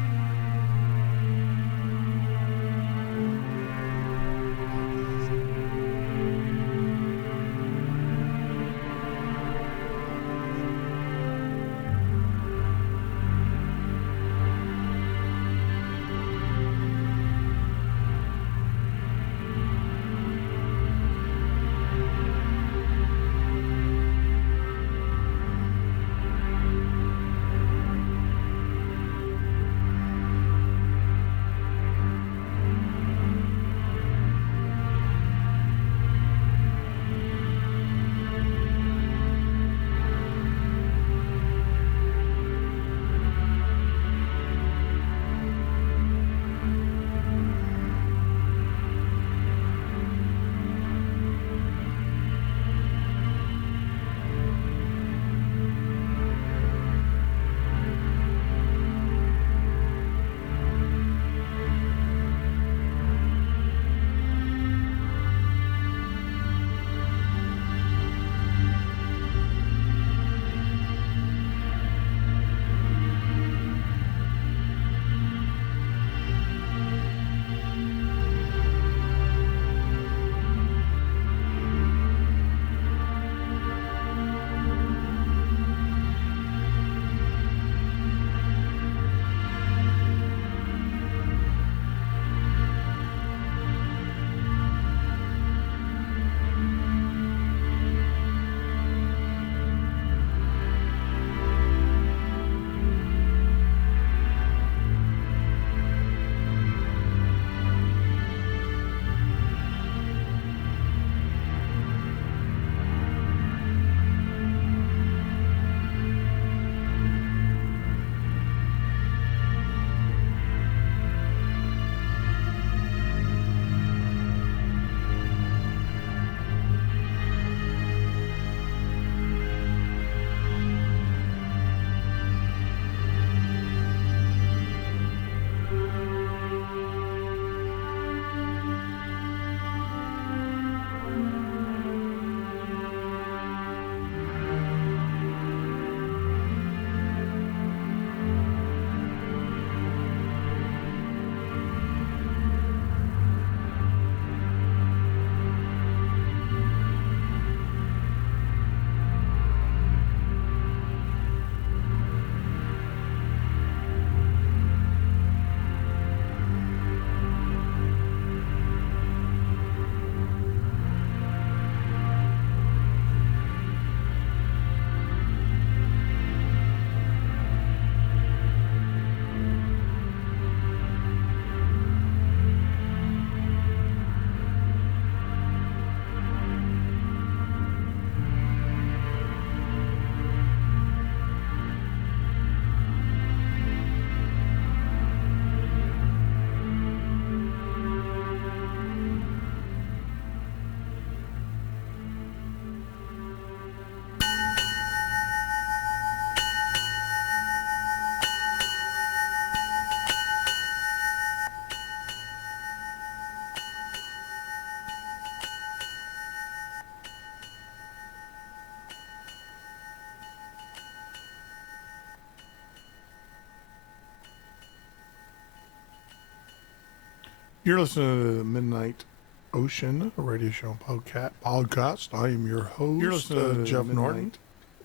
You're listening to the Midnight Ocean Radio Show podcast. I am your host. You're listening to Jeff Norton.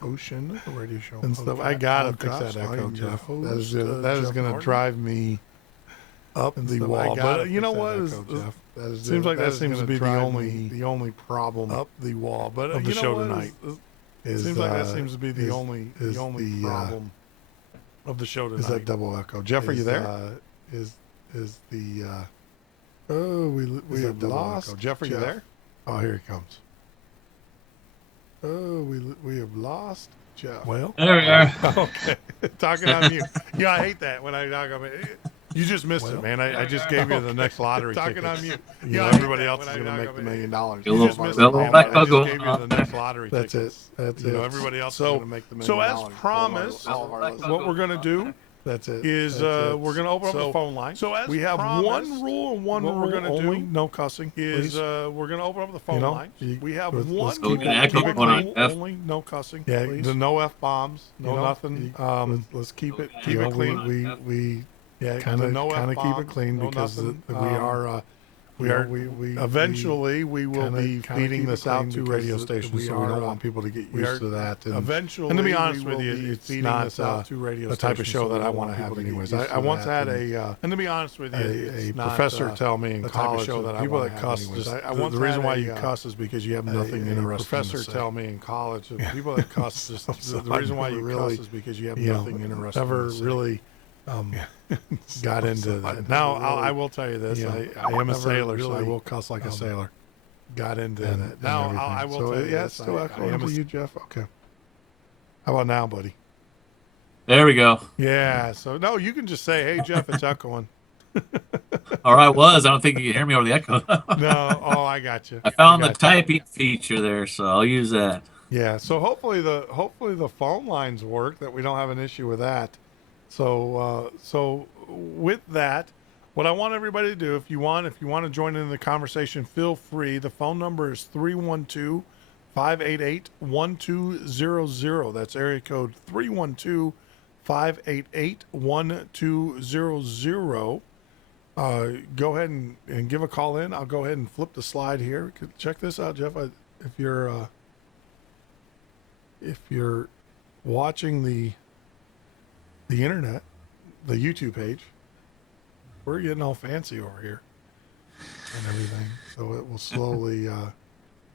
Ocean Radio Show and stuff. I gotta fix that echo, Jeff. That is going to drive me up the wall. But you know what? Seems like that seems to be the only problem up the wall. But of the show tonight. Seems like that seems to be the only problem of the show tonight. Is that double echo? Jeff, are you there? We have lost echo. Jeff, are you there? Oh, here he comes. We have lost Jeff. Well, there we are. Okay, talking on mute. Yeah, I hate that when I talk on mute. You just missed it, man. I just gave you the next lottery ticket. Talking on mute. You know, everybody else is going to make the $1 million. You just missed it. I just gave you the next lottery ticket. That's it. You know, everybody else is going to make the $1 million. So as promised, what we're going to do is we're going to open up the phone line. So as we have one rule and one rule we're going to do, no cussing, is we're going to open up the phone line. We have one rule, only no cussing. Yeah, the no F-bombs, no nothing. Let's keep it clean. We kind of keep it clean because we eventually we will be feeding this out to radio stations, so we don't want people to get used to that. And to be honest with you, it's not the type of show that I want to have anyways. I once had a professor tell me in college that people that cuss, the reason why you cuss is because you have nothing interesting. Professor tell me in college that people that cuss, the reason why you cuss is because you have nothing interesting. Never really got into that. Now I will tell you this: I am a sailor, so I will cuss like a sailor. Got into that. Now I will tell you, it's still echoing to you, Jeff. Okay. How about now, buddy? There we go. Yeah. So no, you can just say, "Hey, Jeff, it's echoing." Or I was. I don't think you can hear me over the echo. No. Oh, I got you. I found the typing feature there, so I'll use that. Yeah. So hopefully the phone lines work. That we don't have an issue with that. So with that, what I want everybody to do, if you want to join in the conversation, feel free. The phone number is 312-588-1200. That's area code 312-588-1200. Go ahead and give a call in. I'll go ahead and flip the slide here. Check this out, Jeff. If you're watching the internet, the YouTube page, we're getting all fancy over here and everything. So it will slowly,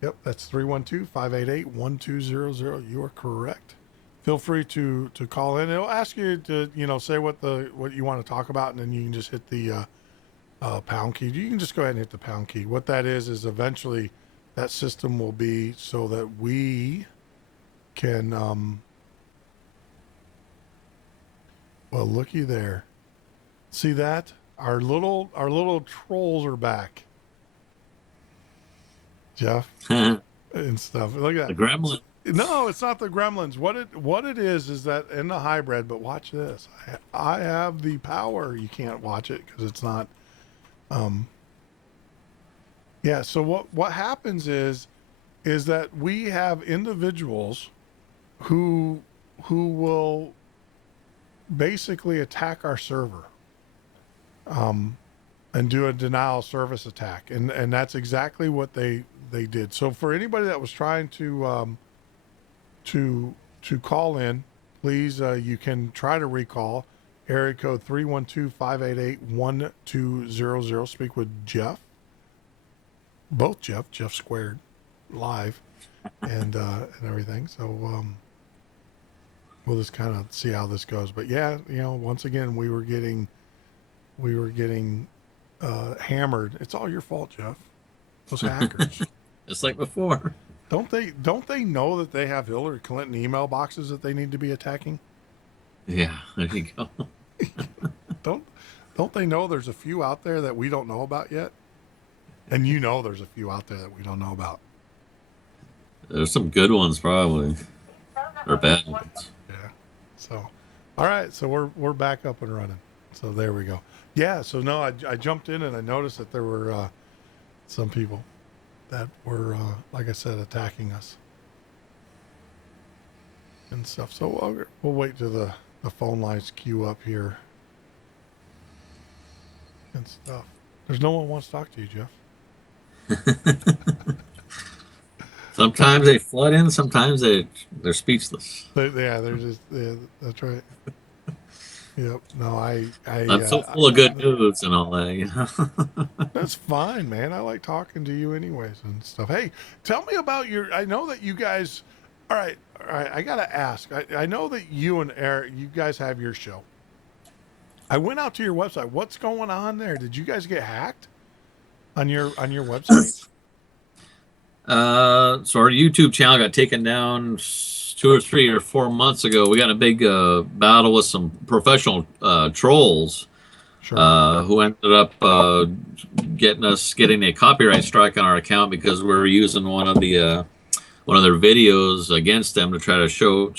yep, that's 312-588-1200. You are correct. Feel free to call in. It'll ask you to, say what you want to talk about, and then you can just hit the pound key. You can just go ahead and hit the pound key. What that is eventually that system will be so that we can, well, looky there. See that? Our little trolls are back. Jeff and stuff. Look at that. The gremlin. No, it's not the gremlins. What it is that in the hybrid, but watch this. I have the power. You can't watch it because it's not yeah, so what happens is that we have individuals who will basically attack our server and do a denial of service attack, and that's exactly what they did. So for anybody that was trying to call in, please you can try to recall area code 312-588-1200. Speak with Jeff, both Jeff squared live and everything. So we'll just kind of see how this goes. But yeah, once again, we were getting hammered. It's all your fault, Jeff. Those hackers. Just like before. Don't they know that they have Hillary Clinton email boxes that they need to be attacking? Yeah, there you go. Don't they know there's a few out there that we don't know about yet? And there's a few out there that we don't know about. There's some good ones probably. Or bad ones. Yeah. So, all right. So we're back up and running. So there we go. Yeah. So no, I jumped in and I noticed that there were some people that were, like I said, attacking us and stuff. So we'll wait till the phone lines queue up here and stuff. There's no one who wants to talk to you, Jeff. Sometimes they flood in. Sometimes they're speechless. They're just. Yeah, that's right. Yep. No, I'm so full of good news and all that. You know? That's fine, man. I like talking to you anyways and stuff. Hey, tell me about your. I know that you guys. All right. I gotta ask. I know that you and Eric, you guys have your show. I went out to your website. What's going on there? Did you guys get hacked on your website? So our YouTube channel got taken down 2 or 3 or 4 months ago. We got in a big battle with some professional trolls Sure. who ended up getting a copyright strike on our account because we were using one of their videos against them to try to show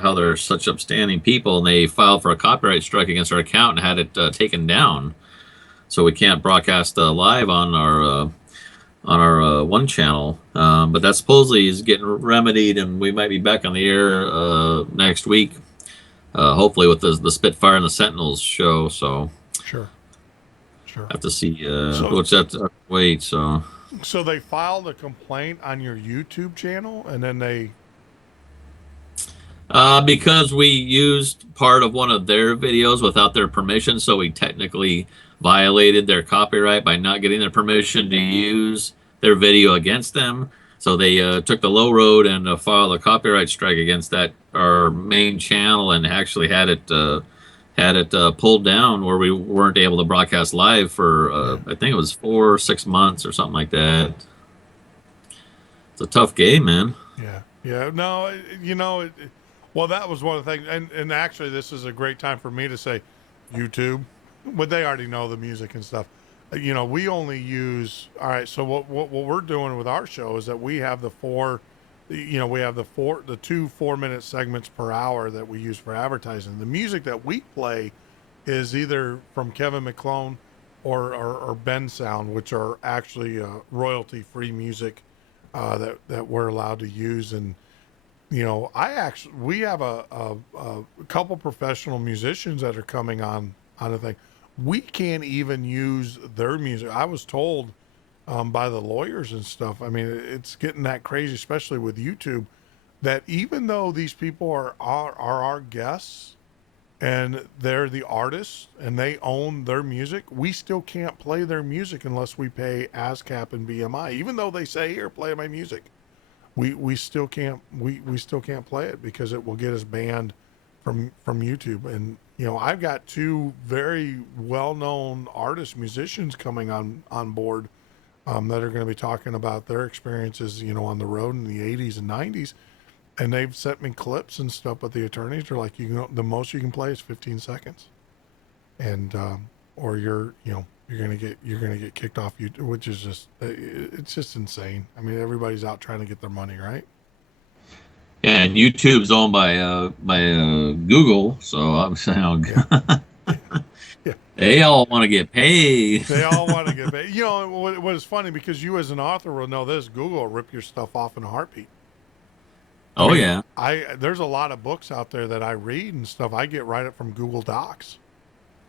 how they're such upstanding people, and they filed for a copyright strike against our account and had it taken down. So we can't broadcast live on our one channel, but that supposedly is getting remedied, and we might be back on the air next week, hopefully with the Spitfire and the Sentinels show. So Sure. have to see what's that. Wait, So they filed a complaint on your YouTube channel, and then they. because we used part of one of their videos without their permission, so we technically violated their copyright by not getting their permission to use their video against them. So they took the low road and filed a copyright strike against our main channel, and actually had it pulled down where we weren't able to broadcast live for I think it was 4 or 6 months or something like that. It's a tough game, man. Yeah. No, well, that was one of the things, and actually, this is a great time for me to say, YouTube, but they already know the music and stuff. We only use. All right. So what we're doing with our show is that we have the 2 4-minute segments per hour that we use for advertising. The music that we play is either from Kevin McClone or Ben Sound, which are actually royalty-free music that we're allowed to use. And we have a couple professional musicians that are coming on the thing. We can't even use their music. I was told by the lawyers and stuff. I mean, it's getting that crazy, especially with YouTube, that even though these people are our guests and they're the artists and they own their music, we still can't play their music unless we pay ASCAP and BMI. Even though they say, "Here, play my music," we still can't play it because it will get us banned from YouTube. And I've got 2 very well-known artists, musicians coming on board that are going to be talking about their experiences, on the road in the 80s and 90s. And they've sent me clips and stuff, but the attorneys are like, the most you can play is 15 seconds. And, or you're going to get kicked off YouTube, which is it's just insane. I mean, everybody's out trying to get their money, right? Yeah, and YouTube's owned by Google, so I'm saying Yeah. They all want to get paid. They all want to get paid. What is funny, because you as an author will know this, Google will rip your stuff off in a heartbeat. Oh, yeah. There's a lot of books out there that I read and stuff. I get right up from Google Docs.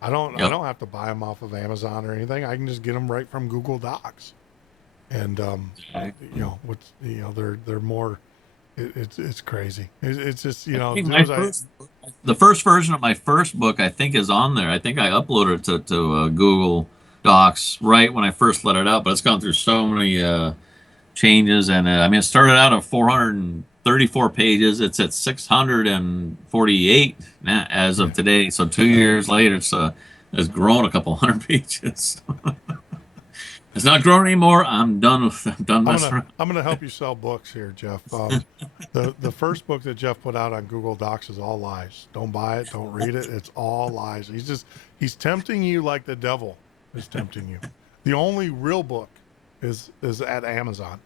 I don't have to buy them off of Amazon or anything. I can just get them right from Google Docs. And they're more. It's crazy. It's just the first version of my first book, I think, is on there. I think I uploaded it to Google Docs right when I first let it out, but it's gone through so many changes. And it started out at 434 pages. It's at 648 as of today. So 2 years later, it's grown a couple hundred pages. It's not growing anymore. I'm done messing around. I'm gonna help you sell books here, Jeff. The first book that Jeff put out on Google Docs is all lies. Don't buy it. Don't read it. It's all lies. He's tempting you like the devil is tempting you. The only real book is at Amazon.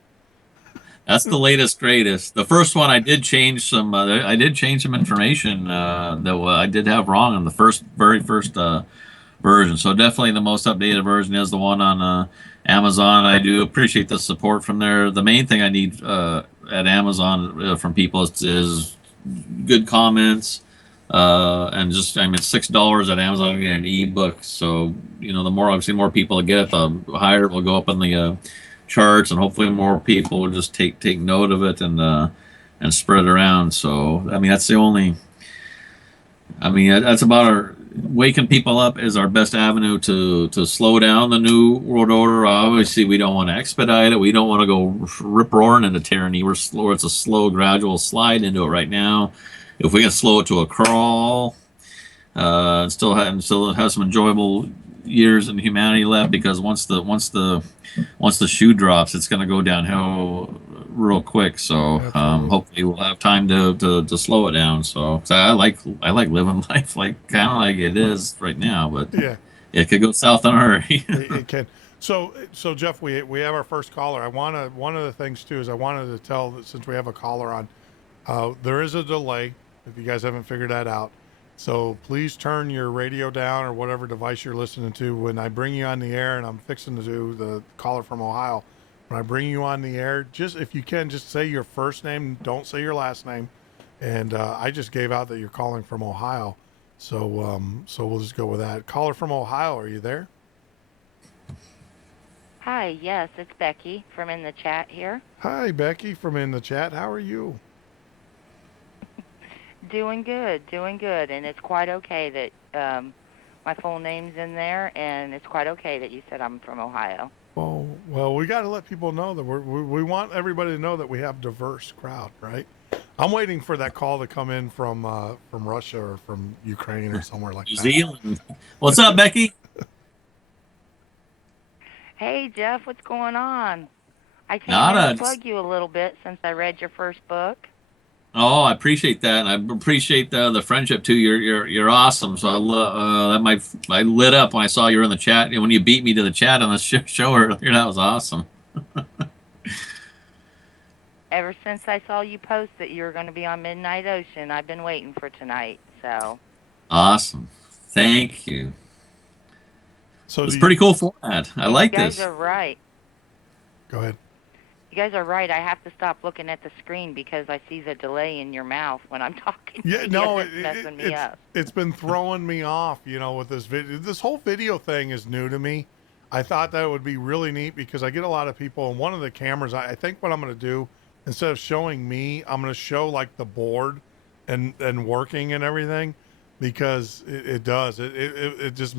That's the latest, greatest. The first one, I did change some. I did change some information that I did have wrong in the very first version. So definitely the most updated version is the one on Amazon. I do appreciate the support from there. The main thing I need at Amazon from people is good comments, and just I mean $6 at Amazon to get an ebook. So the more obviously more people get it, the higher it will go up in the charts, and hopefully more people will just take note of it and spread it around. So I mean that's the only. I mean that's about our waking people up is our best avenue to slow down the new world order. Obviously, we don't want to expedite it. We don't want to go rip roaring into tyranny. We're slow. It's a slow, gradual slide into it right now. If we can slow it to a crawl, still have some enjoyable years in humanity left, because once the shoe drops, it's going to go downhill real quick. So hopefully we'll have time to slow it down. So I like living life like kind of like it is right now, but Yeah, it could go south in a hurry. it can. So Jeff, we have our first caller. One of the things too is I wanted to tell that since we have a caller on, there is a delay. If you guys haven't figured that out, so please turn your radio down or whatever device you're listening to when I bring you on the air. And I'm fixing to do the caller from Ohio. When I bring you on the air, just if you can, just say your first name. Don't say your last name. And I just gave out that you're calling from Ohio, so we'll just go with that. Caller from Ohio, are you there? Hi, yes, it's Becky from In the Chat here. Hi, Becky from In the Chat. How are you? Doing good, and it's quite okay that my full name's in there, and it's quite okay that you said I'm from Ohio. Oh, well, we got to let people know that we want everybody to know that we have diverse crowd, right? I'm waiting for that call to come in from Russia or from Ukraine or somewhere like New that. Zealand. What's up, Becky? Hey, Jeff, what's going on? I came Nada. in to plug you a little bit since I read your first book. Oh, I appreciate that, and I appreciate the friendship too. You're awesome. So I lit up when I saw you were in the chat. When you beat me to the chat on the show earlier, that was awesome. Ever since I saw you post that you were going to be on Midnight Ocean, I've been waiting for tonight. So awesome. Thank you. So it's pretty cool format. I like this. You guys are right. Go ahead. You guys are right. I have to stop looking at the screen because I see the delay in your mouth when I'm talking. Yeah, no, it's messing me up. It's been throwing me off, with this video. This whole video thing is new to me. I thought that it would be really neat because I get a lot of people, and one of the cameras, I think what I'm going to do, instead of showing me, I'm going to show like the board and working and everything, because it does. It just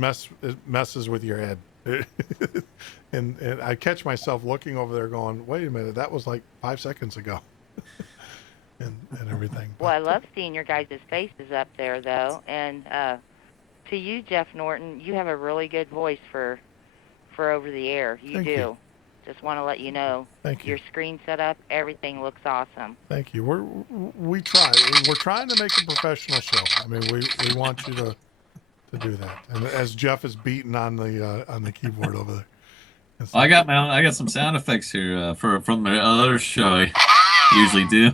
messes with your head. and I catch myself looking over there going, wait a minute, that was like 5 seconds ago. and everything. Well, I love seeing your guys' faces up there, though. And to you, Jeff Norton, you have a really good voice for over the air. Thank you. Just want to let you know. Thank you. Your screen set up, everything looks awesome. Thank you. We try. We're trying to make a professional show. I mean, we want you to do that. And as Jeff is beating on the keyboard over there. I got some sound effects here from the other show I usually do.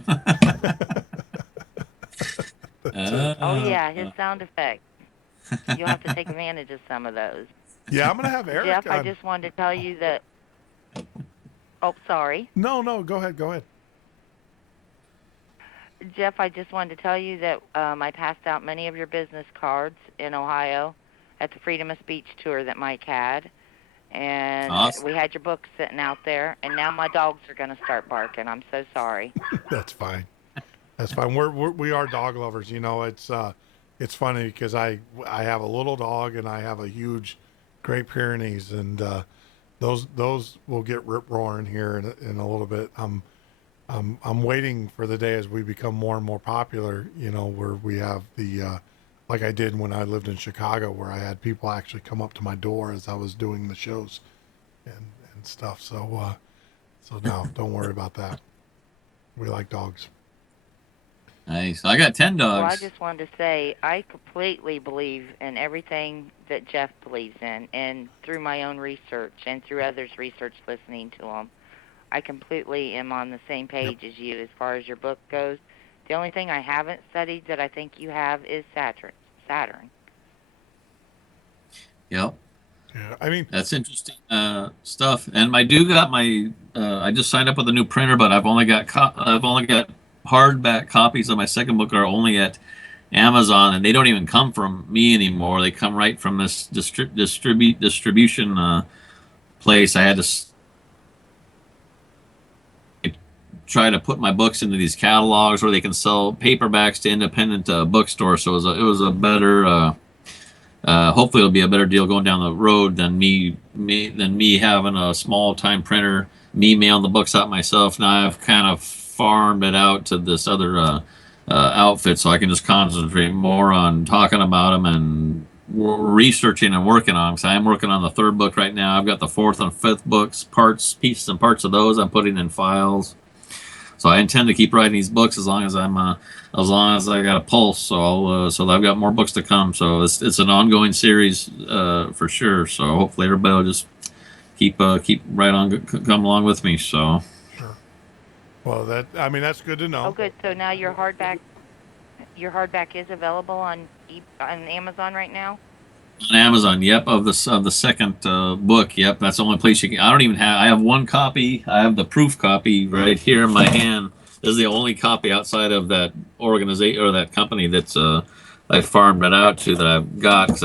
Oh yeah, his sound effects. You'll have to take advantage of some of those. Yeah, I'm gonna have Eric. Jeff, on. I just wanted to tell you that. Oh, sorry. No, go ahead. Jeff, I just wanted to tell you that I passed out many of your business cards in Ohio at the Freedom of Speech tour that Mike had. And awesome. We had your book sitting out there, and now my dogs are going to start barking. I'm so sorry. That's fine. That's fine. We are dog lovers. It's funny because I have a little dog and I have a huge Great Pyrenees, and those will get rip roaring here in a little bit. I'm waiting for the day as we become more and more popular, where we have the, like I did when I lived in Chicago, where I had people actually come up to my door as I was doing the shows and stuff. So no, don't worry about that. We like dogs. Nice. I got 10 dogs. Well, I just wanted to say I completely believe in everything that Jeff believes in, and through my own research and through others' research listening to him. I completely am on the same page as you as far as your book goes. The only thing I haven't studied that I think you have is Saturn. Yep. Yeah, I mean, that's interesting stuff. And I do got my. I just signed up with a new printer, but I've only got hardback copies of my second book are only at Amazon, and they don't even come from me anymore. They come right from this distribution place. I had to try to put my books into these catalogs where they can sell paperbacks to independent bookstores. So it was a better. Hopefully, it'll be a better deal going down the road than me having a small time printer. Me mailing the books out myself. Now I've kind of farmed it out to this other outfit, so I can just concentrate more on talking about them and researching and working on them. So I am working on the third book right now. I've got the fourth and fifth books, pieces and parts of those I'm putting in files. So I intend to keep writing these books as long as I got a pulse. So I've got more books to come. So it's an ongoing series for sure. So hopefully everybody will just keep right on, come along with me. So Sure. Well, that's good to know. Oh, good. So now your hardback is available on on Amazon right now. on Amazon, yep, of the second book, yep, that's the only place you can. I don't even have. I have one copy. I have the proof copy right here in my hand. This is the only copy outside of that organization or that company that's I farmed it out to that I've got because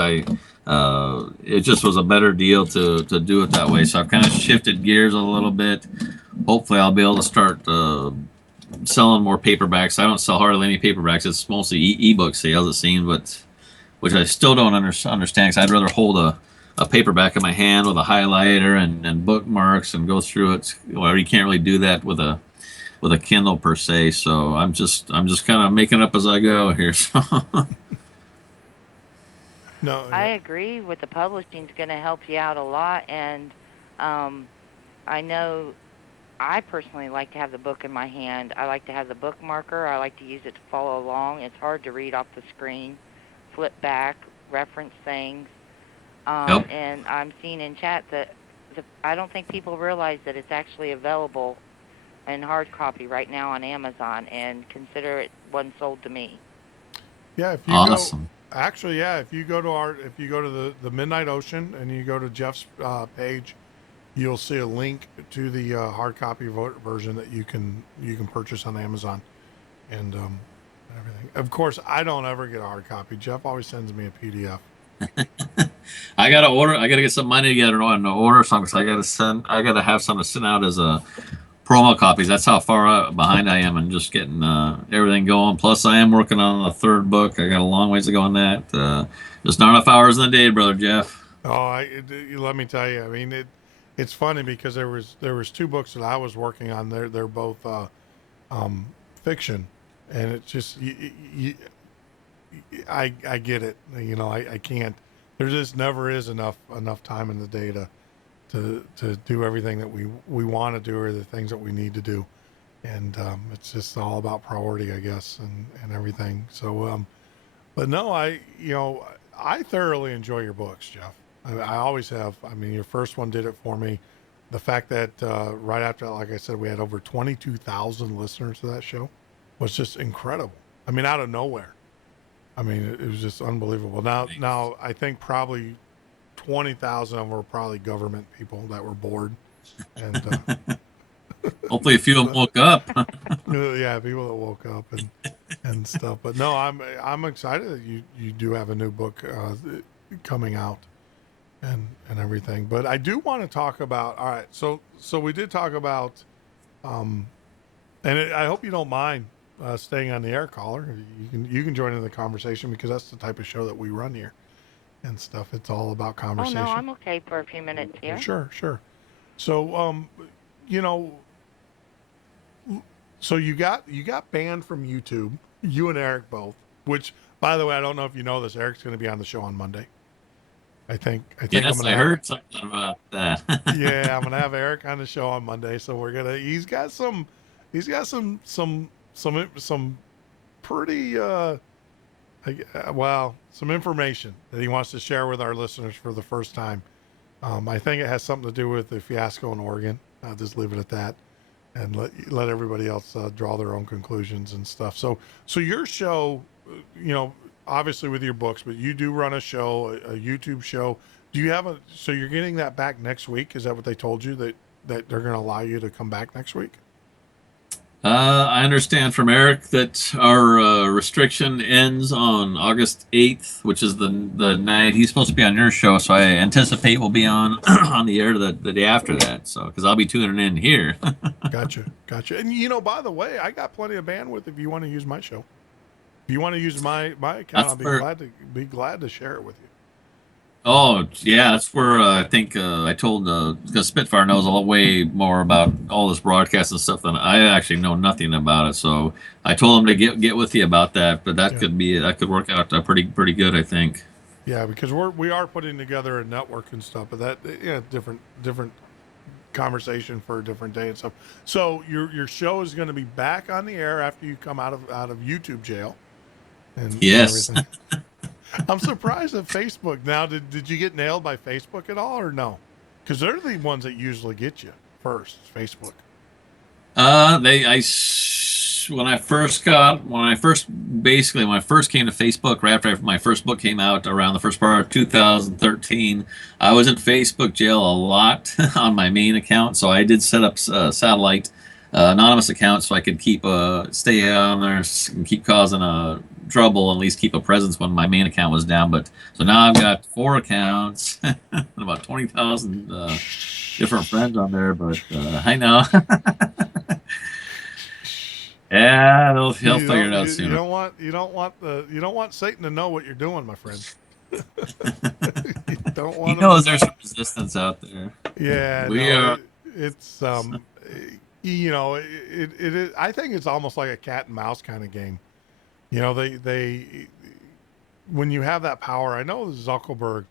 it just was a better deal to do it that way. So I've kind of shifted gears a little bit. Hopefully, I'll be able to start selling more paperbacks. I don't sell hardly any paperbacks. It's mostly ebook sales, it seems, but which I still don't understand because I'd rather hold a paperback in my hand with a highlighter and bookmarks and go through it. Well, you can't really do that with a Kindle per se. So I'm just kind of making up as I go here. So No, I agree with the publishing is going to help you out a lot, and I know I personally like to have the book in my hand. I like to have the bookmarker. I like to use it to follow along. It's hard to read off the screen, flip back, reference things. Yep. And I'm seeing in chat that I don't think people realize that it's actually available in hard copy right now on Amazon, and consider it one sold to me. yeah. If you awesome. go, actually, yeah. If you go to the Midnight Ocean and you go to Jeff's page, you'll see a link to the hard copy version that you can purchase on Amazon, and everything. Of course, I don't ever get a hard copy. Jeff always sends me a PDF. I gotta order. I gotta get some money together and order some because I gotta have some to send out as a promo copies. That's how far behind I am and just getting everything going. Plus, I am working on a third book. I got a long ways to go on that. Just not enough hours in the day, brother Jeff. Oh, let me tell you. I mean, it's funny because there was two books that I was working on. They're both fiction, and it's just I get it. You know, I can't. There just never is enough time in the day to do everything that we want to do or the things that we need to do, and it's just all about priority, I guess, and everything. So, but no, I thoroughly enjoy your books, Jeff. I always have. I mean, your first one did it for me. The fact that right after, like I said, we had over 22,000 listeners to that show was just incredible. I mean, out of nowhere. I mean, it was just unbelievable. Now I think probably 20,000 of them were probably government people that were bored, and Hopefully, a few of them woke up. yeah, people that woke up and stuff. But no, I'm excited that you do have a new book coming out and everything. But I do want to talk about. All right, so we did talk about, I hope you don't mind staying on the air, caller. You can join in the conversation because that's the type of show that we run here and stuff. It's all about conversation. Oh no, I'm okay for a few minutes here. Sure. So so you got banned from YouTube. You and Eric both. Which, by the way, I don't know if you know this. Eric's going to be on the show on Monday. I think. Yes, I heard something about that. Yeah, I'm gonna have Eric on the show on Monday. So we're gonna. He's got some pretty some information that he wants to share with our listeners for the first time. I think it has something to do with the fiasco in Oregon. I'll just leave it at that, and let everybody else draw their own conclusions and stuff. So your show, obviously with your books, but you do run a show, a YouTube show. Do you have so you're getting that back next week? Is that what they told you, that they're going to allow you to come back next week? I understand from Eric that our restriction ends on August 8th, which is the night he's supposed to be on your show. So I anticipate we'll be on on the air the day after that. So because I'll be tuning in here. Gotcha. And by the way, I got plenty of bandwidth if you want to use my show. If you want to use my account, That's I'll be glad to share it with you. Oh yeah, that's where I think I told because Spitfire knows a lot way more about all this broadcast and stuff than I actually know nothing about it. So I told him to get with you about that. But that could work out pretty good, I think. Yeah, because we are putting together a network and stuff, but that different conversation for a different day and stuff. So your show is going to be back on the air after you come out of YouTube jail. And yes. Everything. I'm surprised at Facebook. Now, did you get nailed by Facebook at all, or no? Because they're the ones that usually get you first. Facebook. When I first came to Facebook, right after my first book came out around the first part of 2013, I was in Facebook jail a lot on my main account. So I did set up satellite anonymous accounts so I could stay on there and keep causing trouble, at least keep a presence when my main account was down. But so now I've got 4 accounts and about 20,000 different friends on there. But I know. Yeah, he'll figure it out soon. You don't want Satan to know what you're doing, my friend. You don't want. He knows there's some resistance out there. Yeah, it's it. I think it's almost like a cat and mouse kind of game. They when you have that power. I know Zuckerberg.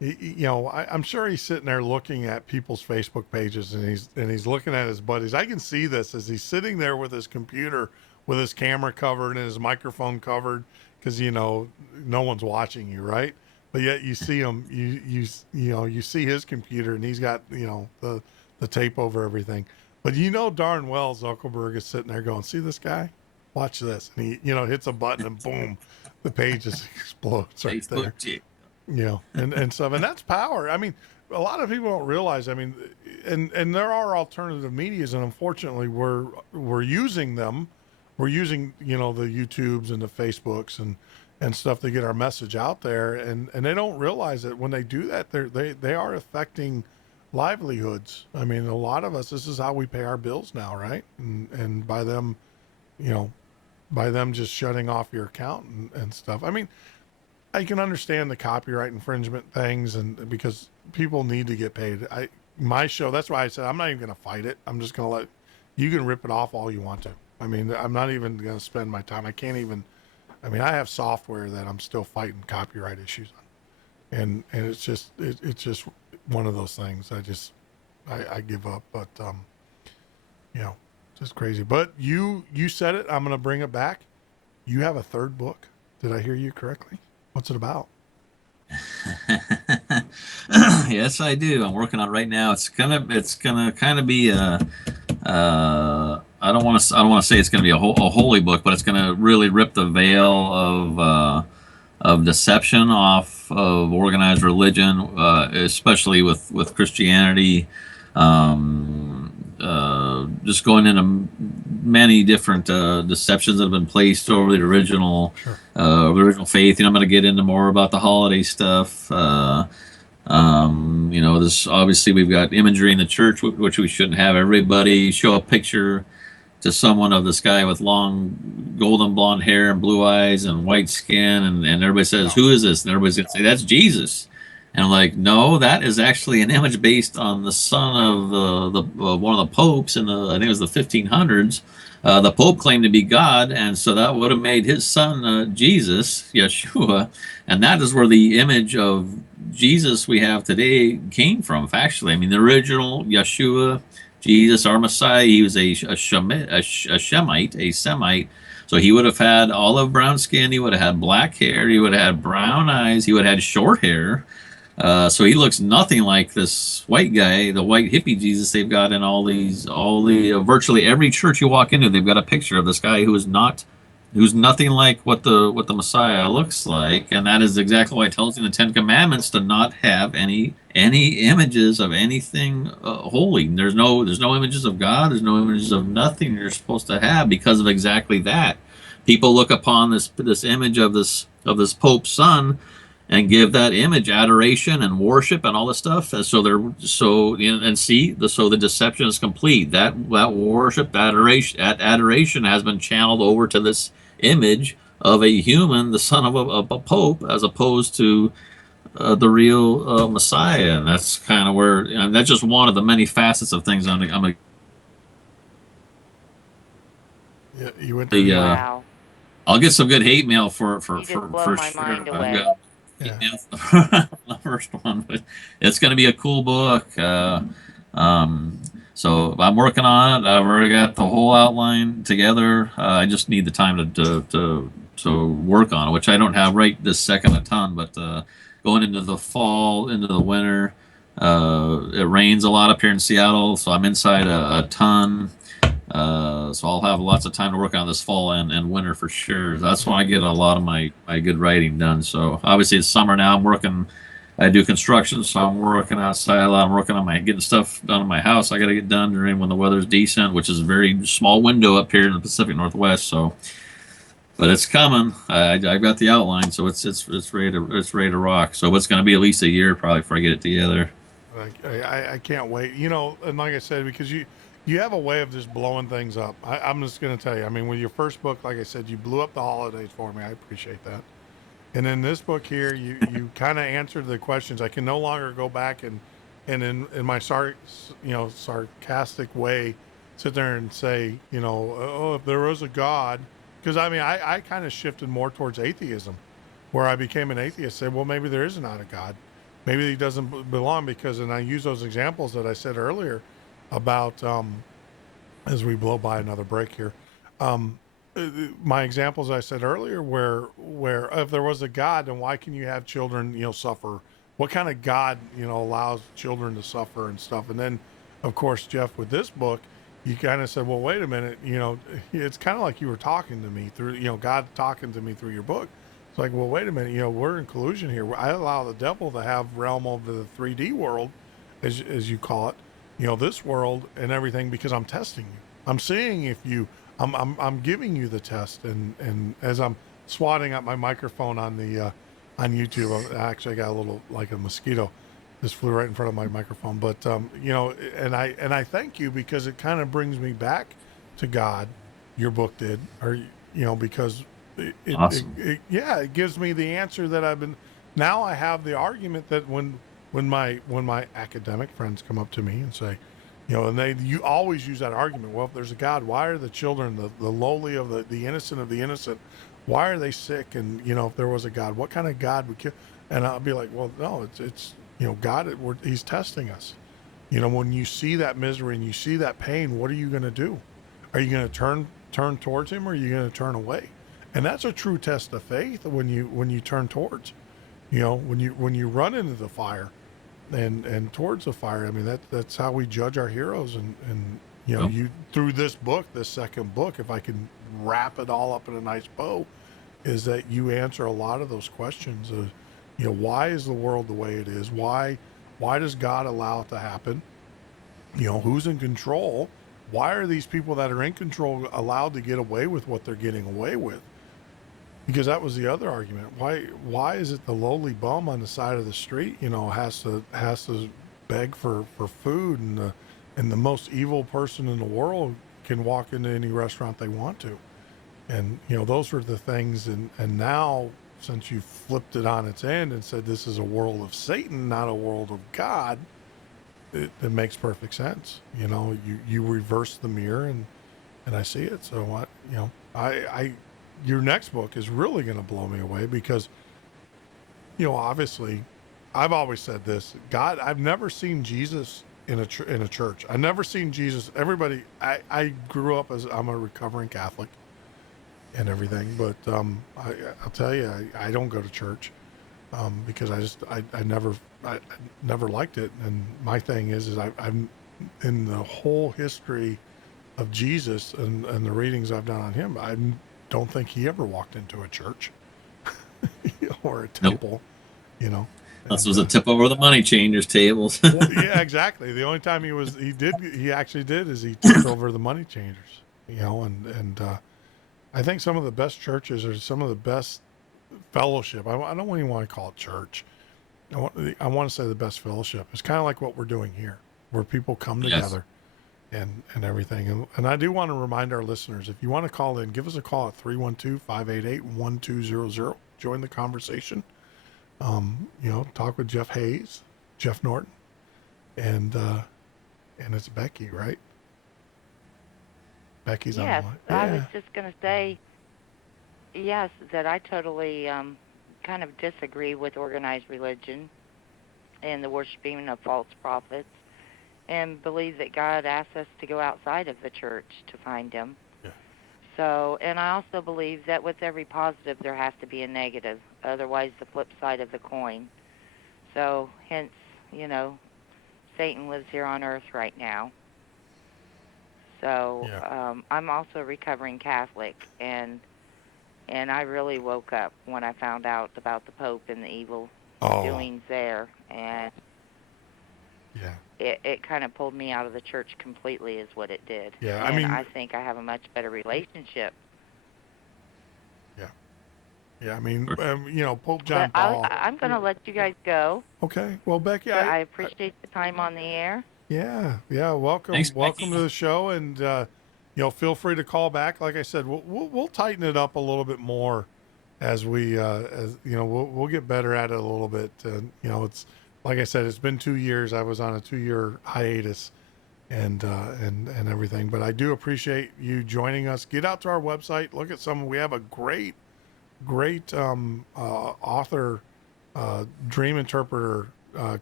I'm sure he's sitting there looking at people's Facebook pages and he's looking at his buddies. I can see this as he's sitting there with his computer, with his camera covered and his microphone covered, because no one's watching you, right? But yet you see him, you see his computer and he's got the tape over everything. But darn well Zuckerberg is sitting there going, "See this guy? Watch this," and he hits a button and boom, the page just explodes right there. And stuff, and that's power. I mean, a lot of people don't realize. I mean, and there are alternative medias, and unfortunately, we're using them. We're using the YouTubes and the Facebooks and stuff to get our message out there, and they don't realize that when they do that, they are affecting livelihoods. I mean, a lot of us, this is how we pay our bills now, right? And by them, just shutting off your account and stuff. I mean, I can understand the copyright infringement things, and because people need to get paid. My show, that's why I said I'm not even going to fight it. I'm just going to you can rip it off all you want to. I mean, I'm not even going to spend my time. I have software that I'm still fighting copyright issues on, and it's just one of those things. I give up, but just crazy. But you said it. I'm going to bring it back. You have a 3rd book. Did I hear you correctly? What's it about? Yes, I do. I'm working on it right now. It's gonna kind of be I don't want to say it's gonna be a holy book, but it's gonna really rip the veil of deception off of organized religion, especially with Christianity. Just going into many different deceptions that have been placed over the original faith. I'm going to get into more about the holiday stuff. This obviously we've got imagery in the church which we shouldn't have. Everybody show a picture to someone of this guy with long golden blonde hair and blue eyes and white skin, and everybody says, "Who is this?" And everybody's going to say, "That's Jesus." And I'm like, no, that is actually an image based on the son of one of the popes in I think it was the 1500s. The Pope claimed to be God, and so that would have made his son Jesus, Yeshua, and that is where the image of Jesus we have today came from. Factually, I mean, the original Yeshua, Jesus, our Messiah, he was a Semite. So he would have had olive brown skin, he would have had black hair, he would have had brown eyes, he would have had short hair. So he looks nothing like this white guy, the white hippie Jesus they've got in virtually every church you walk into. They've got a picture of this guy who is not who's nothing like what the Messiah looks like, and that is exactly why it tells you in the Ten Commandments to not have any images of anything holy. There's no images of God. There's no images of nothing you're supposed to have because of exactly that. People look upon this image of this Pope's son and give that image adoration and worship and all this stuff. And so they're so you know, and see the deception is complete. That worship, adoration has been channeled over to this image of a human, the son of a pope, as opposed to the real Messiah. And that's kind of where, and that's just one of the many facets of things. Yeah, you went The, to Wow. I'll get some good hate mail for You just blow for my sure. mind I've away. got yeah. hate mail for the first one, but it's going to be a cool book. Um, so I'm working on it. I've already got the whole outline together. I just need the time to work on it, which I don't have right this second a ton. But going into the fall, into the winter, it rains a lot up here in Seattle, so I'm inside a ton. So I'll have lots of time to work on this fall and winter for sure. That's when I get a lot of my good writing done. So obviously it's summer now. I'm working. I do construction, so I'm working outside a lot. I'm working on getting stuff done in my house. I got to get done during when the weather's decent, which is a very small window up here in the Pacific Northwest. So, but it's coming. I've got the outline, so it's ready to rock. So it's going to be at least a year probably before I get it together. I can't wait. You know, and like I said, because you have a way of just blowing things up. I'm just going to tell you. I mean, with your first book, like I said, you blew up the holidays for me. I appreciate that. And in this book here, you kind of answered the questions. I can no longer go back and in my sarcastic way, sit there and say, oh, if there was a God, because I mean, I kind of shifted more towards atheism, where I became an atheist. Said, well, maybe there is not a God, maybe he doesn't belong because, and I use those examples that I said earlier about as we blow by another break here. Um, my examples I said earlier, where if there was a God, then why can you have children, suffer? What kind of God, allows children to suffer and stuff? And then, of course, Jeff, with this book, you kind of said, well, wait a minute, it's kind of like you were talking to me through, God talking to me through your book. It's like, well, wait a minute, we're in collusion here. I allow the devil to have realm over the 3D world, as you call it, this world and everything, because I'm testing you. I'm seeing if I'm giving you the test, and as I'm swatting at my microphone on the on YouTube, I actually got a little like a mosquito just flew right in front of my microphone. But and I thank you because it kind of brings me back to God. Your book did, or because Awesome. it gives me the answer that I've been. Now I have the argument that when my academic friends come up to me and say, and you always use that argument. Well, if there's a God, why are the children, the lowly of the innocent of the innocent, why are they sick? And if there was a God, what kind of God would kill? And I'll be like, well, no, it's God. He's testing us. When you see that misery and you see that pain, what are you going to do? Are you going to turn towards Him, or are you going to turn away? And that's a true test of faith when you turn towards. When you run into the fire and towards the fire. I mean, that's how we judge our heroes. And Yep. you through this book, this second book, if I can wrap it all up in a nice bow, is that you answer a lot of those questions. Why is the world the way it is? Why does God allow it to happen? Who's in control? Why are these people that are in control allowed to get away with what they're getting away with? Because that was the other argument. Why is it the lowly bum on the side of the street, has to beg for food, and the most evil person in the world can walk into any restaurant they want to? And those are the things. And now, since you flipped it on its end and said this is a world of Satan, not a world of God, it makes perfect sense. You reverse the mirror, and I see it. So I your next book is really going to blow me away because, obviously, I've always said this. God, I've never seen Jesus in a church. I've never seen Jesus. Everybody, I grew up as I'm a recovering Catholic and everything, but I'll tell you, I don't go to church because I never liked it. And my thing is I'm in the whole history of Jesus and the readings I've done on him. don't think he ever walked into a church or a Nope. temple, you know. This And, was a tip over the money changers tables. well, yeah, exactly. The only time he actually did is he tipped over the money changers, you know, and I think some of the best churches are some of the best fellowship. I don't even want to call it church. I want to say the best fellowship. It's kind of like what we're doing here, where people come Yes. together and everything. And I do want to remind our listeners, if you want to call in, give us a call at 312-588-1200. Join the conversation. You know, talk with Jeff Norton, and it's Becky, right? Becky's Yes, on the line. I was just going to say, yes, that I totally kind of disagree with organized religion and the worshiping of false prophets, and believe that God asks us to go outside of the church to find Him. Yeah. So, and I also believe that with every positive there has to be a negative, otherwise the flip side of the coin. So, hence, you know, Satan lives here on earth right now. So, Yeah. I'm also a recovering Catholic, and I really woke up when I found out about the Pope and the evil doings there, and Yeah. it kind of pulled me out of the church completely is what it did. Yeah, And I think I have a much better relationship. Yeah, I mean, Sure. you know, Pope John But Paul. I'm going to let you guys go. Okay, well, Becky, But I appreciate the time on the air. yeah, welcome, Thanks, welcome Becky. to the show, and you know, feel free to call back. Like I said, we'll tighten it up a little bit more as we, as you know, we'll get better at it a little bit. You know, it's like I said, it's been 2 years. I was on a 2-year hiatus, and everything. But I do appreciate you joining us. Get out to our website, look at some. We have a great author, dream interpreter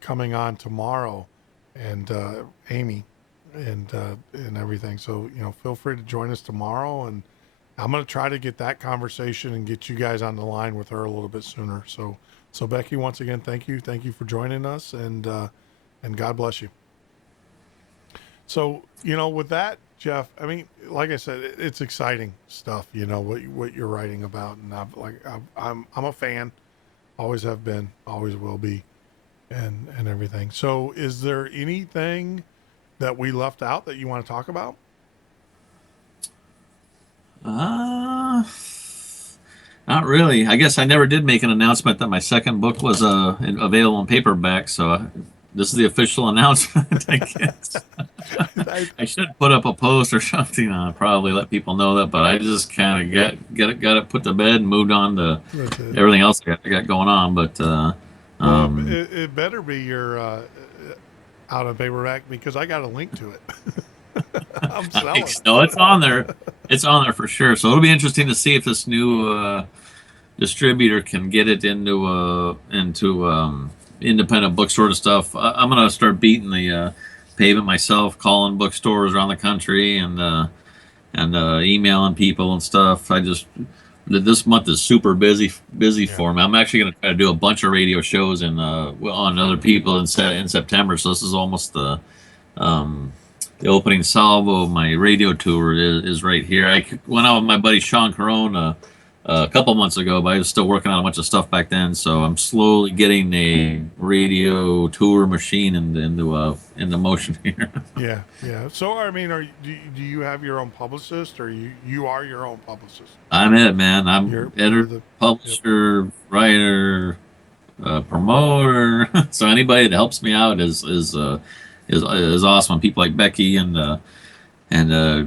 coming on tomorrow, and Amy, and everything. So you know, feel free to join us tomorrow, and I'm going to try to get that conversation and get you guys on the line with her a little bit sooner. So Becky, once again, thank you for joining us, and God bless you. So, you know, with that, Jeff, I mean, like I said, it's exciting stuff, you know, what you're writing about. And I'm a fan, always have been, always will be, and everything. So is there anything that we left out that you want to talk about? Not really. I guess I never did make an announcement that my second book was available in paperback. So this is the official announcement, I guess. I should put up a post or something. Probably let people know that, but I just kind of got it put to bed and moved on to everything else I got going on. But it better be your out of paperback, because I got a link to it. I'm selling. No, it's on there. It's on there for sure. So it'll be interesting to see if this new distributor can get it into independent bookstore and stuff. I'm gonna start beating the pavement myself, calling bookstores around the country, and emailing people and stuff. This month is super busy for me. I'm actually gonna try to do a bunch of radio shows and on other people in September. So this is almost the opening salvo of my radio tour is right here. I went out with my buddy Sean Carone a couple months ago, but I was still working on a bunch of stuff back then. So I'm slowly getting a radio tour machine into motion here. Yeah. So I mean, do you have your own publicist, or you are your own publicist? I'm it, man. I'm You're editor, publisher, writer, promoter. So anybody that helps me out is awesome. People like Becky and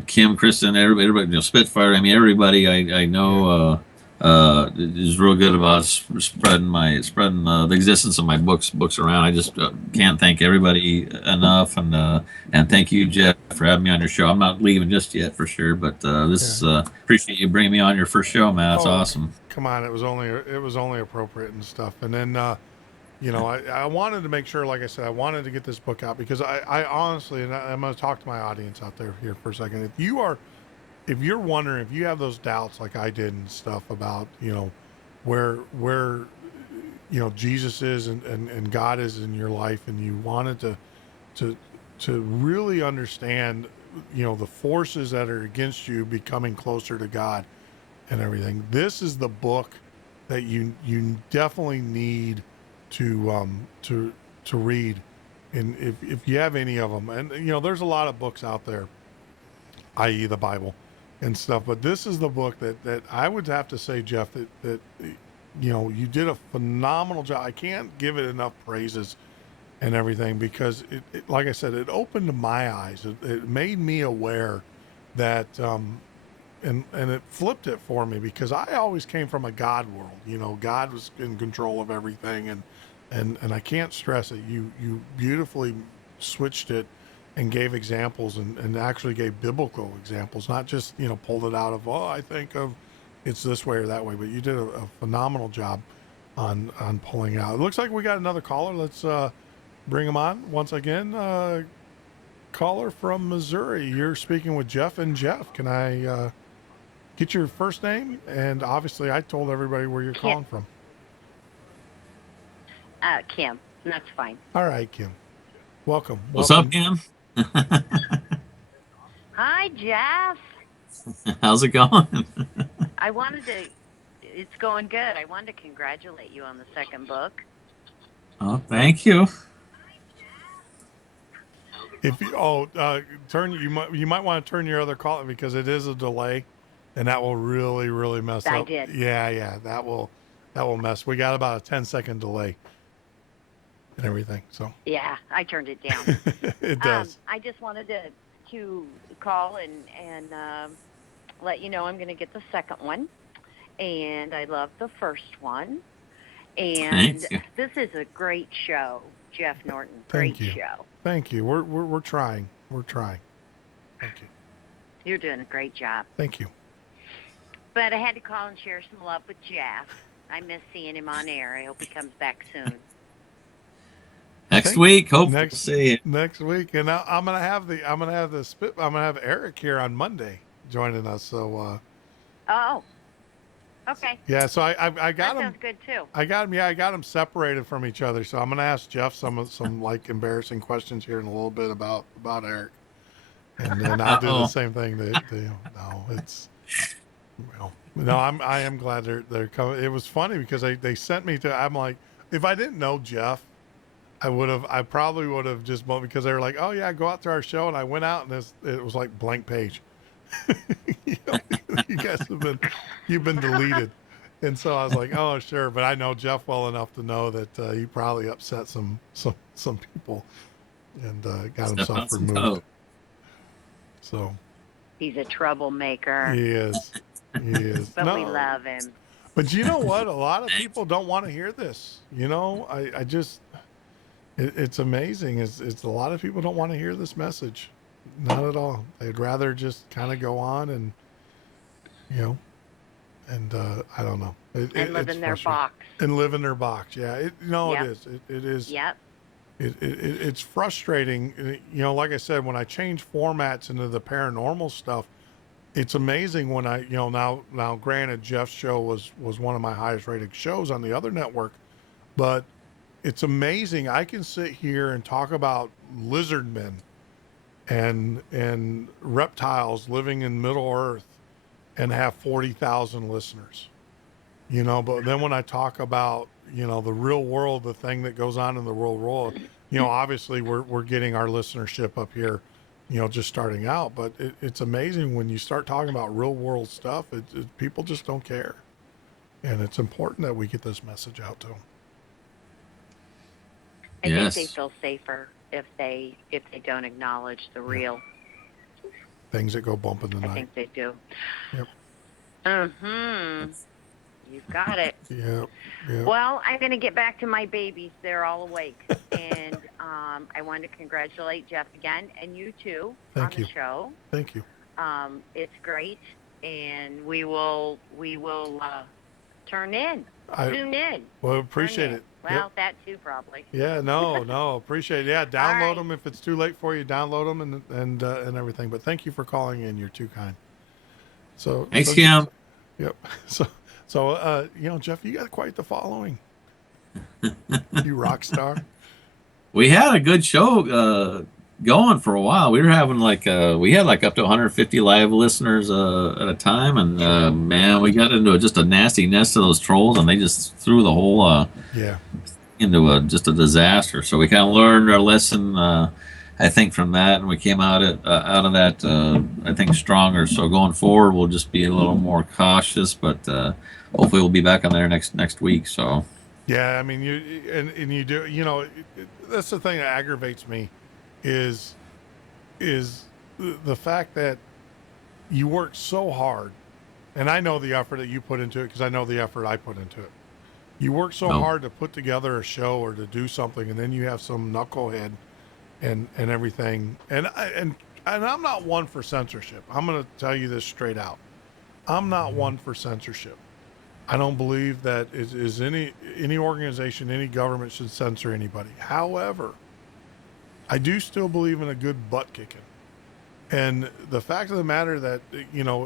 Kim, Kristen, everybody, you know, Spitfire. I mean, everybody I know is real good about spreading the existence of my books around. I just can't thank everybody enough, and thank you, Jeff, for having me on your show. I'm not leaving just yet for sure, but appreciate you bringing me on your first show, man. That's awesome. Come on, it was only appropriate and stuff. And then you know, I wanted to make sure, like I said, I wanted to get this book out, because I honestly, and I'm going to talk to my audience out there here for a second. If you're wondering, if you have those doubts like I did and stuff about, you know, where you know, Jesus is and God is in your life, and you wanted to really understand, you know, the forces that are against you becoming closer to God, and everything. This is the book that you definitely need to read, and if you have any of them, and there's a lot of books out there, i.e. the Bible and stuff, but this is the book that I would have to say, Jeff, that you did a phenomenal job. I can't give it enough praises and everything, because it like I said, it opened my eyes. It made me aware that and it flipped it for me, because I always came from a God world. God was in control of everything, and I can't stress it. You beautifully switched it and gave examples, and actually gave biblical examples, not just pulled it out of, I think of it's this way or that way, but you did a phenomenal job on pulling out. It looks like we got another caller. Let's bring him on once again. Caller from Missouri, you're speaking with Jeff. And Jeff, can I get your first name? And obviously I told everybody where you're calling from. Kim. That's fine. All right, Kim. Welcome. What's up, Kim? Hi, Jeff. How's it going? It's going good. I wanted to congratulate you on the second book. Oh, thank you. If you you might want to turn your other call, because it is a delay, and that will really mess up. I did. Yeah, that will mess. We got about a 10-second delay and everything. So Yeah, I turned it down. it does. I just wanted to call and let you know I'm going to get the second one, and I love the first one. And Thank you. this is a great show, Jeff Norton. Thank Great you. show. Thank you. We're trying. We're trying. Thank you. You're doing a great job. Thank you. But I had to call and share some love with Jeff. I miss seeing him on air. I hope he comes back soon. Next week, hopefully to see you. Next week, and I'm gonna have Eric here on Monday joining us. So Oh, okay. yeah, so I got That him. sounds good too. I got them separated from each other. So I'm gonna ask Jeff some like embarrassing questions here in a little bit about Eric, and then I'll do the same thing to you. No, it's no. I am glad they're coming. It was funny because they sent me to. I'm like, if I didn't know Jeff, I probably would have just, because they were like, oh yeah, go out to our show, and I went out, and it was like blank page. You guys you've been deleted. And so I was like, oh sure, but I know Jeff well enough to know that he probably upset some people and got himself removed. So He's a troublemaker. he is. But we love him. But you know what? A lot of people don't want to hear this. I just, it's amazing. It's a lot of people don't want to hear this message. Not at all. They'd rather just kind of go on and, and I don't know. And live in their box. And live in their box. Yeah. It is. It is. Yep. It's frustrating. Like I said, when I change formats into the paranormal stuff, it's amazing when I, now granted, Jeff's show was one of my highest rated shows on the other network, but it's amazing. I can sit here and talk about lizard men and reptiles living in Middle Earth and have 40,000 listeners, but then when I talk about, the real world, the thing that goes on in the real world, obviously we're getting our listenership up here, just starting out, but it's amazing when you start talking about real world stuff, people just don't care. And it's important that we get this message out to them. I think Yes. they feel safer if they don't acknowledge the real. Things that go bump in the I night. think they do. Yep. You've got it. Yep. Well, I'm going to get back to my babies. They're all awake. And I wanted to congratulate Jeff again, and you too, Thank on you. the show. Thank you. It's great, and we will tune in. Well, appreciate Tune in. it. Well, Yep. that too, probably. Yeah, no, appreciate it. Yeah, download right. them if it's too late for you. Download them and everything. But thank you for calling in. You're too kind. So Thanks, Kim. Yep. So Jeff, you got quite the following. You rock star. We had a good show going for a while. We were having we had like up to 150 live listeners at a time, and man, we got into just a nasty nest of those trolls, and they just threw the whole Yeah. into just a disaster. So we kind of learned our lesson, I think, from that, and we came out of that, I think, stronger. So going forward, we'll just be a little more cautious, but hopefully we'll be back on there next week. So Yeah, I mean, and you do, that's the thing that aggravates me is the fact that you work so hard, and I know the effort that you put into it because I know the effort I put into it. You work so hard to put together a show or to do something, and then you have some knucklehead and everything. And I'm not one for censorship. I'm going to tell you this straight out. I'm not one for censorship. I don't believe that is any organization, any government should censor anybody. However, I do still believe in a good butt kicking. And the fact of the matter that,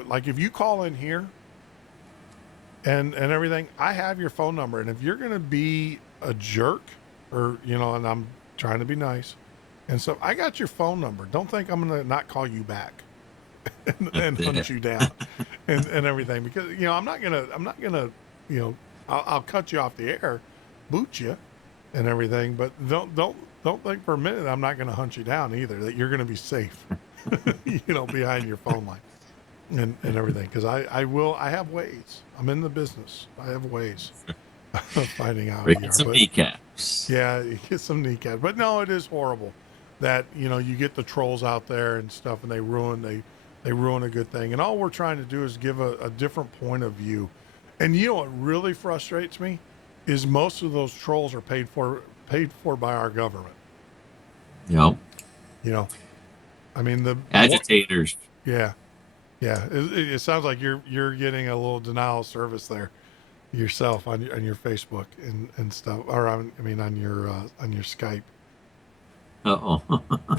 like if you call in here and everything, I have your phone number. And if you're going to be a jerk or, and I'm trying to be nice. And so I got your phone number. Don't think I'm going to not call you back and hunt you down and everything, because, I'm not going to, I'll cut you off the air, boot you and everything, but don't think for a minute I'm not going to hunt you down either, that you're going to be safe, behind your phone line and everything. Cause I have ways. I'm in the business. I have ways of finding out. get some kneecaps. Yeah, you get some kneecaps. But no, it is horrible that, you get the trolls out there and stuff, and they ruin a good thing. And all we're trying to do is give a different point of view. And what really frustrates me is most of those trolls are paid for by our government. Yep. I mean, the agitators. Yeah. It sounds like you're getting a little denial of service there yourself on your Facebook and stuff, or on your Skype. Uh-oh.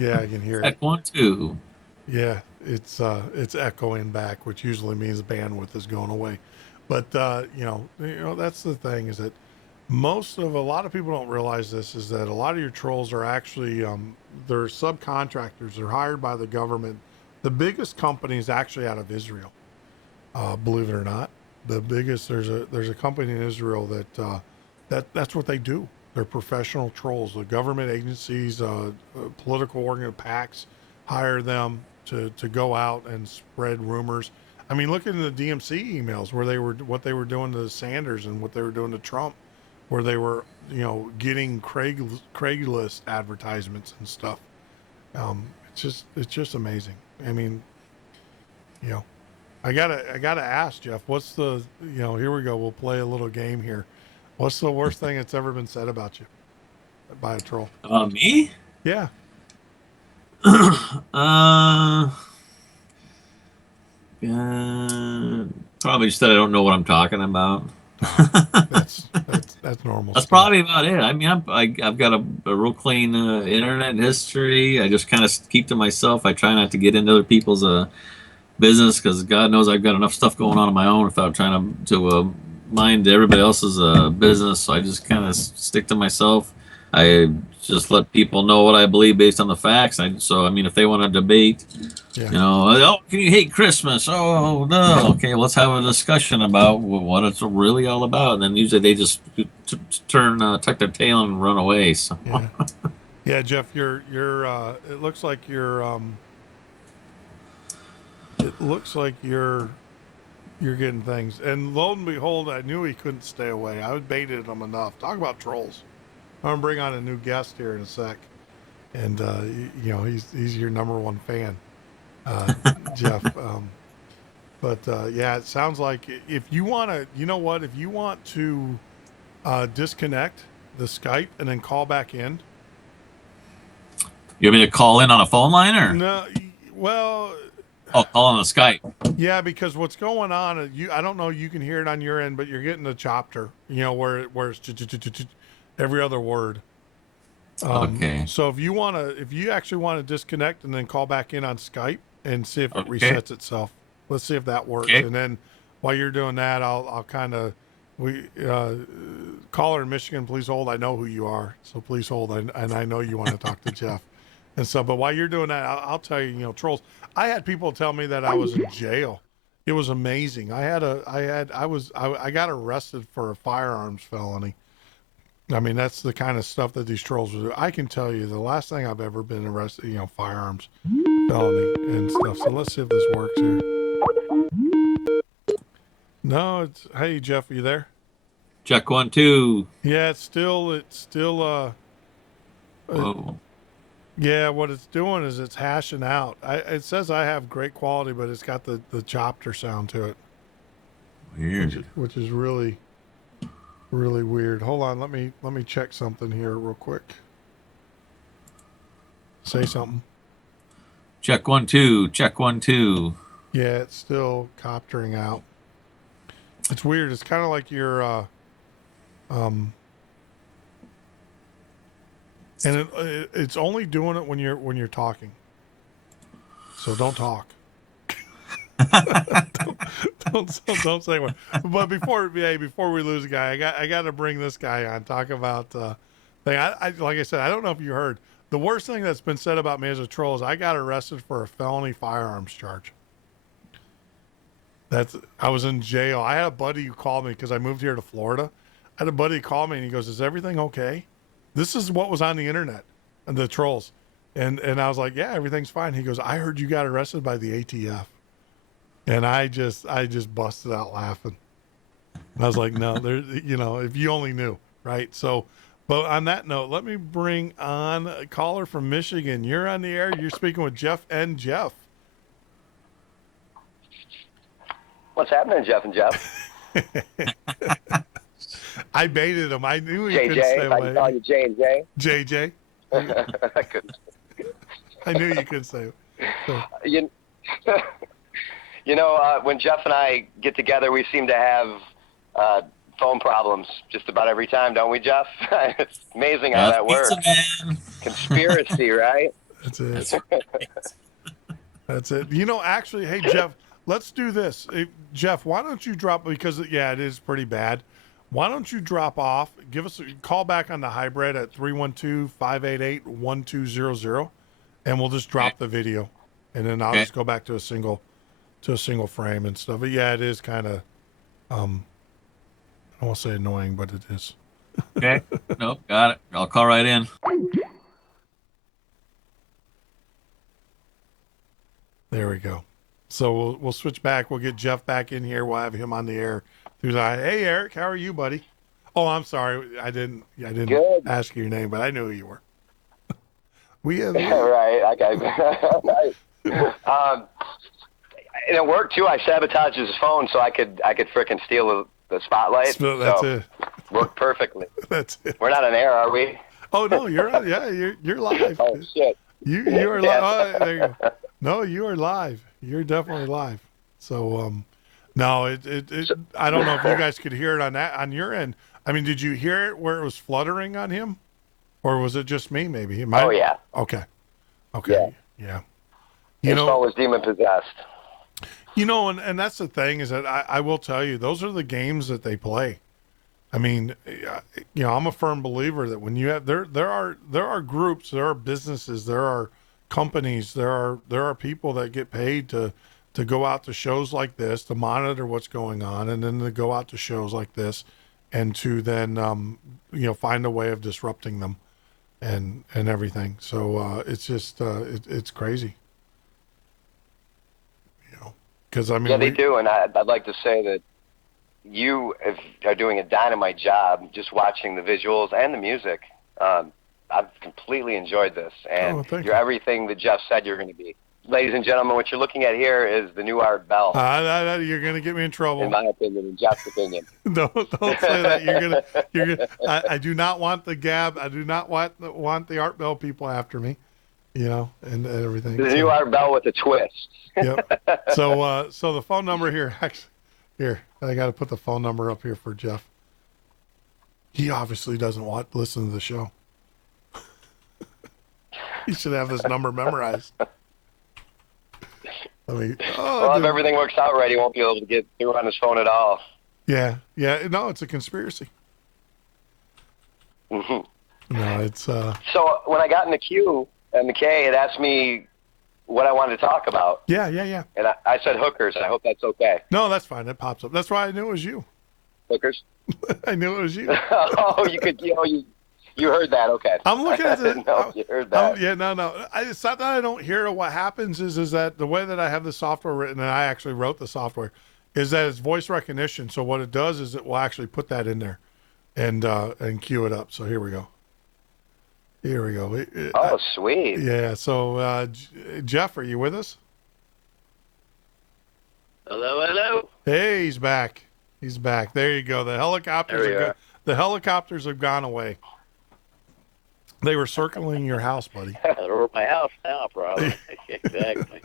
Yeah, I can hear That it. one too. Yeah, it's echoing back, which usually means bandwidth is going away. But that's the thing, is that a lot of people don't realize this, is that a lot of your trolls are actually they're subcontractors. They're hired by the government. The biggest company is actually out of Israel. Believe it or not, the biggest there's a company in Israel that's what they do. They're professional trolls. The government agencies, political PACs hire them to go out and spread rumors. I mean, look into the DMC emails what they were doing to Sanders and what they were doing to Trump, where they were, getting Craigslist advertisements and stuff. It's just amazing. I mean, I gotta ask Jeff, what's the, here we go. We'll play a little game here. What's the worst thing that's ever been said about you by a troll? Me? Yeah. Probably just that I don't know what I'm talking about. That's normal. That's probably about it. I mean, I've got a real clean internet history. I just kind of keep to myself. I try not to get into other people's business, because God knows I've got enough stuff going on my own without trying to mind everybody else's business. So I just kind of stick to myself. I just let people know what I believe based on the facts. So, if they want to debate, oh, can you hate Christmas? Oh, no. Okay, let's have a discussion about what it's really all about. And then usually they just tuck their tail and run away. So. Yeah, Jeff, you're it looks like you're getting things. And lo and behold, I knew he couldn't stay away. I baited him enough. Talk about trolls. I'm gonna bring on a new guest here in a sec, and he's your number one fan, Jeff. But it sounds like if you want to, if you want to disconnect the Skype and then call back in. You want me to call in on a phone line, or no? Well. Oh, call on the Skype. Yeah, because what's going on? I don't know. You can hear it on your end, but you're getting the chopper. Where it's every other word. Okay. So if you actually want to disconnect and then call back in on Skype and see if it resets itself. Let's see if that works. Okay. And then while you're doing that, I'll kind of caller in Michigan, please hold. I know who you are, so please hold. And I know you want to talk to Jeff. and stuff. But while you're doing that, I'll tell you, trolls. I had people tell me that I was in jail. It was amazing. I got arrested for a firearms felony. I mean, that's the kind of stuff that these trolls will do. I can tell you the last thing I've ever been arrested, firearms felony and stuff. So let's see if this works here. No, hey, Jeff, are you there? Check 1, 2. Yeah, it's still, Whoa. yeah, what it's doing is it's hashing out. It says I have great quality, but it's got the chopper sound to it. Weird. Which is really, really weird. Hold on, let me check something here real quick. Say something. Check 1, 2. Check 1, 2. Yeah, it's still coptering out. It's weird. It's kind of like your and it's only doing it when you're talking. So don't talk. don't say one. But before we lose a guy, I got to bring this guy on. Talk about thing. I like I said, I don't know if you heard. The worst thing that's been said about me as a troll is I got arrested for a felony firearms charge. I was in jail. I had a buddy who called me because I moved here to Florida. I had a buddy call me and he goes, "Is everything okay?" This is what was on the internet and the trolls. And I was like, "Yeah, everything's fine." He goes, "I heard you got arrested by the ATF." And I just busted out laughing. And I was like, "No, there, if you only knew, right?" So, but on that note, let me bring on a caller from Michigan. You're on the air. You're speaking with Jeff and Jeff. What's happening, Jeff and Jeff? I baited him. I knew he couldn't JJ, stay if I away. can call you J and J. JJ. I couldn't. I knew you could say it. When Jeff and I get together, we seem to have phone problems just about every time, don't we, Jeff? It's amazing how that works. Conspiracy, right? That's it. That's it. Actually, hey, Jeff, let's do this. Hey, Jeff, why don't you drop, because, yeah, it is pretty bad. Why don't you drop off, give us a call back on the hybrid at 312-588-1200, and we'll just drop the video. And then I'll just go back to a single frame and stuff. But yeah, it is kind of, I don't want to say annoying, but it is. Okay. Nope. Got it. I'll call right in. There we go. So we'll switch back. We'll get Jeff back in here. We'll have him on the air through the. Hey, Eric, how are you, buddy? Oh, I'm sorry. I didn't Good. ask you your name, but I knew who you were. We have Right. Okay. And it worked too. I sabotaged his phone so I could frickin' steal the spotlight. So that's it. Worked perfectly. That's it. We're not on air, are we? Oh no, you're on. Yeah, you're live. Oh shit. You are live. Oh, there you go. No, you are live. You're definitely live. So no, it I don't know if you guys could hear it on your end. I mean, did you hear it where it was fluttering on him, or was it just me? Maybe. Oh yeah. Okay. Yeah. His phone was demon possessed. And that's the thing is that I will tell you, those are the games that they play. I mean, I'm a firm believer that when you have there are groups, there are businesses, there are companies, there are people that get paid to go out to shows like this, to monitor what's going on, and then to go out to shows like this, and to then find a way of disrupting them, and everything. So it's just it's crazy. Because I mean, yeah, they do, and I'd like to say that you are doing a dynamite job just watching the visuals and the music. I've completely enjoyed this, and you're everything that Jeff said you're going to be. Ladies and gentlemen, what you're looking at here is the new Art Bell. You're going to get me in trouble. In my opinion, in Jeff's opinion. Don't say that. You're gonna. I do not want the gab. I do not want the Art Bell people after me. And everything. The new Art Bell with a twist. Yep. So the phone number here, actually, here, I got to put the phone number up here for Jeff. He obviously doesn't want to listen to the show. He should have this number memorized. Well, if everything works out right, he won't be able to get through on his phone at all. Yeah. No, it's a conspiracy. Mm-hmm. No, it's. So when I got in the queue, McKay had asked me what I wanted to talk about. Yeah. And I said hookers. I hope that's okay. No, that's fine. It pops up. That's why I knew it was you. Hookers? I knew it was you. Oh, you heard that. Okay. I'm looking at the. No, you heard that. Yeah, no. It's not that I don't hear it. What happens is that the way that I have the software written, and I actually wrote the software, is that it's voice recognition. So what it does is it will actually put that in there, and cue it up. So here we go. Oh, sweet. Yeah. So Jeff, are you with us? Hello. Hey, he's back. There you go. The helicopters have gone away. They were circling your house, buddy. They're over my house now, probably. Exactly.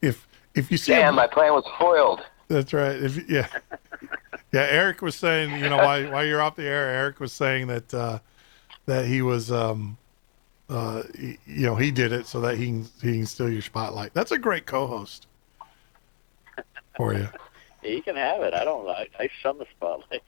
If you see, Damn, my plan was foiled. That's right. Yeah. Eric was saying, while you're off the air, Eric was saying that he was, he did it so that he can steal your spotlight. That's a great co-host for you. You can have it. I don't. I shun the spotlight.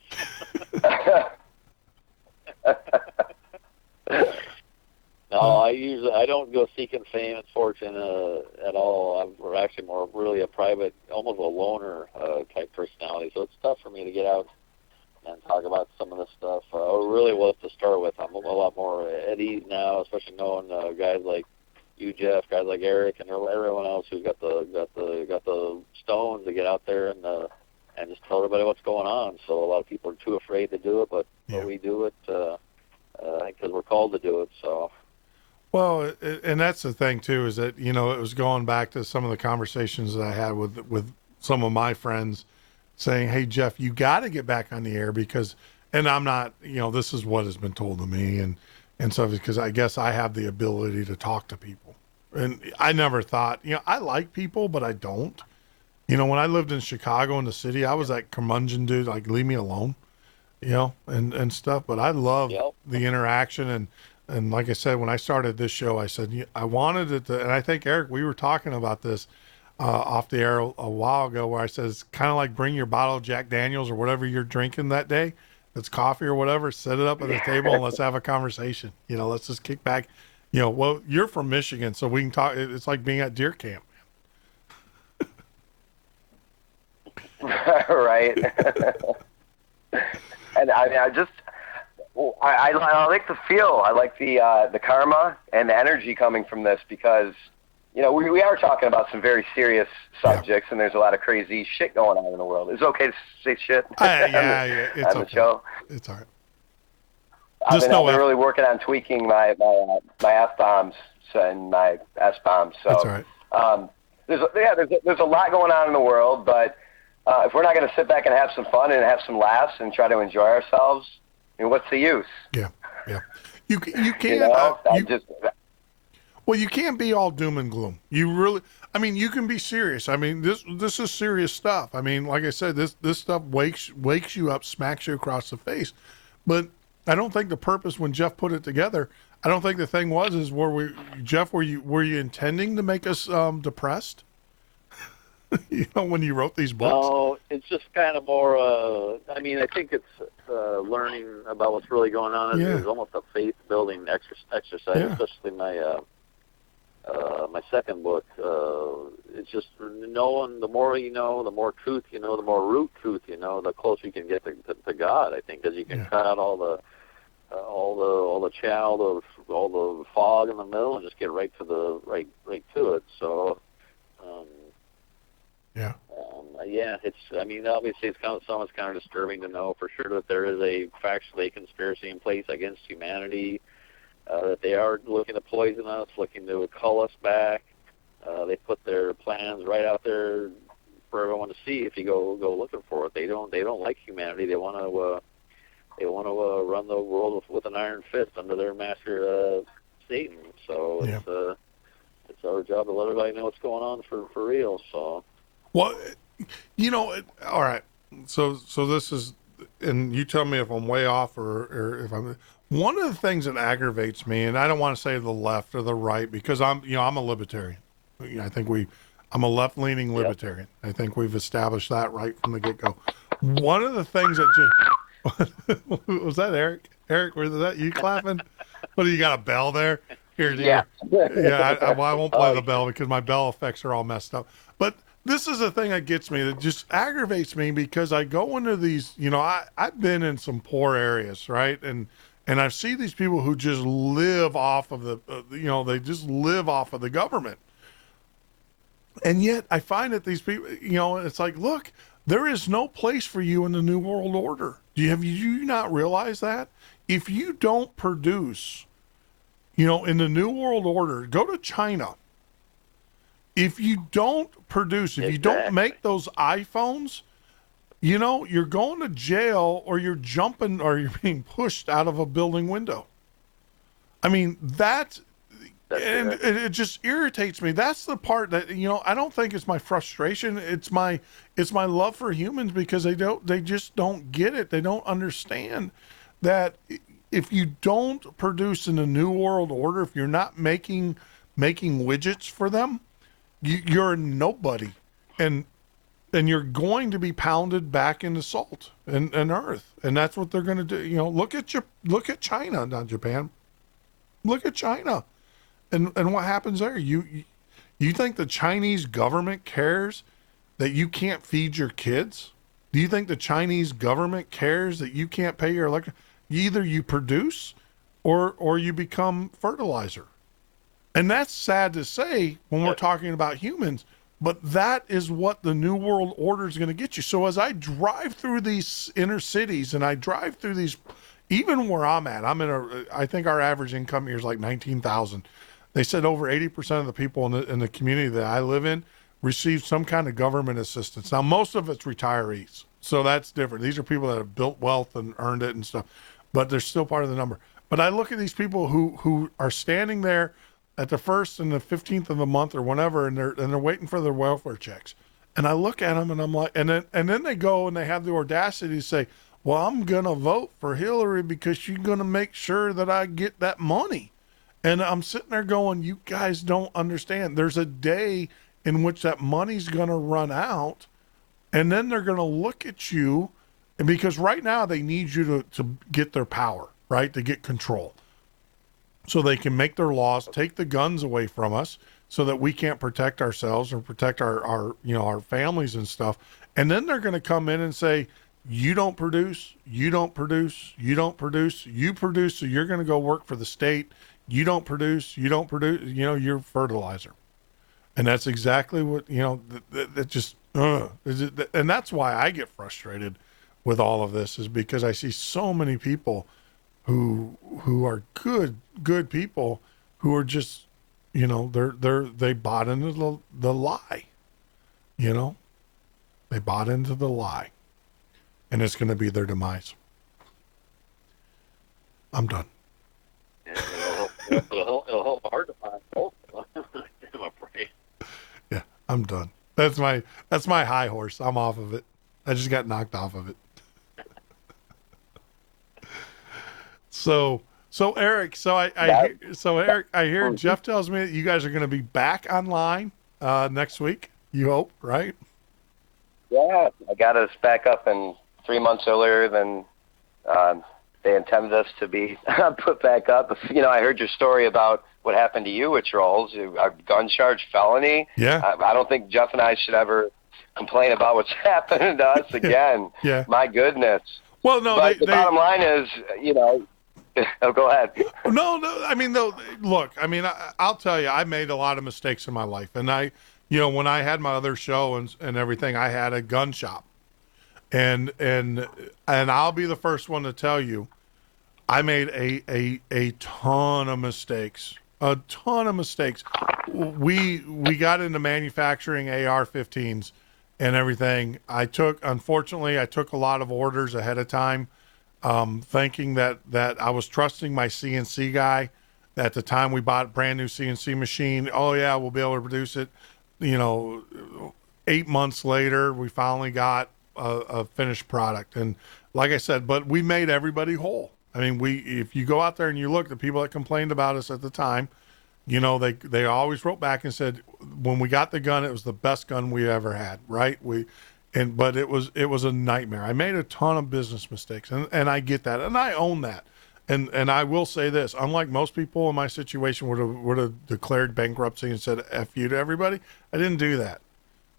No, I don't go seeking fame and fortune at all. I'm actually more really a private, almost a loner type personality. So it's tough for me to get out and talk about some of this stuff. It really was to start with. I'm a lot more at ease now, especially knowing guys like you, Jeff, guys like Eric, and everyone else who's got the stones to get out there and just tell everybody what's going on. So a lot of people are too afraid to do it, but we do it because we're called to do it. So. Well, and that's the thing too, is that it was going back to some of the conversations that I had with some of my friends, saying, "Hey, Jeff, you got to get back on the air because," and I'm not, this is what has been told to me, and stuff, because I guess I have the ability to talk to people, and I never thought, I like people, but I don't. When I lived in Chicago in the city, I was that curmudgeon dude, like leave me alone, and stuff. But I love the interaction, and like I said, when I started this show, I said I wanted it to, and I think Eric, we were talking about this off the air a while ago, where I said it's kind of like bring your bottle of Jack Daniels or whatever you're drinking that day, it's coffee or whatever, set it up at the table and let's have a conversation. Let's just kick back. Well, you're from Michigan, so we can talk. It's like being at deer camp. Right. And I like the feel. I like the karma and the energy coming from this because, we are talking about some very serious subjects, and there's a lot of crazy shit going on in the world. Is it okay to say shit? It's on the show? It's all right. I've been really working on tweaking my F-bombs and my S-bombs. So that's all right. There's a lot going on in the world, but if we're not going to sit back and have some fun and have some laughs and try to enjoy ourselves, what's the use? Yeah. You can't. Well, you can't be all doom and gloom. You really, you can be serious. This is serious stuff. Like I said, this stuff wakes you up, smacks you across the face. But I don't think the purpose when Jeff put it together, I don't think the thing Jeff, were you intending to make us depressed? When you wrote these books? No, it's just kind of more, I think it's learning about what's really going on. It's almost a faith-building exercise, especially my second book. It's just knowing the more you know, the more truth you know, the more root truth you know, the closer you can get to God, I think, because you can cut out all the chow, all the fog in the middle, and just get right to it. So, it's. Obviously, it's someone's kind of disturbing to know for sure that there is factually a conspiracy in place against humanity. That they are looking to poison us, looking to cull us back. They put their plans right out there for everyone to see. If you go looking for it, they don't like humanity. They want to run the world with an iron fist under their master Satan. So it's our job to let everybody know what's going on for real. So. Well, all right. So this is, and you tell me if I'm way off or if I'm. One of the things that aggravates me, and I don't want to say the left or the right, because I'm a libertarian. I think I'm a left-leaning libertarian. I think we've established that right from the get-go. One of the things that was that Eric? Eric, was that you clapping? What do you got, a bell there? Here to Yeah. Yeah, I won't play Oh, the bell because my bell effects are all messed up. But this is the thing that gets me, that just aggravates me, because I go into these, I've been in some poor areas, right? And I see these people who just live off of they just live off of the government. And yet I find that these people, it's like, look, there is no place for you in the New World Order. Do you not realize that? If you don't produce, in the New World Order, go to China. If you don't produce, if you don't make those iPhones, you're going to jail, or you're jumping, or you're being pushed out of a building window. I mean, and it just irritates me. That's the part that, I don't think it's my frustration. It's my love for humans, because they just don't get it. They don't understand that if you don't produce in the New World Order, if you're not making widgets for them, you're a nobody, and you're going to be pounded back into salt and earth, and that's what they're going to do. Look at China, not Japan. Look at China, and what happens there. You think the Chinese government cares that you can't feed your kids? Do you think the Chinese government cares that you can't pay your electric? Either you produce, or you become fertilizer. And that's sad to say when we're talking about humans, but that is what the New World Order is going to get you. So as I drive through these inner cities, and I drive through these, even where I'm at, I think our average income here is like 19,000. They said over 80% of the people in the community that I live in receive some kind of government assistance. Now, most of it's retirees, so that's different. These are people that have built wealth and earned it and stuff, but they're still part of the number. But I look at these people who are standing there at the 1st and the 15th of the month or whenever, and they're waiting for their welfare checks. And I look at them, and I'm like, and then they go and they have the audacity to say, well, I'm going to vote for Hillary because she's going to make sure that I get that money. And I'm sitting there going, you guys don't understand. There's a day in which that money's going to run out, and then they're going to look at you, and because right now they need you to get their power, right? To get control, so they can make their laws, take the guns away from us, so that we can't protect ourselves or protect our families and stuff. And then they're going to come in and say, you don't produce, you produce, so you're going to go work for the state. You don't produce, you're fertilizer. And that's exactly what, that just, and that's why I get frustrated with all of this, is because I see so many people who are good people who are just, they bought into the lie, they bought into the lie, and it's going to be their demise. I'm done. It'll help hard to find both of them, I'm afraid. Yeah, I'm done. That's my high horse. I'm off of it. I just got knocked off of it. So Eric, Eric, I hear Jeff tells me that you guys are going to be back online next week. You hope, right? Yeah, I got us back up in 3 months earlier than they intended us to be put back up. I heard your story about what happened to you with Trolls, a gun charge felony. Yeah. I don't think Jeff and I should ever complain about what's happening to us again. Yeah. My goodness. Well, no, but the bottom line is, oh, go ahead. No. I mean, look, I'll tell you, I made a lot of mistakes in my life. And when I had my other show and everything, I had a gun shop. And I'll be the first one to tell you, I made a ton of mistakes. We got into manufacturing AR-15s and everything. Unfortunately, I took a lot of orders ahead of time, thinking that I was trusting my CNC guy. At the time we bought a brand new CNC machine. Oh yeah, we'll be able to produce it. 8 months later, we finally got a finished product. And like I said, but we made everybody whole. If you go out there and you look, the people that complained about us at the time, they always wrote back and said, when we got the gun, it was the best gun we ever had. Right. But it was a nightmare. I made a ton of business mistakes, and I get that. And I own that. And I will say this, unlike most people in my situation would have declared bankruptcy and said F you to everybody, I didn't do that.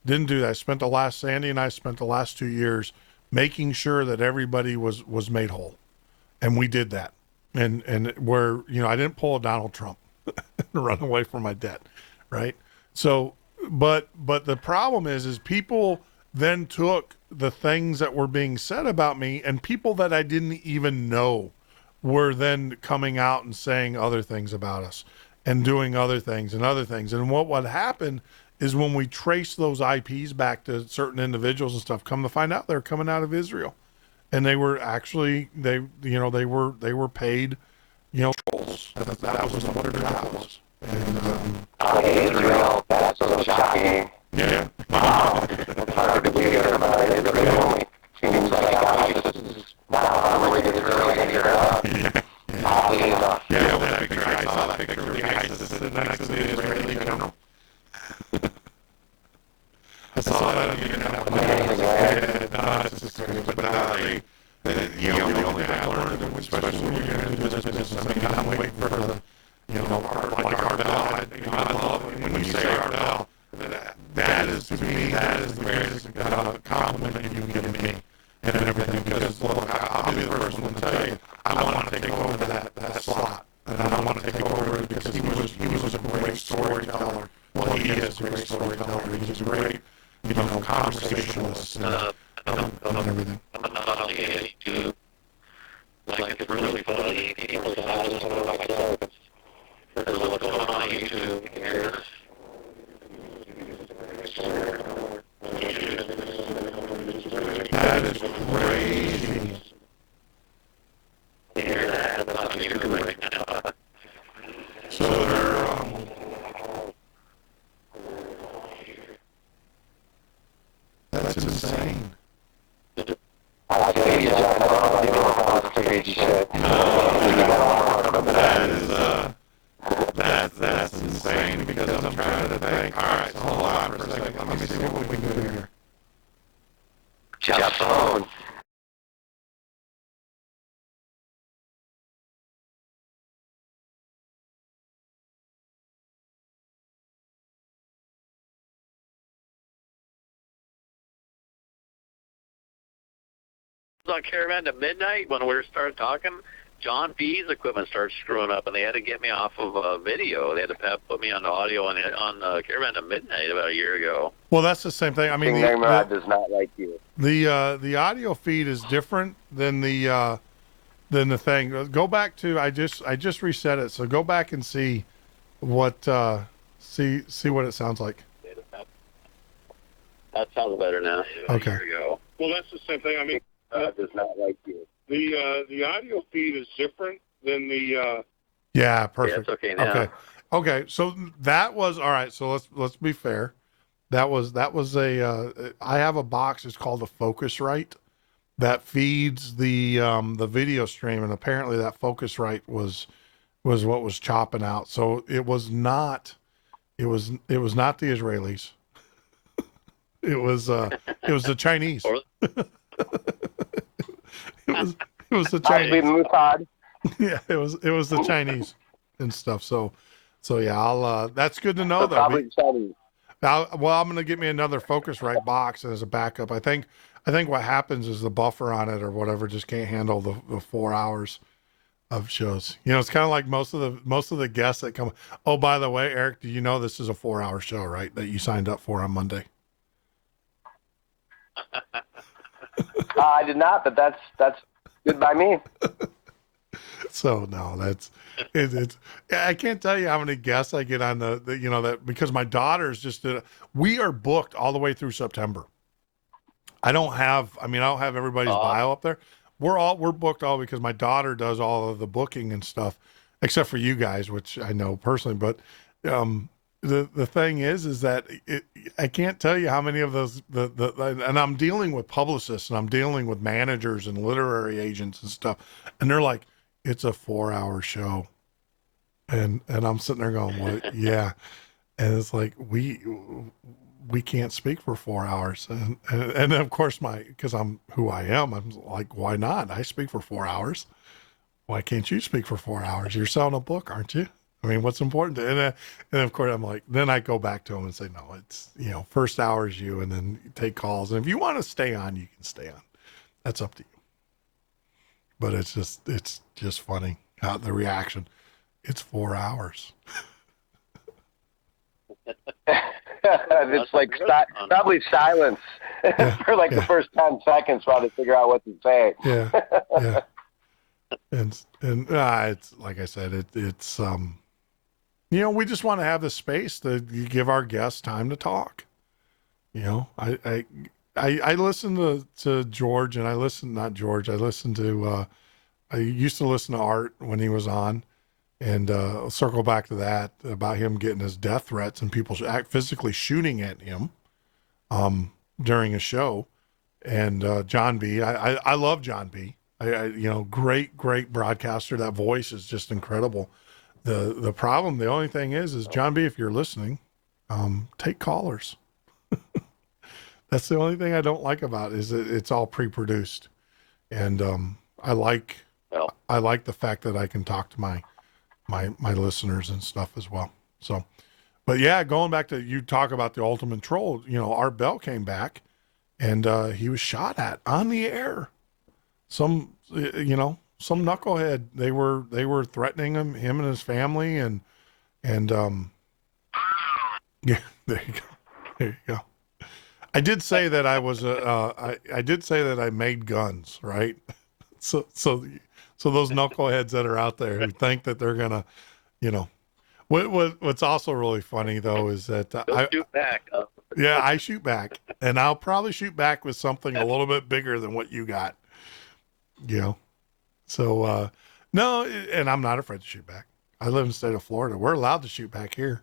Sandy and I spent the last 2 years making sure that everybody was made whole. And we did that. And where, I didn't pull a Donald Trump and run away from my debt. Right. So, but the problem is people then took the things that were being said about me, and people that I didn't even know were then coming out and saying other things about us and doing other things. And what would happen is when we trace those IPs back to certain individuals and stuff, come to find out they're coming out of Israel. And they were actually, they were paid, trolls. That was what their job was. And, Israel, that's so shocking. Yeah. Wow. It's hard to believe about Israel. Seems like ISIS is now really Israeli in Europe. Oddly enough. Yeah, that picture, I saw that picture of the ISIS sitting next to the Israeli general. I saw that on the internet. It's just crazy. But the only thing I learned, especially when you're in the business, I mean, I'm waiting for the, like Ardell, I love it. When you say Ardell, that is, to me, that is the greatest compliment you can give me and everything. Because, look, I'll be the first one to tell you, I want to take over that slot. And I want to take over it because he was a great storyteller. Well, he is a great storyteller. He's a great, conversationalist and everything. Like, it's really funny. People say, I just want to like that. There's what's going on YouTube here. That is crazy. Yeah, that's on YouTube right now. So they're, that's insane. I say you don't know about crazy shit. That is, that's insane because I'm trying to think. All right, so hold on for a second. Let me see what we can do here. Jeff's phone. On Caravan to Midnight, when we started talking, John B's equipment started screwing up, and they had to get me off of video. They had to put me on the audio on Caravan to Midnight about a year ago. Well, that's the same thing. I mean, King Nimrod does not like you. The audio feed is different than the thing. Go back to I just reset it, so go back and see what see what it sounds like. That sounds better now. Okay. A year ago. Well, that's the same thing. I mean, Does not like you. the audio feed is different than the. Yeah, perfect. Yeah, it's okay now. Okay. So that was all right. So let's be fair. That was a. I have a box. It's called a Focusrite that feeds the video stream, and apparently that Focusrite was what was chopping out. So it was not the Israelis. It was the Chinese. It was the Chinese. Yeah, it was the Chinese and stuff. So yeah, I'll that's good to know though. Probably Chinese. I'm going to get me another Focusrite box as a backup. I think what happens is the buffer on it or whatever just can't handle the 4 hours of shows. It's kind of like most of the guests that come. Oh, by the way, Eric, do you know this is a 4-hour show, right? That you signed up for on Monday. I did not, but that's good by me. So no, it's I can't tell you how many guests I get on the that because my daughter's we are booked all the way through September. I don't have everybody's bio up there. We're booked all because my daughter does all of the booking and stuff, except for you guys, which I know personally. But the thing is that I can't tell you how many of those and I'm dealing with publicists and I'm dealing with managers and literary agents and stuff, and they're like, it's a 4-hour show, and I'm sitting there going, what? Yeah, and it's like we can't speak for 4 hours, and of course because I'm who I am, I'm like, why not? I speak for 4 hours, why can't you speak for 4 hours? You're selling a book, aren't you? I mean, what's important? And of course, I'm like, then I go back to him and say, no, it's, first hour is you, and then you take calls. And if you want to stay on, you can stay on. That's up to you. But it's just funny how the reaction. It's 4 hours. It's like probably silence for like the first 10 seconds while they figure out what to say. Yeah. And it's like I said, it's we just want to have the space to give our guests time to talk. I listen to George, and I listen to I used to listen to Art when he was on, and I'll circle back to that about him getting his death threats and people physically shooting at him during a show. And John B, I love John B. Great broadcaster. That voice is just incredible. The problem, the only thing is John B, if you're listening, take callers. That's the only thing I don't like about it, is that it's all pre-produced. And I like the fact that I can talk to my listeners and stuff as well. So, but yeah, going back to, you talk about the ultimate troll, Art Bell came back and he was shot at on the air. Some knucklehead, they were threatening him and his family, and yeah, there you go. I did say that I was I did say that I made guns, right? So those knuckleheads that are out there who think that they're gonna, what's also really funny though is that I shoot back. Yeah, I shoot back, and I'll probably shoot back with something a little bit bigger than what you got. So no, and I'm not afraid to shoot back. I live in the state of Florida. We're allowed to shoot back here.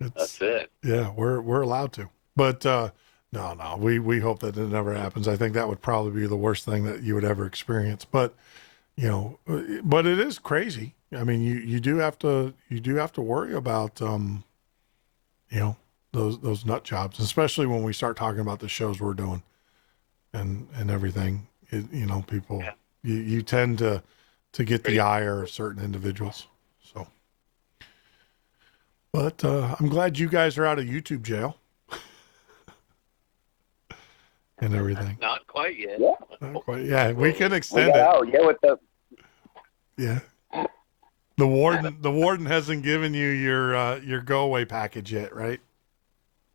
That's it. Yeah, we're allowed to. But no, we hope that it never happens. I think that would probably be the worst thing that you would ever experience. But but it is crazy. I mean, you do have to worry about those nut jobs, especially when we start talking about the shows we're doing and everything. People, you tend to get the ire of certain individuals. So, but I'm glad you guys are out of YouTube jail and everything. Not quite yet. Not quite. Yeah, we can extend it. Out. Yeah, with the the warden hasn't given you your go away package yet, right?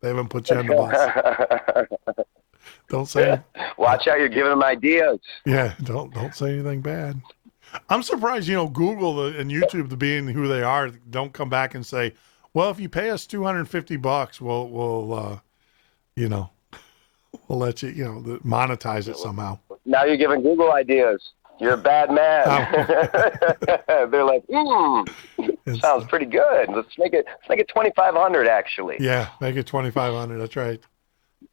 They haven't put you on the bus. Don't say. Watch out! You're giving them ideas. Yeah, don't say anything bad. I'm surprised, Google and YouTube, being who they are, don't come back and say, "Well, if you pay us $250, we'll let you, monetize it somehow." Now you're giving Google ideas. You're a bad man. They're like, sounds pretty good. Let's make it 2,500 actually. Yeah, make it 2,500. That's right.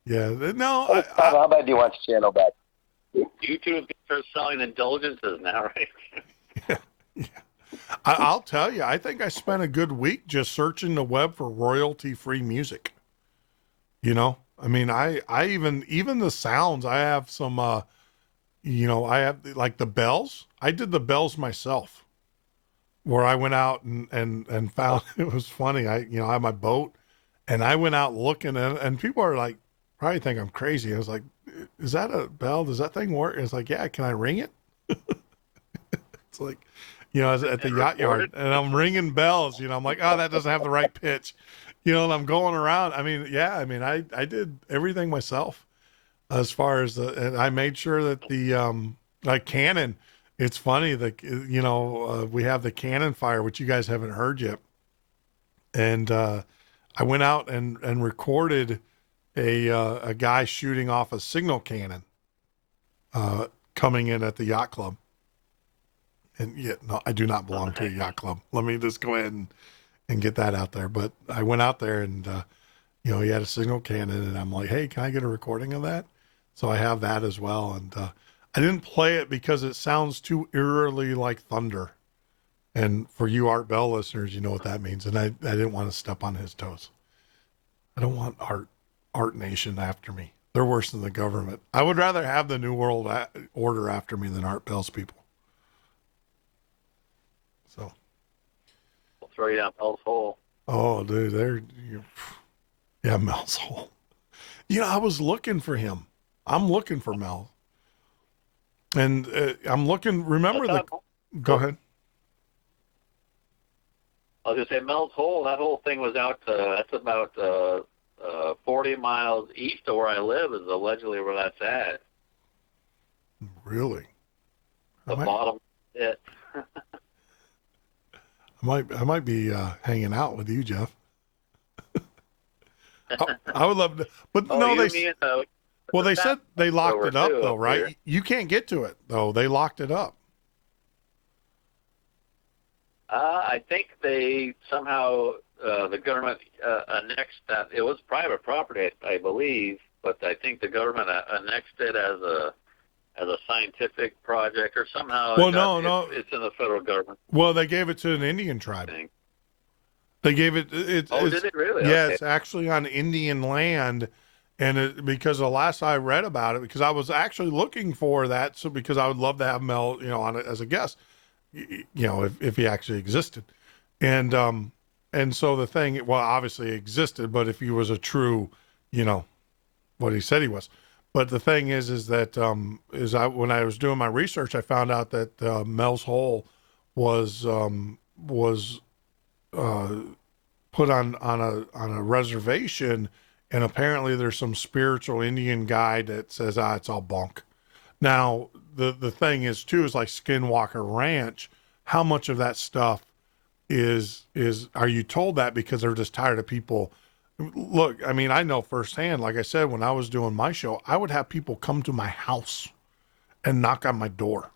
Yeah, no. How about do you want your channel back? YouTube starts selling indulgences now, right? Yeah. I'll tell you, I think I spent a good week just searching the web for royalty-free music. I mean, I even the sounds, I have some, I have like the bells. I did the bells myself, where I went out and found, it was funny. I have my boat, and I went out looking, and people are like, probably think I'm crazy. I was like, is that a bell? Does that thing work? And it's like, yeah, can I ring it? It's like, I was at the yacht yard and I'm ringing bells, I'm like, oh, that doesn't have the right pitch, and I'm going around. I mean, I did everything myself as far as and I made sure that the, like Canon, it's funny that, we have the Canon fire, which you guys haven't heard yet. And, I went out and recorded a guy shooting off a signal cannon, coming in at the yacht club. And no, I do not belong to a yacht club. Let me just go ahead and get that out there. But I went out there and, he had a signal cannon, and I'm like, hey, can I get a recording of that? So I have that as well. And, I didn't play it because it sounds too eerily like thunder. And for you Art Bell listeners, you know what that means. And I didn't want to step on his toes. I don't want Art Nation after me. They're worse than the government. I would rather have the New World Order after me than Art Bell's people. So. We'll throw you down Mel's hole. Oh, dude, yeah, Mel's hole. You know, I was looking for him. I'm looking for Mel. And I'm looking, go ahead. I was going to say Mel's hole, that whole thing was out, that's about 40 miles east of where I live is allegedly where that's at. Really? The bottom pit. I might be hanging out with you, Jeff. I would love to, but no, they said they locked it up though, right? Here. You can't get to it though. They locked it up. I think they somehow the government annexed that. It was private property, I believe, but I think the government annexed it as a scientific project or somehow. Well, it's in the federal government. Well, they gave it to an Indian tribe. They gave it. Did it really? Yeah, okay. It's actually on Indian land, and because the last I read about it, because I was actually looking for that, so because I would love to have Mel, on it as a guest, if he actually existed, and so the thing, well, obviously he existed, but if he was a true, what he said he was. But the thing is that when I was doing my research, I found out that Mel's Hole was put on a reservation, and apparently there's some spiritual Indian guide that says it's all bunk. Now the thing is too is like Skinwalker Ranch. How much of that stuff is are you told that because they're just tired of people? Look, I mean, I know firsthand, like I said, when I was doing my show, I would have people come to my house and knock on my door,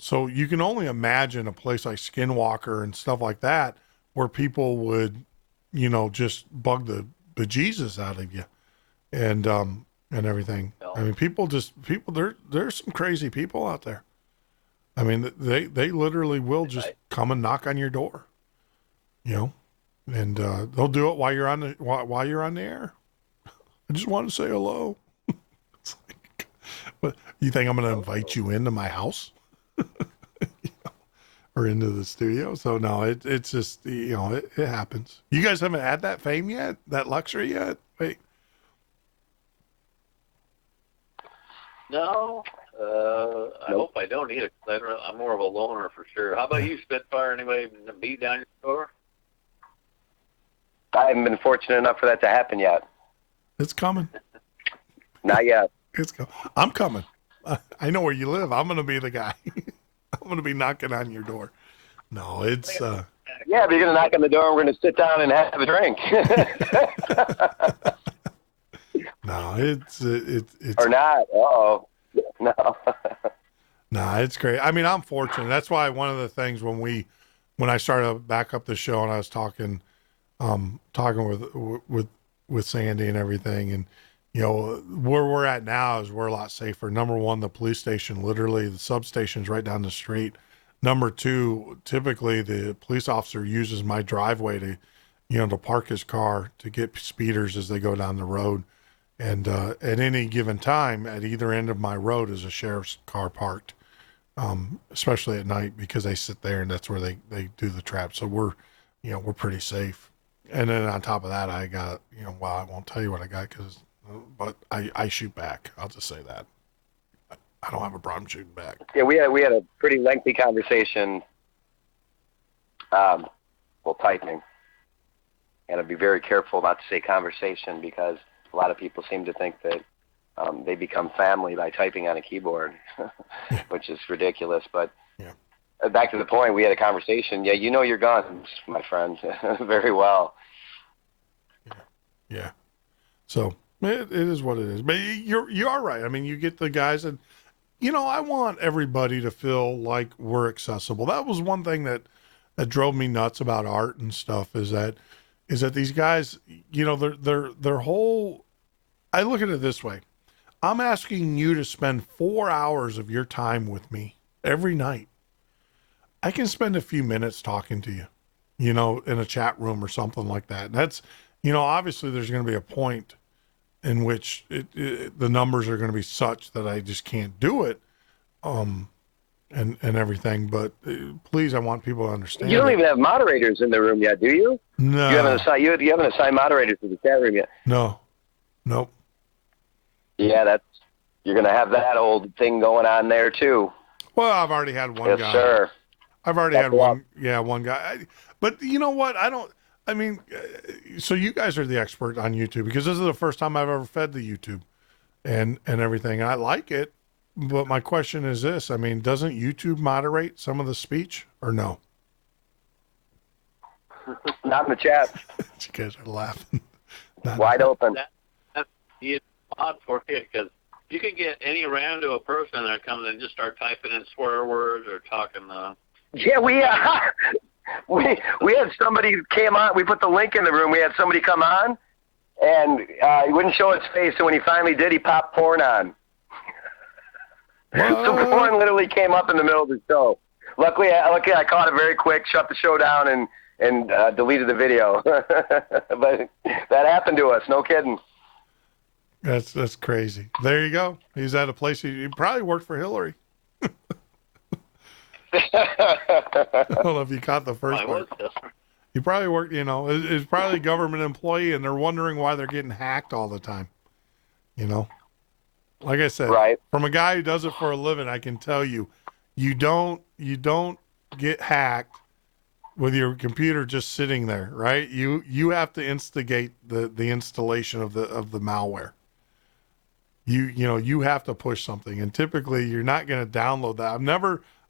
so you can only imagine a place like Skinwalker and stuff like that, where people would, just bug the bejesus out of you and everything. I mean, there's some crazy people out there. I mean, they literally will just come and knock on your door, and they'll do it while you're on the air. I just want to say hello. It's like, what, you think I'm going to invite you into my house or into the studio? So no, it's just, it happens. You guys haven't had that fame yet, that luxury yet? Wait. No, I hope I don't either. I'm more of a loner for sure. How about you, Spitfire? Anybody beat down your door? I haven't been fortunate enough for that to happen yet. It's coming. Not yet. I'm coming. I know where you live. I'm going to be the guy. I'm going to be knocking on your door. No, it's... Yeah, but you're going to knock on the door and we're going to sit down and have a drink. No, it's... Or not. Uh-oh. No. No, it's great. I mean, I'm fortunate. That's why one of the things when I started back up the show and I was talking with Sandy and everything, and where we're at now is we're a lot safer. Number one, the police station, literally the substation's right down the street. Number two, typically the police officer uses my driveway to park his car to get speeders as they go down the road. And at any given time, at either end of my road is a sheriff's car parked, especially at night, because they sit there and that's where they do the trap. So we're pretty safe. And then on top of that, I got, well, I won't tell you what I got but I shoot back. I'll just say that. I don't have a problem shooting back. Yeah, we had a pretty lengthy conversation, typing. And I'd be very careful not to say conversation, because a lot of people seem to think that they become family by typing on a keyboard, which is ridiculous. But back to the point, we had a conversation. Yeah, you know your guns, my friend, very well. Yeah. So it is what it is. But you are right. I mean, you get the guys that, I want everybody to feel like we're accessible. That was one thing that drove me nuts about art and stuff, is that these guys, their whole, I look at it this way. I'm asking you to spend 4 hours of your time with me every night. I can spend a few minutes talking to you, in a chat room or something like that. And that's, obviously there's going to be a point in which the numbers are going to be such that I just can't do it, and everything. But please, I want people to understand. You don't even have moderators in the room yet, do you? No. You haven't assigned moderators to the chat room yet. No. Nope. Yeah, you're going to have that old thing going on there too. Well, I've already had one guy. Yes, sir. I've already had one. Yeah, one guy. But you know what? So you guys are the expert on YouTube, because this is the first time I've ever fed the YouTube and everything. And I like it. But my question is this. I mean, doesn't YouTube moderate some of the speech or no? Not in the chat. You guys are laughing. Wide open. That's odd for you, because you can get any random person that comes and just start typing in swear words or talking. Yeah, we had somebody came on. We put the link in the room. We had somebody come on, and he wouldn't show his face. So when he finally did, he popped porn on. So porn literally came up in the middle of the show. Luckily, I caught it very quick, shut the show down, and deleted the video. But that happened to us. No kidding. That's crazy. There you go. He's at a place. He probably worked for Hillary. I don't know if you caught the first part. He probably worked, is probably a government employee, and they're wondering why they're getting hacked all the time. Like I said, right. From a guy who does it for a living, I can tell you, you don't get hacked with your computer just sitting there, right? You have to instigate the installation of the malware. You have to push something, and typically you're not going to download that.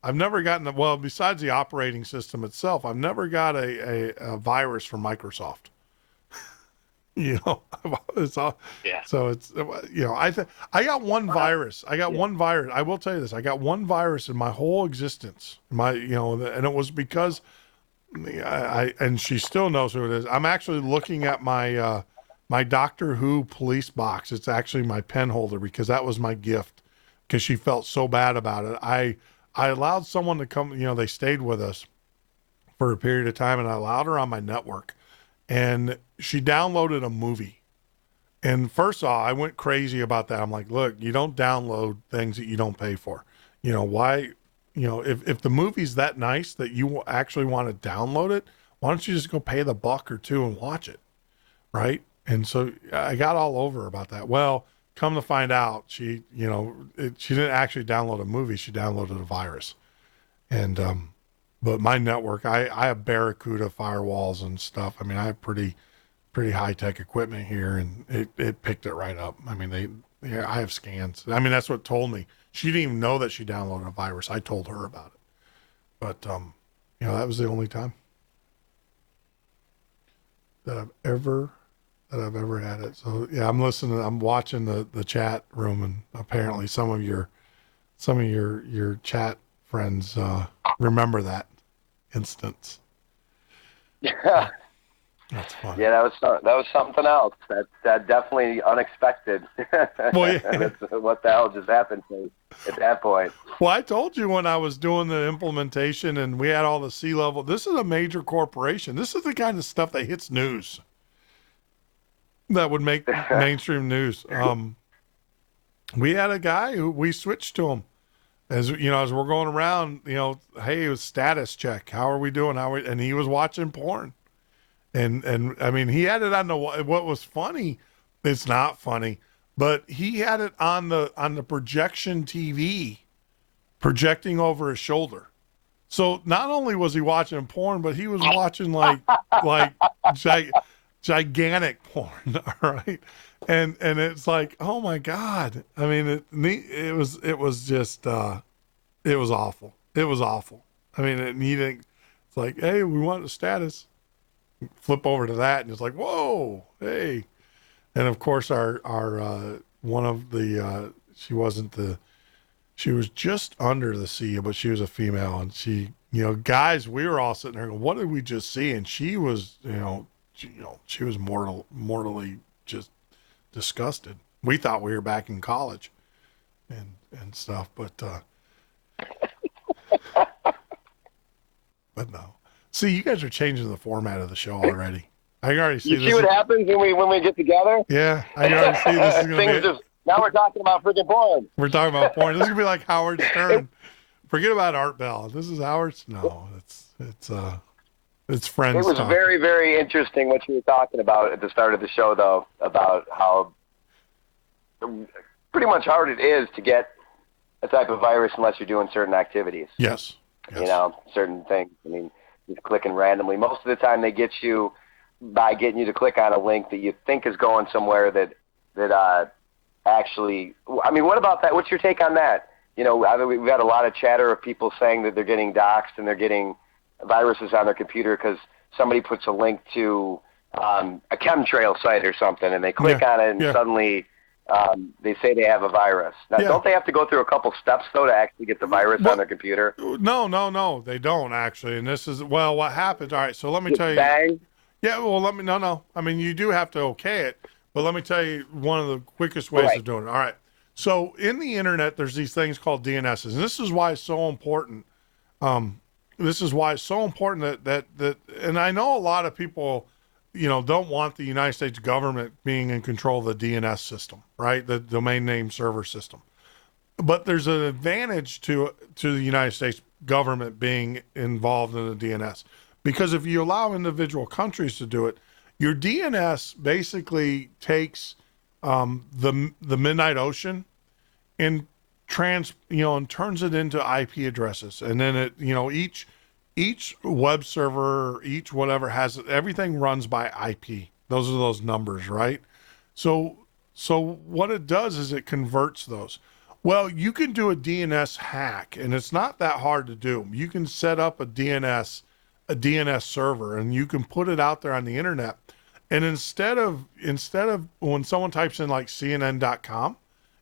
I've never gotten besides the operating system itself, I've never got a virus from Microsoft. It's all, yeah. So it's, I got one virus. One virus. I will tell you this. I got one virus in my whole existence. And it was because and she still knows who it is. I'm actually looking at my Doctor Who police box. It's actually my pen holder, because that was my gift, because she felt so bad about it. I allowed someone to come, they stayed with us for a period of time, and I allowed her on my network, and she downloaded a movie. And first off, I went crazy about that. I'm like, look, you don't download things that you don't pay for. Why, if the movie's that nice that you actually want to download it, why don't you just go pay the $1 or $2 and watch it? Right. And so I got all over about that. Well, come to find out, she didn't actually download a movie. She downloaded a virus. And, but my network, I have Barracuda firewalls and stuff. I mean, I have pretty high tech equipment here, and it picked it right up. I mean, I have scans. I mean, that's what told me. She didn't even know that she downloaded a virus. I told her about it. But, that was the only time that I've ever had it. So yeah, I'm watching the chat room, and apparently some of your chat friends remember that instance. Yeah. That's fun. Yeah, that was something else. That definitely unexpected. Well, yeah. What the hell just happened to me at that point? Well, I told you when I was doing the implementation and we had all the C-level, this is a major corporation. This is the kind of stuff that hits news. That would make mainstream news. We had a guy who we switched to him as we're going around, hey, it was status check. How are we doing? And he was watching porn. And I mean, he had it on what was funny. It's not funny, but he had it on the projection TV, projecting over his shoulder. So not only was he watching porn, but he was watching like gigantic porn. All right. And it's like, oh my God. I mean, it was just, it was awful. It was awful. I mean, it's like, hey, we want a status. Flip over to that, and it's like, whoa, hey. And of course, our one of the, she was just under the C, but she was a female, and she, guys, we were all sitting there going, what did we just see? And she was, she was mortally just disgusted. We thought we were back in college and stuff, but no. See, you guys are changing the format of the show already. I can already see You this. see what happens when we get together? Yeah, I can already see this is going to be. Just, now we're talking about freaking porn. We're talking about porn. This is going to be like Howard Stern. Forget about Art Bell. This is Howard's. No, it's friends. It was talking. very, very interesting what you were talking about at the start of the show, though, about how pretty much hard it is to get a type of virus unless you're doing certain activities. Yes. You know, certain things. I mean, just clicking randomly. Most of the time they get you by getting you to click on a link that you think is going somewhere that actually, I mean, what about that? What's your take on that? You know, we've got a lot of chatter of people saying that they're getting doxxed and they're getting viruses on their computer because somebody puts a link to a chemtrail site or something, and they click on it, and suddenly they say they have a virus. Now, don't they have to go through a couple steps, though, to actually get the virus on their computer? No, they don't, actually. And this is, well, what happens, all right, so let me tell you. Bang? Yeah, well, no. I mean, you do have to okay it, but let me tell you one of the quickest ways of doing it. All right. So in the internet, there's these things called DNSs, and this is why it's so important. That and I know a lot of people, you know, don't want the United States government being in control of the DNS system, right? The domain name server system. But there's an advantage to the United States government being involved in the DNS, because if you allow individual countries to do it, your DNS basically takes the Midnight Ocean and turns it into IP addresses, and then it, you know, each web server, each whatever has everything runs by IP. Those are those numbers, right? So what it does is it converts those. Well, you can do a DNS hack, and it's not that hard to do. You can set up a DNS server, and you can put it out there on the internet. And instead of when someone types in like CNN.com,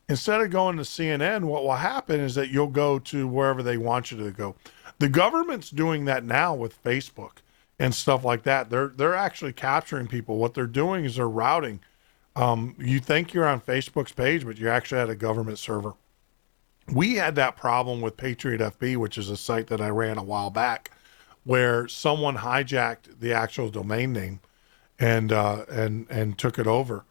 instead of going to CNN, what will happen is that you'll go to wherever they want you to go. The government's doing that now with Facebook and stuff like that. They're actually capturing people. What they're doing is they're routing. You think you're on Facebook's page, but you're actually at a government server. We had that problem with Patriot FB, which is a site that I ran a while back, where someone hijacked the actual domain name and took it over,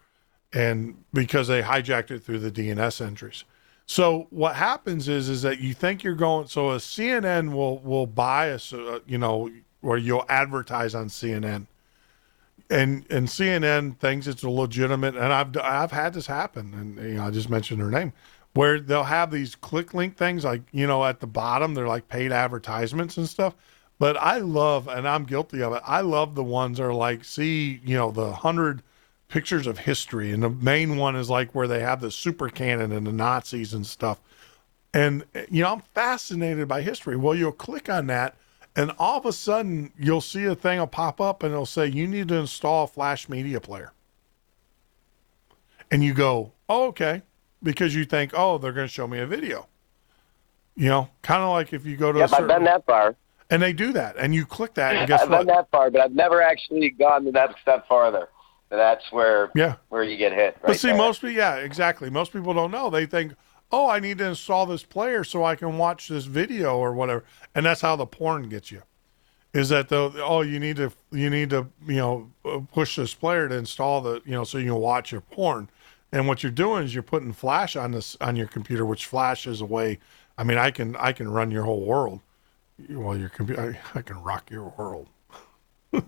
and because they hijacked it through the DNS entries. So what happens is that you think you're going. So a CNN will buy a, where you'll advertise on CNN, and CNN thinks it's a legitimate. And I've had this happen, and I just mentioned her name, where they'll have these click link things like, at the bottom, they're like paid advertisements and stuff. But I love, and I'm guilty of it, I love the ones that are like, the 100 pictures of history. And the main one is like where they have the super cannon and the Nazis and stuff. And, I'm fascinated by history. Well, you'll click on that, and all of a sudden you'll see a thing will pop up and it'll say, you need to install a Flash media player. And you go, oh, okay. Because you think, oh, they're going to show me a video. Kind of like if you go to I've been that far. And they do that, and you click that, and guess what? I've been that far, but I've never actually gone to that step farther. That's where you get hit. Right, but see, there. most people, exactly. Most people don't know. They think, oh, I need to install this player so I can watch this video or whatever. And that's how the porn gets you. Is that you need to push this player to install so you can watch your porn. And what you're doing is you're putting Flash on your computer, which Flash is a way. I mean, I can run your whole world. Well, your computer, I can rock your world with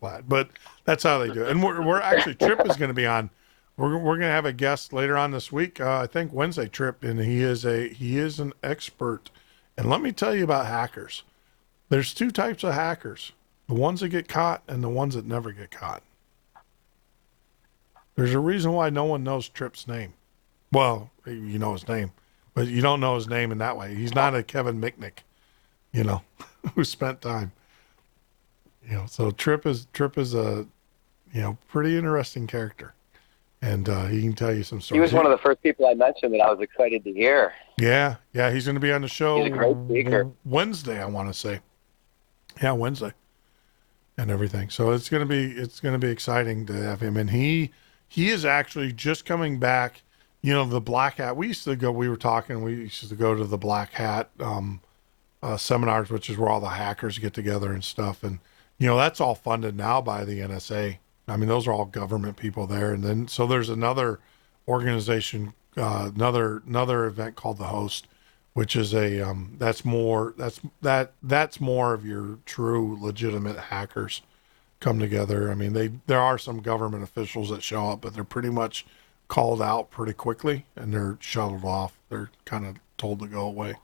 Flash, but that's how they do it. And we're actually, Trip is going to be on. We're going to have a guest later on this week. I think Wednesday, Trip, and he is an expert. And let me tell you about hackers. There's two types of hackers: the ones that get caught and the ones that never get caught. There's a reason why no one knows Trip's name. Well, you know his name, but you don't know his name in that way. He's not a Kevin Mitnick, who spent time. So Trip is a, pretty interesting character, and he can tell you some stories. He was one of the first people I mentioned that I was excited to hear. Yeah, he's going to be on the show. He's a great speaker. Wednesday, I want to say. Yeah, Wednesday, and everything. So it's going to be exciting to have him, and he is actually just coming back. The Black Hat. We used to go to the Black Hat seminars, which is where all the hackers get together and stuff. And, that's all funded now by the NSA. I mean, those are all government people there. And then, so there's another organization, another event called The Host, which is that's more of your true legitimate hackers come together. I mean, there are some government officials that show up, but they're pretty much called out pretty quickly and they're shuttled off. They're kind of told to go away.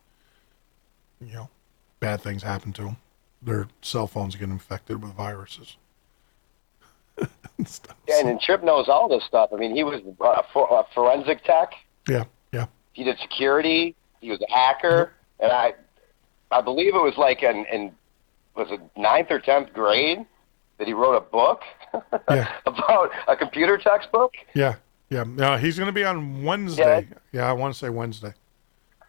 Bad things happen to them. Their cell phones get infected with viruses. And stuff. Yeah, and Tripp knows all this stuff. I mean, he was forensic tech. Yeah. He did security. He was a hacker, and I believe it was like was it 9th or 10th grade that he wrote a book about a computer textbook. Yeah. No, he's going to be on Wednesday. Yeah, I want to say Wednesday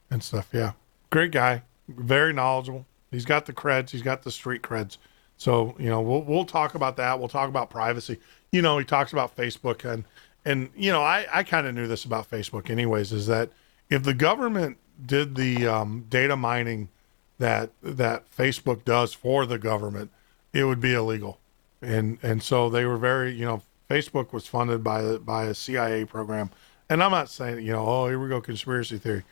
and stuff. Yeah, great guy, very knowledgeable. He's got the creds. He's got the street creds. So, we'll talk about that. We'll talk about privacy. He talks about Facebook and I kind of knew this about Facebook anyways, is that if the government did the data mining that Facebook does for the government, it would be illegal. And so they were very, Facebook was funded by a CIA program. And I'm not saying, here we go, conspiracy theory.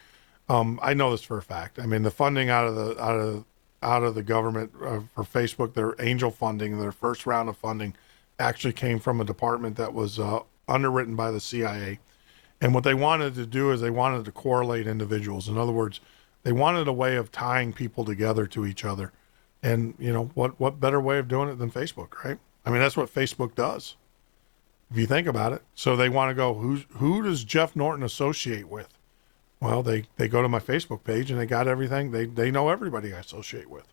I know this for a fact. I mean, the funding out of the government for Facebook, their angel funding, their first round of funding actually came from a department that was underwritten by the CIA. And what they wanted to do is they wanted to correlate individuals. In other words, they wanted a way of tying people together to each other. And, what better way of doing it than Facebook, right? I mean, that's what Facebook does, if you think about it. So they want to go, who does Jeff Norton associate with? Well, they go to my Facebook page and they got everything. They know everybody I associate with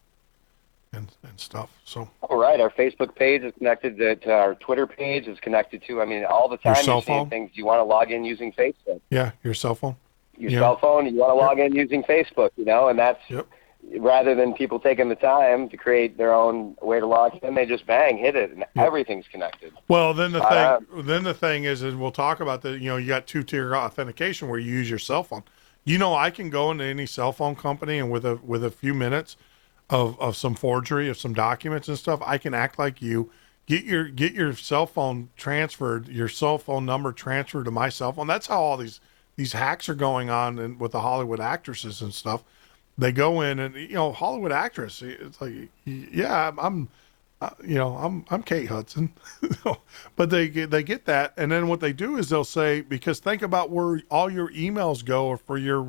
and stuff. So. All right. Our Facebook page is connected to our Twitter page is connected to, all the time you're seeing things. You want to log in using Facebook. Yeah. Your cell phone. Your cell phone. You want to log in using Facebook, and that's rather than people taking the time to create their own way to log in, they just hit it and everything's connected. Well, then the thing is we'll talk about the, you got two-tier authentication where you use your cell phone. I can go into any cell phone company and with a few minutes of some forgery of some documents and stuff, I can act like you, get your cell phone transferred, your cell phone number transferred to my cell phone. That's how all these hacks are going on with the Hollywood actresses and stuff. They go in and, Hollywood actress, it's like, yeah, I'm Kate Hudson, but they get that. And then what they do is they'll say, because think about where all your emails go for your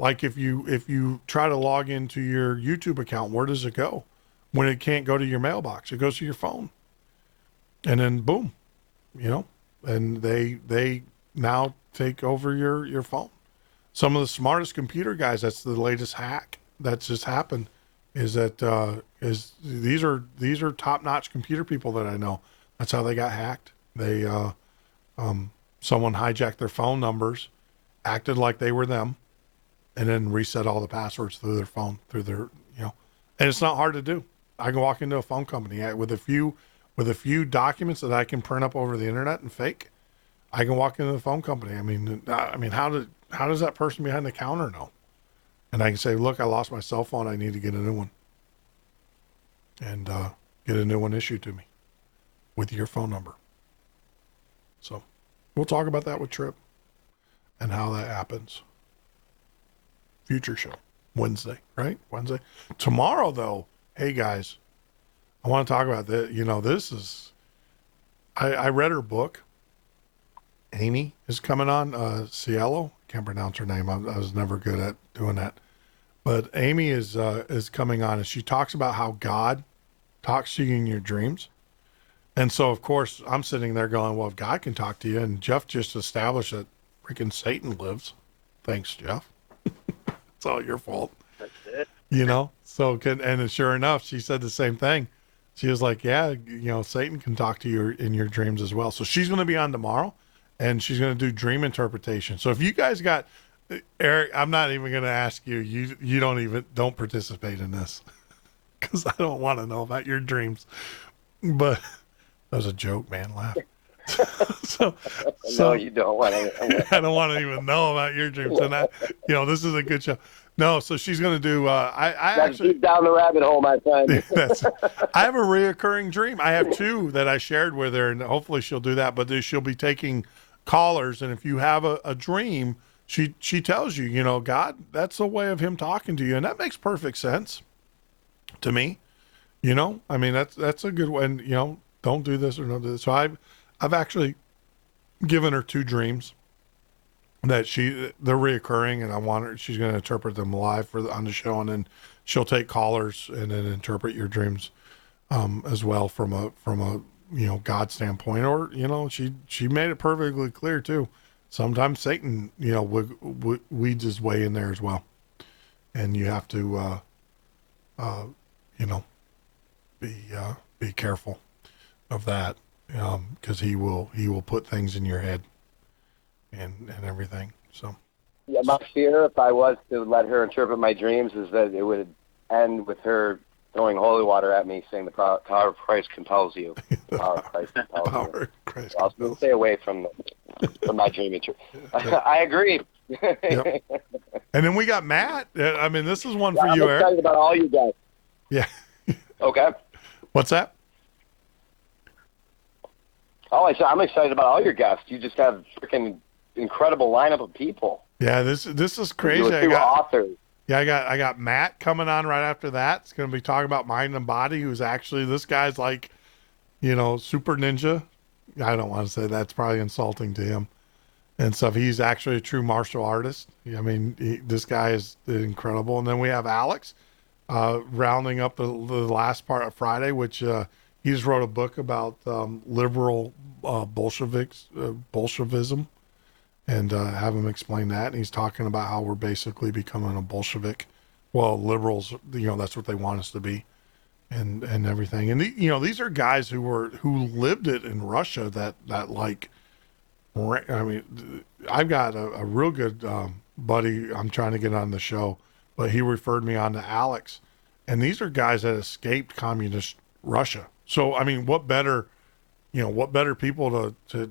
like if you try to log into your YouTube account, where does it go when it can't go to your mailbox? It goes to your phone. And then boom, and they now take over your phone. Some of the smartest computer guys, that's the latest hack that's just happened, is that these are top-notch computer people that I know. That's how they got hacked. They someone hijacked their phone numbers, acted like they were them, and then reset all the passwords through their phone, and it's not hard to do. I can walk into a phone company with a few documents that I can print up over the internet and fake. I can walk into the phone company. I mean, how does that person behind the counter know? And I can say, look, I lost my cell phone. I need to get a new one. And get a new one issued to me with your phone number. So we'll talk about that with Tripp and how that happens. Future show. Wednesday, right? Wednesday. Tomorrow, though, hey, guys, I want to talk about that. This is... I read her book. Amy is coming on. Cielo. Can't pronounce her name. I was never good at doing that. But Amy is coming on, and she talks about how God talks to you in your dreams. And so, of course, I'm sitting there going, well, if God can talk to you, and Jeff just established that freaking Satan lives. Thanks, Jeff. It's all your fault. That's it. So and sure enough, she said the same thing. She was like, yeah, Satan can talk to you in your dreams as well. So she's going to be on tomorrow. And she's going to do dream interpretation. So if you guys got, Eric, I'm not even going to ask you. You don't participate in this because I don't want to know about your dreams. But that was a joke, man. Laugh. so no, you don't want to. I don't want to even know about your dreams. And this is a good show. No, so she's going to do. I That's actually deep down the rabbit hole, my friend. I have a reoccurring dream. I have two that I shared with her, and hopefully she'll do that. But she'll be taking callers, and if you have a dream, she tells you, God, that's a way of Him talking to you, and that makes perfect sense to me. I mean, that's a good one. Don't do this or don't do this. So I've actually given her two dreams that they're reoccurring, and I want her. She's going to interpret them live on the show, and then she'll take callers and then interpret your dreams as well from a God standpoint. Or she made it perfectly clear too. Sometimes Satan weeds his way in there as well, and you have to be careful of that because he will put things in your head and everything. So yeah, my fear, if I was to let her interpret my dreams, is that it would end with her throwing holy water at me, saying the power of Christ compels you. The power of Christ compels you. Christ I'll stay away from my dream interpretation. I agree. Yep. And then we got Matt. I mean, this is one for I'm you, Eric. excited about all you guys. Yeah. Okay. What's that? Oh, I'm excited about all your guests. You just have freaking incredible lineup of people. Yeah, this is crazy. Two authors. Yeah, I got Matt coming on right after that. It's going to be talking about mind and body. Who's actually this guy's like, super ninja. I don't want to say that's probably insulting to him and stuff. He's actually a true martial artist. I mean, this guy is incredible. And then we have Alex rounding up the last part of Friday, which he just wrote a book about liberal Bolshevism. And have him explain that. And he's talking about how we're basically becoming a Bolshevik. Well, liberals, that's what they want us to be, and everything. And these are guys who lived it in Russia. That like, I mean, I've got a real good buddy. I'm trying to get on the show, but he referred me on to Alex. And these are guys that escaped communist Russia. So I mean, what better people to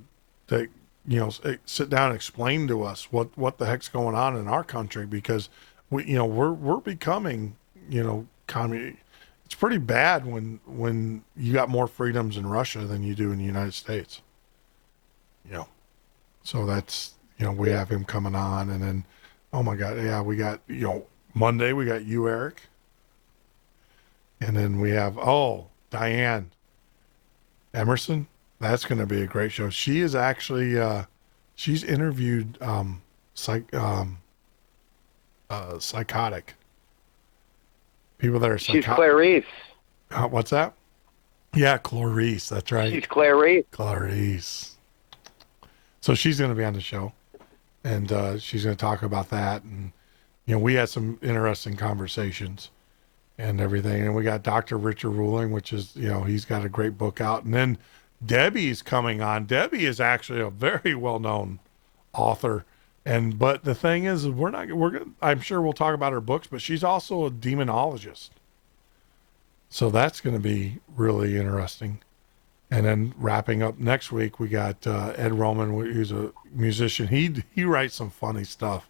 sit down and explain to us what the heck's going on in our country, because we're becoming, it's pretty bad when you got more freedoms in Russia than you do in the United States. So that's, we have him coming on, and then, oh my God. Yeah. We got, Monday we got you, Eric. And then we have, Diane Emerson. That's going to be a great show. She is actually, she's interviewed psychotic people that are psychotic. She's Clarice. What's that? Yeah, Clarice. That's right. She's Clarice. Clarice. So she's going to be on the show, and she's going to talk about that. And, we had some interesting conversations and everything. And we got Dr. Richard Ruling, which is, he's got a great book out. And then Debbie's coming on. Debbie is actually a very well-known author, but the thing is, I'm sure we'll talk about her books, but she's also a demonologist. So that's going to be really interesting. And then wrapping up next week, we got Ed Roman, who's a musician. He writes some funny stuff.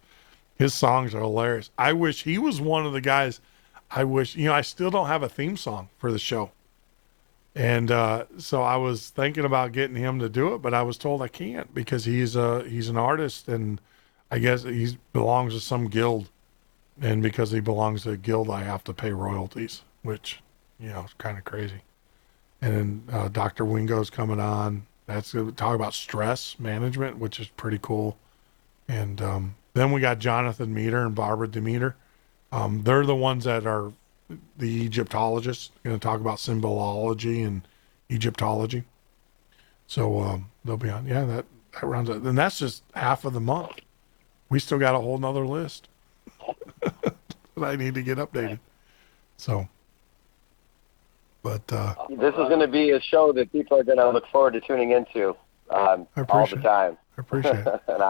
His songs are hilarious. I wish he was one of the guys. I still don't have a theme song for the show. And so I was thinking about getting him to do it, but I was told I can't because he's an artist, and I guess he belongs to some guild. And because he belongs to a guild, I have to pay royalties, which, is kind of crazy. And then Dr. Wingo's coming on. That's going to talk about stress management, which is pretty cool. And then we got Jonathan Meter and Barbara Demeter. They're the ones that are the Egyptologists, going to talk about symbology and Egyptology. So they'll be on. Yeah, that rounds up. And that's just half of the month. We still got a whole nother list that I need to get updated. So, but this is going to be a show that people are going to look forward to tuning into all the time. I appreciate it. And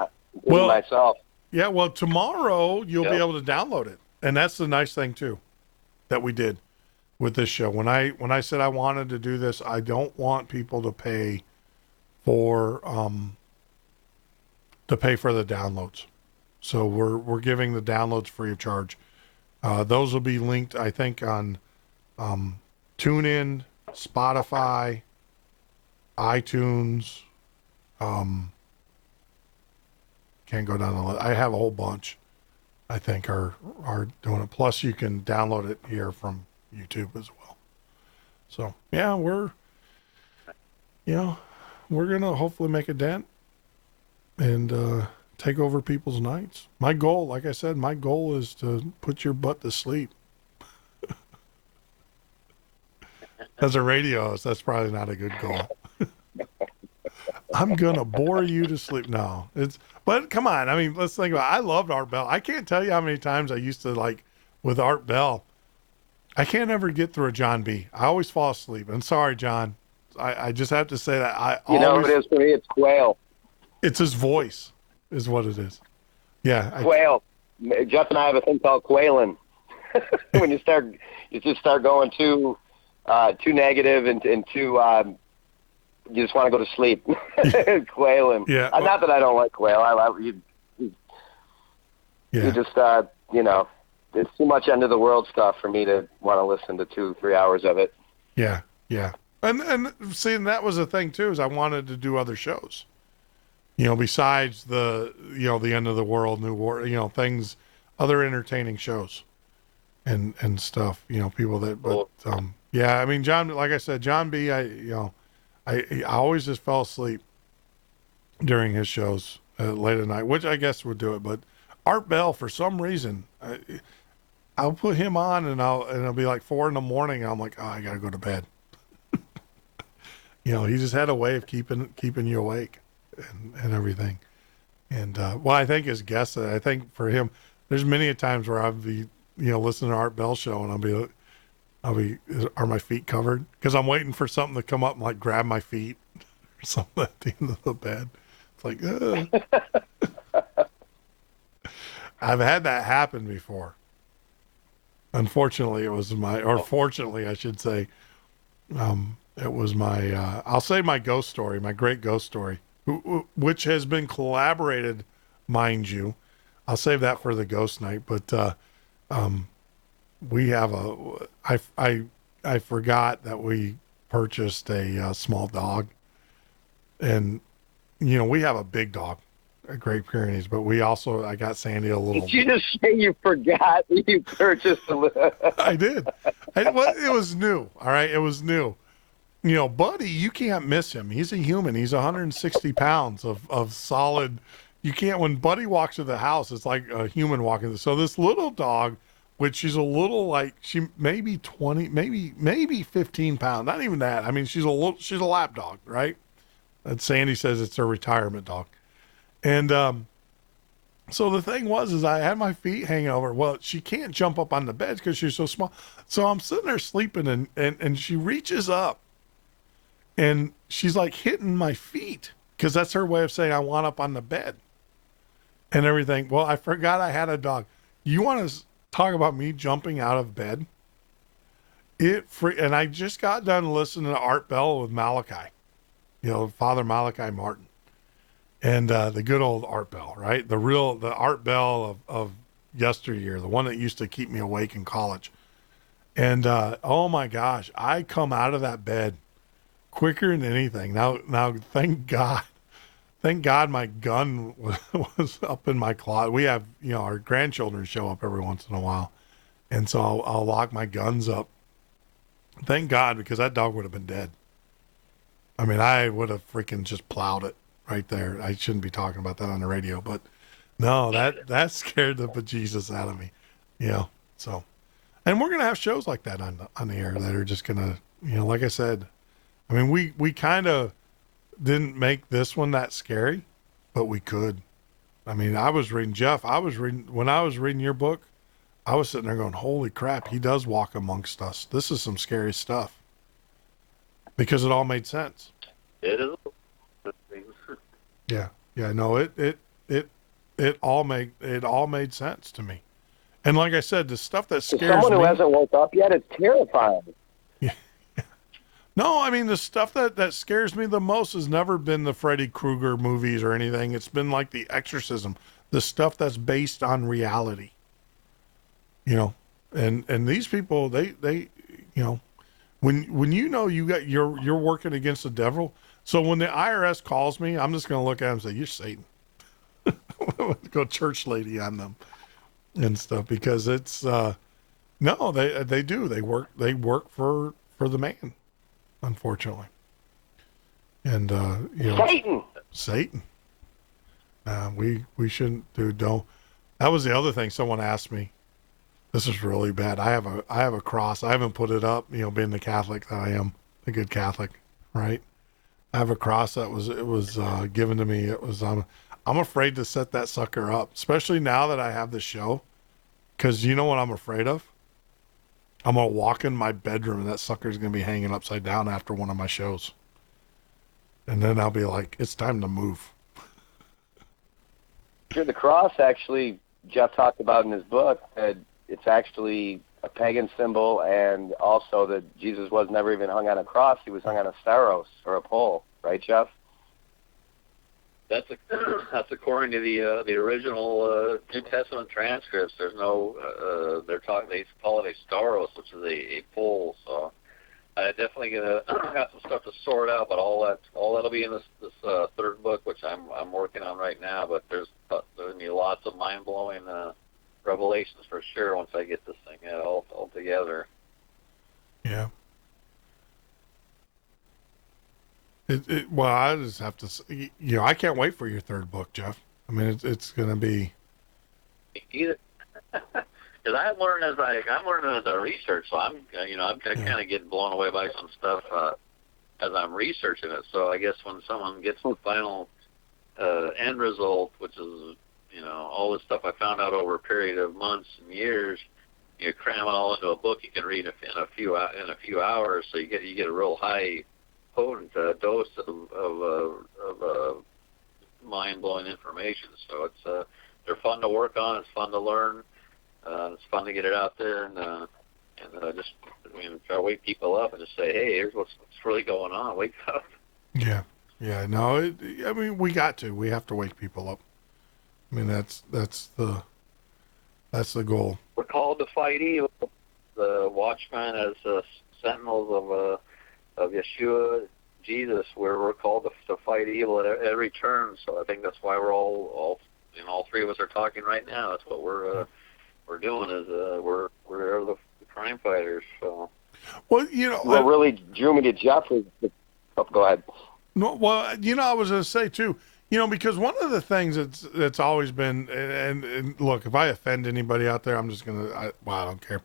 myself. Yeah, well, tomorrow you'll be able to download it. And that's the nice thing, too, that we did with this show. When I said I wanted to do this, I don't want people to pay for the downloads. So we're giving the downloads free of charge. Those will be linked, I think, on TuneIn, Spotify, iTunes. Can't go down the list. I have a whole bunch, I think, are doing it. Plus, you can download it here from YouTube as well. So, yeah, we're going to hopefully make a dent and take over people's nights. My goal, like I said, my goal is to put your butt to sleep. As a radio host, that's probably not a good goal. I'm going to bore you to sleep. No, but come on. I mean, let's think about it. I loved Art Bell. I can't tell you how many times I used to with Art Bell. I can't ever get through a John B. I always fall asleep. I'm sorry, John. I just have to say that. Know what it is for me? It's Quail. It's his voice is what it is. Yeah. Quail. Jeff and I have a thing called quailing. When you just start going too negative and too, you just want to go to sleep. Quailing. Yeah. Not that I don't like quail. You just, it's too much end of the world stuff for me to want to listen to 2-3 hours of it. Yeah. Yeah. And see, that was the thing too, is I wanted to do other shows, besides the end of the world, new war, things, other entertaining shows and stuff, people that, but, yeah, I mean, John, like I said, John B, I always just fell asleep during his shows late at night, which I guess would do it. But Art Bell, for some reason, I'll put him on and it'll be like 4 a.m. and I'm like, oh, I gotta go to bed. He just had a way of keeping you awake and everything. And I think his guests, I think for him, there's many a times where I'll be, listening to Art Bell show and I'll be, are my feet covered? Because I'm waiting for something to come up and grab my feet or something at the end of the bed. It's like, I've had that happen before. Unfortunately, fortunately, I should say, it was I'll say my ghost story, my great ghost story, which has been collaborated, mind you. I'll save that for the ghost night, but, we have I forgot that we purchased a small dog, and we have a big dog at Great Pyrenees, but I got Sandy a little. Did you just say you forgot that you purchased a little? I did. It was new. All right, it was new. Buddy, you can't miss him. He's a human. He's 160 pounds of solid. You can't. When Buddy walks to the house, it's like a human walking. So this little dog, which she's a little she maybe 20, maybe 15 pounds. Not even that. I mean, she's a lap dog, right? And Sandy says it's her retirement dog. And so the thing is I had my feet hanging over. Well, she can't jump up on the bed because she's so small. So I'm sitting there sleeping and she reaches up and she's hitting my feet because that's her way of saying I want up on the bed and everything. Well, I forgot I had a dog. You want to talk about me jumping out of bed? And I just got done listening to Art Bell with Malachi, Father Malachi Martin, and the good old Art Bell, right? The Art Bell of yesteryear, the one that used to keep me awake in college. And oh my gosh, I come out of that bed quicker than anything. Now, thank God my gun was up in my closet. We have, our grandchildren show up every once in a while. And so I'll lock my guns up. Thank God, because that dog would have been dead. I mean, I would have freaking just plowed it right there. I shouldn't be talking about that on the radio, but no, that scared the bejesus out of me. So, and we're going to have shows like that on the air that are just going to, like I said, I mean, we kind of didn't make this one that scary, but we could. I mean, when I was reading your book, I was sitting there going, holy crap, he does walk amongst us. This is some scary stuff. Because it all made sense. It is. Yeah. No, it all made sense to me. And like I said, the stuff that scares me. Someone who hasn't woke up yet, it's terrifying. Yeah. No, I mean, the stuff that scares me the most has never been the Freddy Krueger movies or anything. It's been like the exorcism, the stuff that's based on reality. And these people, they you know, when you know you're working against the devil. So when the IRS calls me, I'm just going to look at them and say, "You're Satan." Go church lady on them and stuff, because it's no, they do. They work for the man, unfortunately. And Satan. We shouldn't don't. That was the other thing someone asked me. This is really bad. I have a cross. I haven't put it up, being the Catholic that I am, a good Catholic, right? I have a cross that was given to me. It was I'm afraid to set that sucker up, especially now that I have this show, because you know what I'm afraid of? I'm gonna walk in my bedroom and that sucker's gonna be hanging upside down after one of my shows, and then I'll be like, it's time to move. The cross, actually, Jeff talked about in his book that it's actually a pagan symbol, and also that Jesus was never even hung on a cross. He was hung on a stauros, or a pole. Right, Jeff? That's according to the original New Testament transcripts. There's no they call it a stauros, which is a pole. So I definitely got some stuff to sort out, but all that'll be in this third book, which I'm working on right now. But there's gonna be lots of mind blowing revelations for sure once I get this thing all together. Yeah. Well, I just have to, I can't wait for your third book, Jeff. I mean, it's going to be. Either, because I'm learning as I research, so I'm kind of getting blown away by some stuff as I'm researching it. So I guess when someone gets the final end result, which is all this stuff I found out over a period of months and years, you cram it all into a book you can read in a few hours, so you get a real high potent dose of mind-blowing information. So it's they're fun to work on. It's fun to learn. It's fun to get it out there and just try to wake people up and just say, hey, here's what's really going on. Wake up. Yeah. No, we got to. We have to wake people up. I mean, that's the goal. We're called to fight evil. The watchmen as sentinels of Yeshua, Jesus, where we're called to fight evil at every turn. So I think that's why we're all three of us are talking right now. That's what we're doing is we're the crime fighters. So well, what really drew me to Jeff was go ahead. No, well, I was going to say too, because one of the things that's always been, and look, if I offend anybody out there, I'm just going to, I don't care.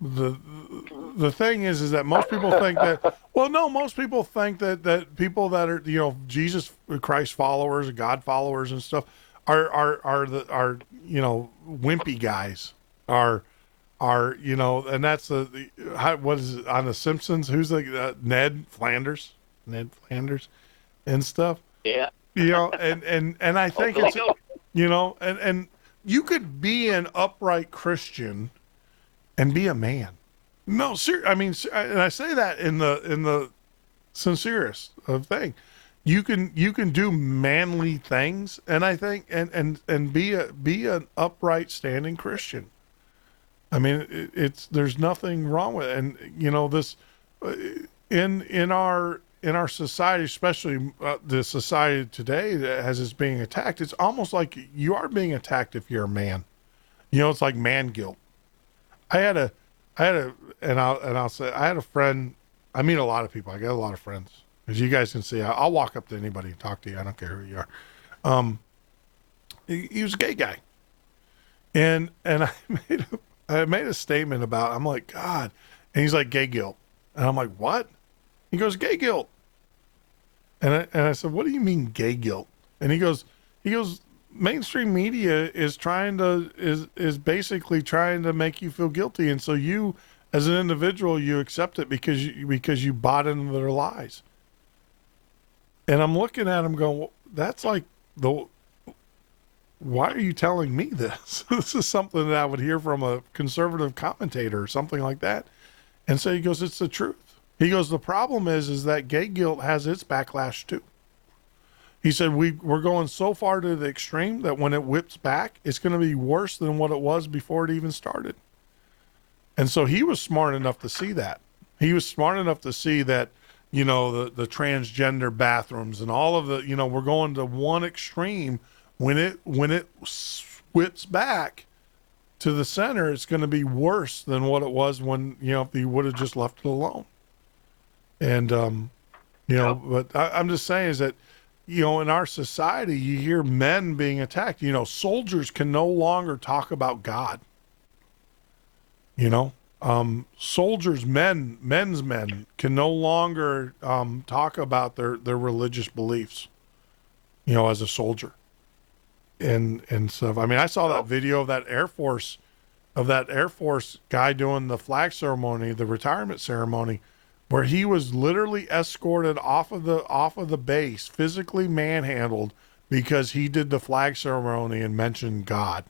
The thing is that most people think that, most people think that people that are, Jesus Christ followers, God followers and stuff are wimpy guys are, and that's what is it on The Simpsons? Who's Ned Flanders and stuff. Yeah. And I think it's, and you could be an upright Christian and be a man. No, I mean, and I say that in the sincerest of thing. You can do manly things, and I think and be an upright standing Christian. I mean, there's nothing wrong with it. And this in our society, especially the society today that has is being attacked, it's almost like you are being attacked if you're a man. It's like man guilt. I had a friend. I meet a lot of people. I got a lot of friends. As you guys can see, I'll walk up to anybody and talk to you. I don't care who you are. He was a gay guy, and I made a statement about. I'm like, God, and he's like, gay guilt, and I'm like, what? He goes, gay guilt, and I said, what do you mean gay guilt? And he goes, mainstream media is basically trying to make you feel guilty, and so you, as an individual, you accept it because you bought into their lies. And I'm looking at him going, well, that's like why are you telling me this? This is something that I would hear from a conservative commentator or something like that. And so he goes, it's the truth. He goes, the problem is that gay guilt has its backlash too. He said, we're going so far to the extreme that when it whips back, it's going to be worse than what it was before it even started. And so he was smart enough to see that. He was smart enough to see that, the transgender bathrooms and all of the, we're going to one extreme. When it whips back to the center, it's going to be worse than what it was when, if he would have just left it alone. And, but I'm just saying is that, in our society, you hear men being attacked. Soldiers can no longer talk about God. Soldiers, men's men can no longer talk about their religious beliefs, as a soldier. And stuff. I mean, I saw that video of that Air Force guy doing the flag ceremony, the retirement ceremony, where he was literally escorted off of the base, physically manhandled because he did the flag ceremony and mentioned God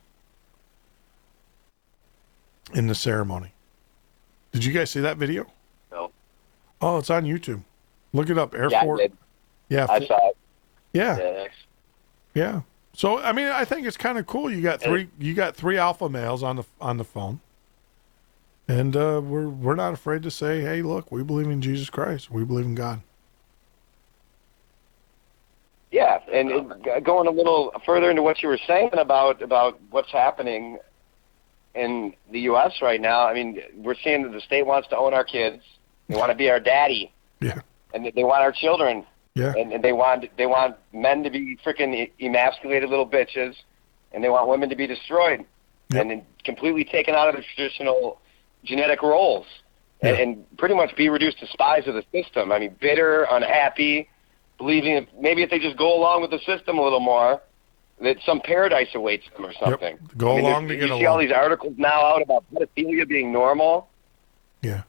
in the ceremony. Did you guys see that video? No. Oh, it's on YouTube. Look it up. Air Force. I did. Yeah. I saw it. Yeah. Yeah. Yeah. So I mean, I think it's kind of cool. You got three alpha males on the phone, and we're not afraid to say, hey, look, we believe in Jesus Christ. We believe in God. Yeah, and going a little further into what you were saying about what's happening in the U.S. right now, I mean, we're seeing that the state wants to own our kids. They want to be our daddy. Yeah. And they want our children. Yeah. And they want men to be freaking emasculated little bitches, and they want women to be destroyed and then completely taken out of the traditional genetic roles and pretty much be reduced to spies of the system. I mean, bitter, unhappy, believing maybe if they just go along with the system a little more, that some paradise awaits them or something. Yep. Go along to get along. You see all these articles now out about pedophilia being normal. Yeah.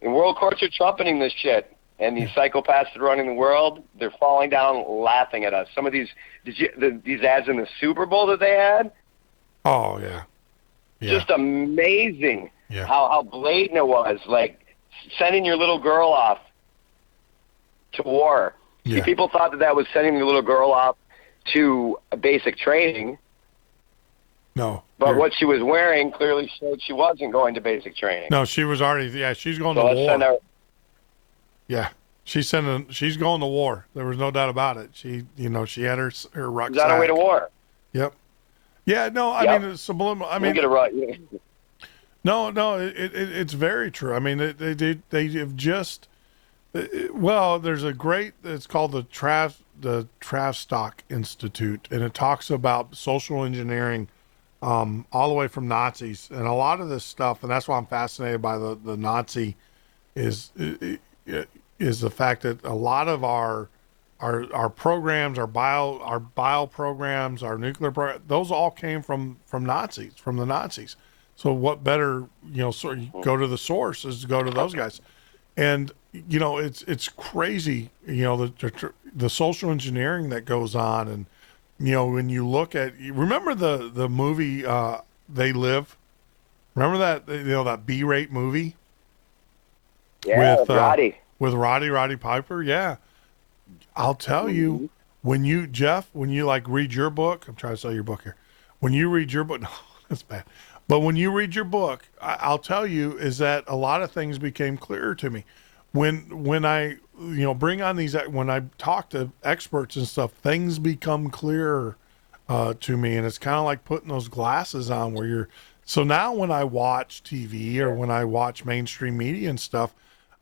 And world courts are trumpeting this shit. And these psychopaths that are running the world, they're falling down laughing at us. Some of these these ads in the Super Bowl that they had. Oh, yeah. Just amazing how blatant it was. Like sending your little girl off to war. Yeah. See, people thought that was sending your little girl off to a basic training. No. But what she was wearing clearly showed she wasn't going to basic training. No, she was already, she's going to war. Yeah, she's going to war. There was no doubt about it. She had her rucksack. She's on her way to war. Yep. Yeah, no, I mean, it's subliminal. I mean, get it right. No, it's very true. I mean, they have just, well, there's a great, it's called the Travstock Institute, and it talks about social engineering all the way from Nazis. And a lot of this stuff, and that's why I'm fascinated by the Nazi is the fact that a lot of our programs, our bio programs, our nuclear program, those all came from Nazis, from the Nazis. So what better, go to the source is to go to those guys. And, it's crazy, the social engineering that goes on. And, when you look at, remember the movie, They Live? Remember that, that B-rate movie? Yeah, with Roddy. With Roddy Piper, yeah. I'll tell you, when you read your book, I'm trying to sell your book here. When you read your book, no, that's bad. But when you read your book, I'll tell you is that a lot of things became clearer to me. When I, bring on these, when I talk to experts and stuff, things become clearer to me. And it's kind of like putting those glasses on where you're, so now when I watch TV or when I watch mainstream media and stuff,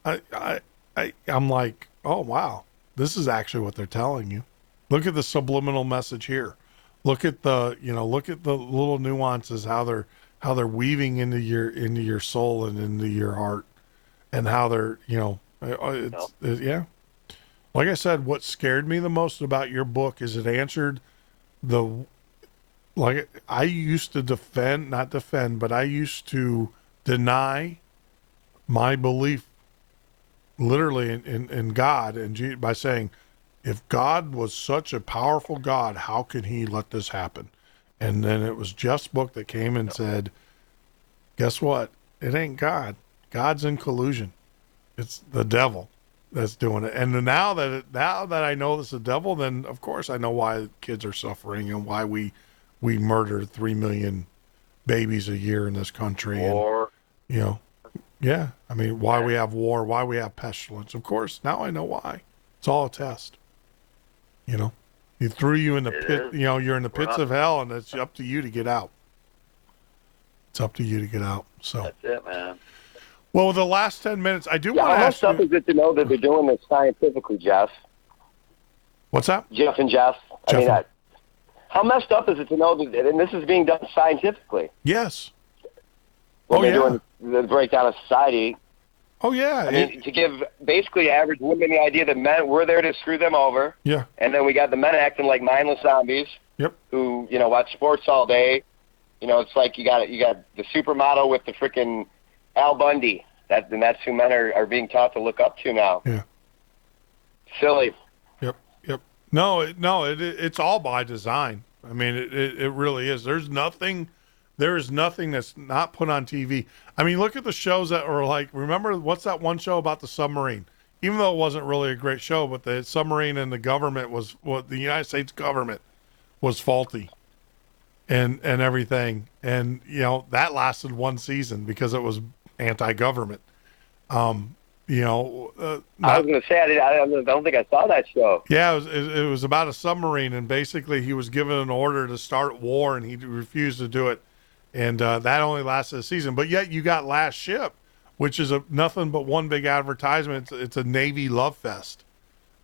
I'm like, oh, wow, this is actually what they're telling you. Look at the subliminal message here. Look at the little nuances, how they're weaving into your soul and into your heart, and how they're, yeah. Like I said, what scared me the most about your book is it answered I used to not defend, but I used to deny my belief literally in God and by saying, if God was such a powerful God, how could he let this happen? And then it was Jeff's book that came and said, guess what? It ain't God. God's in collusion. It's the devil that's doing it. And now that I know it's the devil, then of course I know why kids are suffering and why we murder 3 million babies a year in this country. You know, yeah. I mean, why we have war, why we have pestilence. Of course, now I know why. It's all a test. You know, he threw you in the pit. You know, you're in the pits of hell, and it's up to you to get out. It's up to you to get out. So that's it, man. Well, the last 10 minutes, I do want to how ask messed up you. is it to know that they're doing this scientifically, Jeff? What's that? Jeff and Jeff. Jeff I mean, and- how messed up is it to know that, and this is being done scientifically? Yes. When Oh, they're yeah. doing the breakdown of society. Oh, yeah. I mean, to give basically average women the idea that men, we're there to screw them over. Yeah. And then we got the men acting like mindless zombies. Yep. Who, you know, watch sports all day. You know, it's like you got the supermodel with the freaking Al Bundy. And that's who men are being taught to look up to now. Yeah. Silly. Yep. No, it's all by design. I mean, it really is. There is nothing that's not put on TV. I mean, look at the shows that are like, remember, what's that one show about the submarine? Even though it wasn't really a great show, but the submarine and the government the United States government was faulty and everything. And, you know, that lasted one season because it was anti-government. You know, I was going to say, I don't think I saw that show. Yeah, it was about a submarine, and basically he was given an order to start war, and he refused to do it, and that only lasted a season. But yet you got Last Ship, which is nothing but one big advertisement. It's a Navy love fest,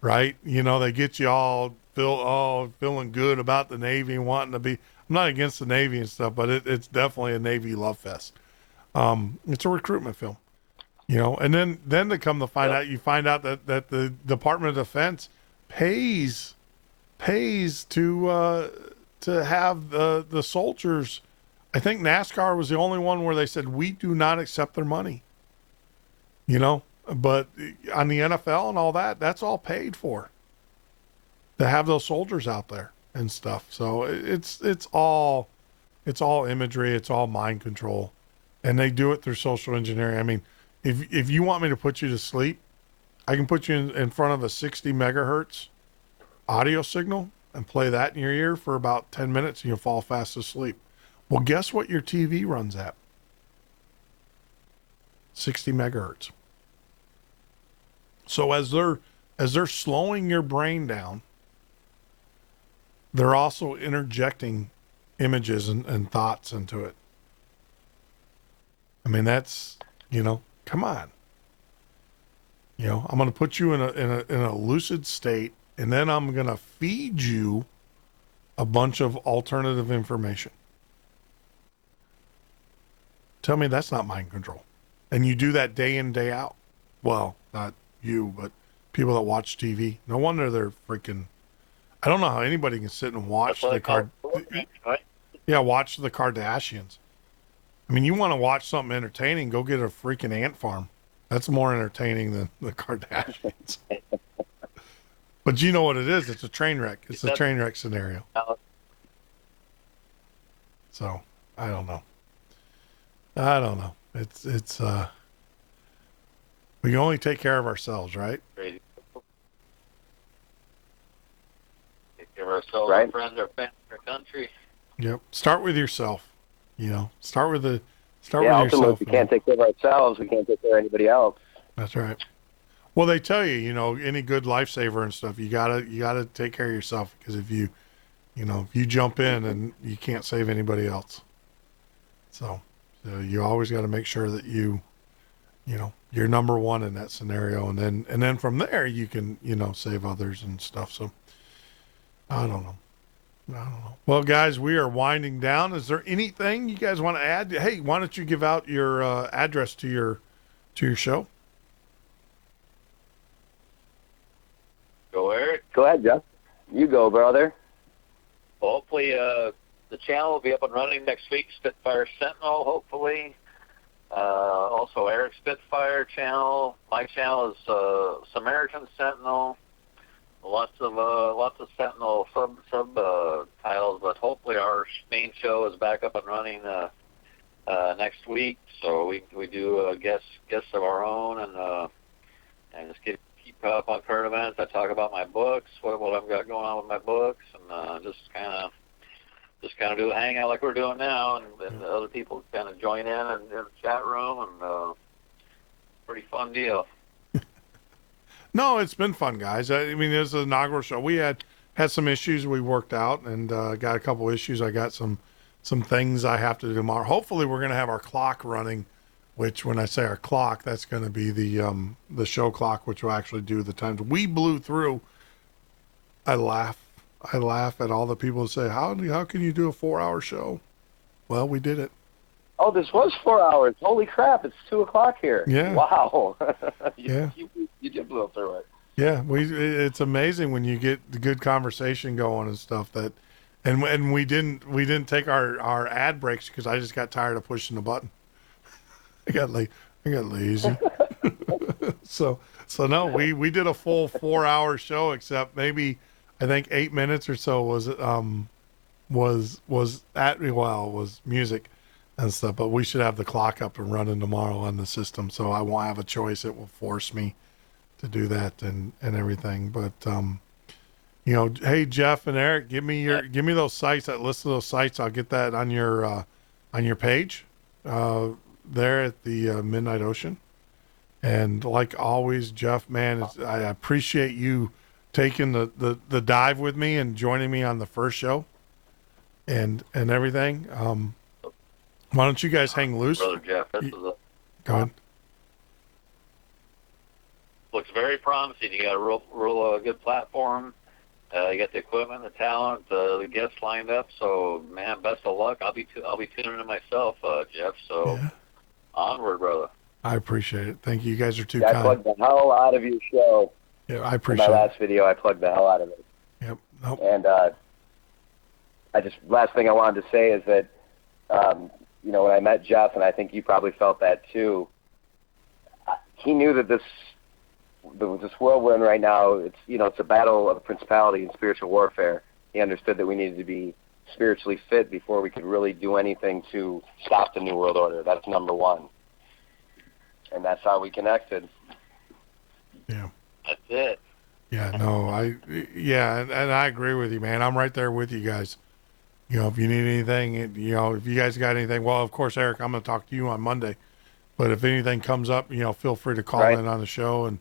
right? You know, they get you all feeling good about the Navy and wanting to be. I'm not against the Navy and stuff, but it's definitely a Navy love fest. It's a recruitment film. You know, and then to come to find out, you find out that the Department of Defense pays to have the soldiers. I think NASCAR was the only one where they said we do not accept their money. You know, but on the NFL and all that, that's all paid for. To have those soldiers out there and stuff. So it's all imagery, it's all mind control, and they do it through social engineering. I mean, if you want me to put you to sleep, I can put you in front of a 60 megahertz audio signal and play that in your ear for about 10 minutes and you'll fall fast asleep. Well, guess what your TV runs at? 60 megahertz. So as they're slowing your brain down, they're also interjecting images and thoughts into it. I mean, that's, you know, come on. You know, I'm going to put you in a lucid state, and then I'm going to feed you a bunch of alternative information. Tell me that's not mind control. And you do that day in, day out. Well, not you, but people that watch TV. No wonder they're freaking... I don't know how anybody can sit and watch watch the Kardashians. I mean, you want to watch something entertaining, go get a freaking ant farm. That's more entertaining than the Kardashians. But you know what it is. It's a train wreck. It's a train wreck scenario. So, I don't know. It's we can only take care of ourselves, right? Take care of ourselves, Right. our friends, our family, our country. Yep. Start with yourself. You know, start with Ultimately, yourself. if we can't take care of ourselves, we can't take care of anybody else. That's right. Well, they tell you, you know, any good lifesaver and stuff, you gotta take care of yourself, because if you jump in and you can't save anybody else. So you always got to make sure that you know, you're number one in that scenario, and then from there you can, you know, save others and stuff. So I don't know. Well, guys, we are winding down. Is there anything you guys want to add? Hey, why don't you give out your address to your show? Go, Eric. Go ahead, Jeff. You go, brother. Hopefully, the channel will be up and running next week. Spitfire Sentinel, hopefully. Also, Eric Spitfire channel. My channel is Samaritan Sentinel. Lots of Sentinel sub titles, but hopefully our main show is back up and running next week. So we do guests of our own, and just keep up on current events. I talk about my books, what I've got going on with my books, and just kind of just kind of do a hangout like we're doing now, and other people kind of join in the chat room, and pretty fun deal. No, it's been fun, guys. I mean, it was an inaugural show. We had some issues we worked out, and got a couple issues. I got some things I have to do tomorrow. Hopefully, we're going to have our clock running, which when I say our clock, that's going to be the show clock, which will actually do the times. We blew through. I laugh at all the people who say, how can you do a 4-hour show? Well, we did it. Oh, this was 4 hours. Holy crap, it's 2 o'clock here. Yeah. Wow. Yeah. You did blow through it. Yeah, it's amazing when you get the good conversation going and stuff and we didn't take our ad breaks because I just got tired of pushing the button. I got lazy. So no, we did a full 4-hour show, except maybe I think 8 minutes or so was music and stuff. But we should have the clock up and running tomorrow on the system, so I won't have a choice. It will force me to do that and everything. But hey, Jeff and Eric, give me those sites, that list of those sites. I'll get that on your page there at the Midnight Ocean. And like always, Jeff, man, I appreciate you taking the dive with me and joining me on the first show and everything. Why don't you guys hang loose? Brother Jeff, Go ahead. Looks very promising. You got a real good platform. You got the equipment, the talent, the guests lined up. So, man, best of luck. I'll be tuning in myself, Jeff. So, onward, brother. I appreciate it. Thank you. You guys are too I kind. plugged the hell out of your show. Yeah, I appreciate it. My last video, I plugged the hell out of it. Yep. Nope. And last thing I wanted to say is that, when I met Jeff, and I think you probably felt that too, he knew that this world we're in right now, it's a battle of principality and spiritual warfare. He understood that we needed to be spiritually fit before we could really do anything to stop the New World Order. That's number one. And that's how we connected. Yeah. That's it. Yeah, no, and I agree with you, man. I'm right there with you guys. If you need anything, if you guys got anything, well, of course, Eric, I'm going to talk to you on Monday. But if anything comes up, feel free to call in on the show. And,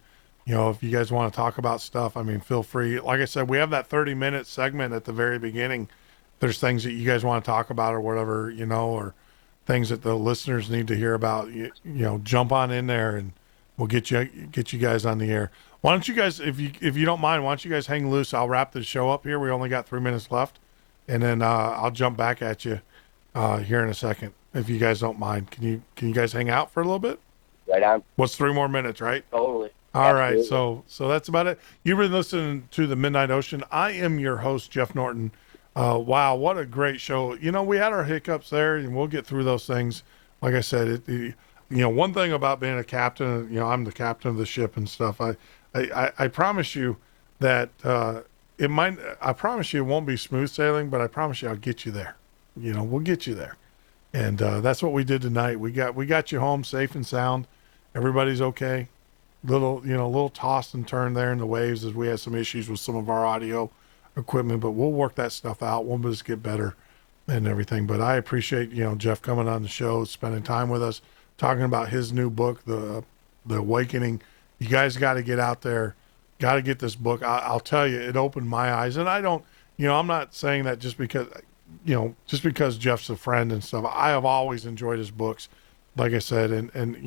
if you guys want to talk about stuff, feel free. Like I said, we have that 30-minute segment at the very beginning. There's things that you guys want to talk about or whatever, or things that the listeners need to hear about, jump on in there and we'll get you guys on the air. Why don't you guys, if you don't mind, why don't you guys hang loose? I'll wrap the show up here. We only got 3 minutes left, and then I'll jump back at you here in a second, if you guys don't mind. Can you guys hang out for a little bit? Right on. What's 3 more minutes, right? Totally. All right, so that's about it. You've been listening to the Midnight Ocean. I am your host, Jeff Norton. Wow, what a great show. We had our hiccups there, and we'll get through those things. Like I said, one thing about being a captain, I'm the captain of the ship and stuff. I promise you that I promise you it won't be smooth sailing, but I promise you I'll get you there. We'll get you there. And that's what we did tonight. We got you home safe and sound. Everybody's okay. Little toss and turn there in the waves as we had some issues with some of our audio equipment, but we'll work that stuff out. We'll just get better and everything. But I appreciate, Jeff coming on the show, spending time with us, talking about his new book, The Awakening. You guys got to get out there, got to get this book. I'll tell you, it opened my eyes. And I don't, I'm not saying that just because Jeff's a friend and stuff. I have always enjoyed his books, like I said, and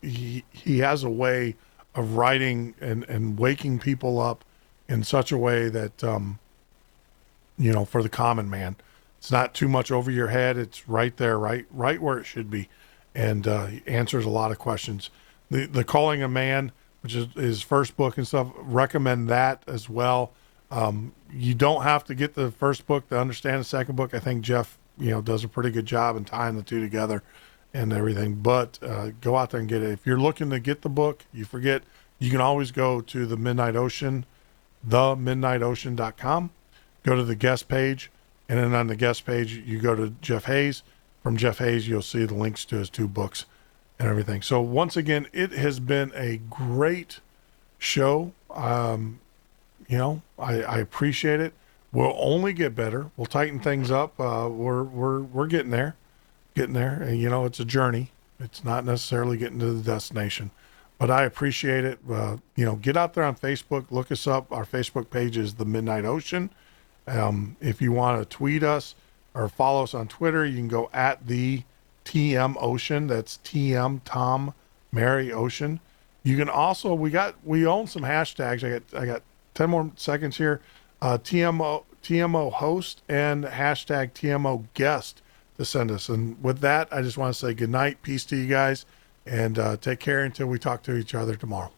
he has a way of writing and waking people up in such a way that, for the common man, it's not too much over your head. It's right there, right where it should be. And he answers a lot of questions. The Calling a Man, which is his first book and stuff, recommend that as well. You don't have to get the first book to understand the second book. I think Jeff, does a pretty good job in tying the two together and everything. But go out there and get it. If you're looking to get the book, you can always go to the Midnight Ocean, themidnightocean.com. Go to the guest page, and then on the guest page, you go to Jeff Hayes. From Jeff Hayes, you'll see the links to his 2 books and everything. So once again, it has been a great show. I appreciate it. We'll only get better. We'll tighten things up. We're getting there, and it's a journey. It's not necessarily getting to the destination, but I appreciate it. Get out there on Facebook, look us up. Our Facebook page is The Midnight Ocean. If you want to tweet us or follow us on Twitter, you can go at the TM Ocean. That's TM Tom Mary Ocean. You can also we own some hashtags. I got 10 more seconds here. TMO host and hashtag TMO guest to send us. And with that, I just want to say good night, peace to you guys, and take care until we talk to each other tomorrow.